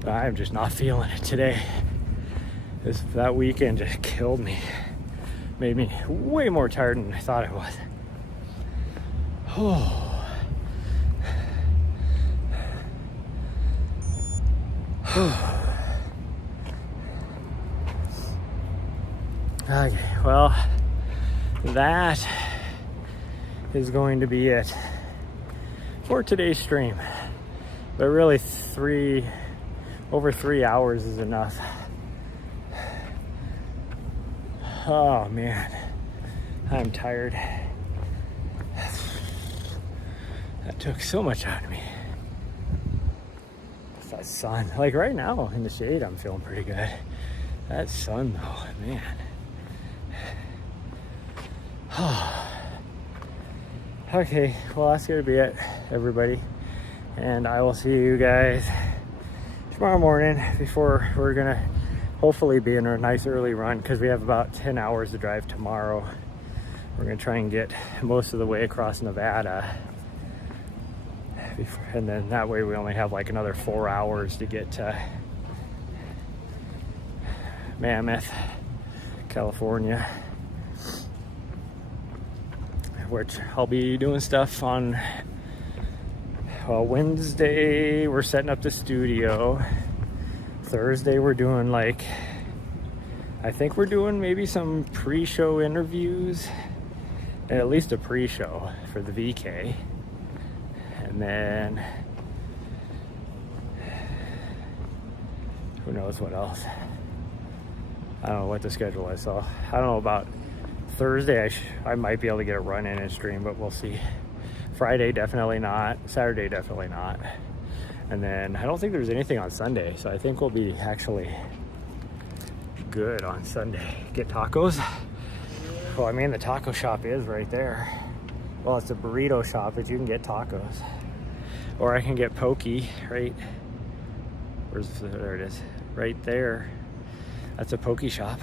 But I'm just not feeling it today. That weekend just killed me. Made me way more tired than I thought I was. Oh. Okay, well, that is going to be it for today's stream. But really over 3 hours is enough. Oh man, I'm tired. That took so much out of me. It's that sun. Like right now in the shade, I'm feeling pretty good. That sun though, man. Okay, well that's gonna be it, everybody. And I will see you guys tomorrow morning before we're gonna hopefully be in a nice early run because we have about 10 hours to drive tomorrow. We're gonna try and get most of the way across Nevada. And then that way we only have like another 4 hours to get to Mammoth, California, which I'll be doing stuff on Wednesday. We're setting up the studio. Thursday we're doing I think we're doing maybe some pre-show interviews, and at least a pre-show for the VK. And then who knows what else. I don't know what the schedule is, so I don't know about Thursday. I might be able to get a run in and stream, but we'll see. Friday definitely not. Saturday definitely not. And then I don't think there's anything on Sunday, so I think we'll be actually good on Sunday. Get tacos. Well, I mean the taco shop is right there. Well, it's a burrito shop, but you can get tacos. Or I can get poke, right? There it is. Right there. That's a poke shop.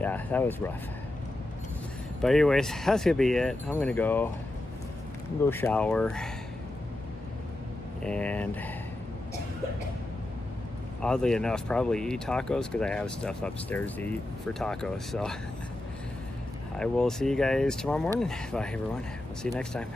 Yeah, that was rough. But anyways, that's gonna be it. I'm gonna go shower, and oddly enough probably eat tacos because I have stuff upstairs to eat for tacos. So I will see you guys tomorrow morning. Bye everyone. We'll see you next time.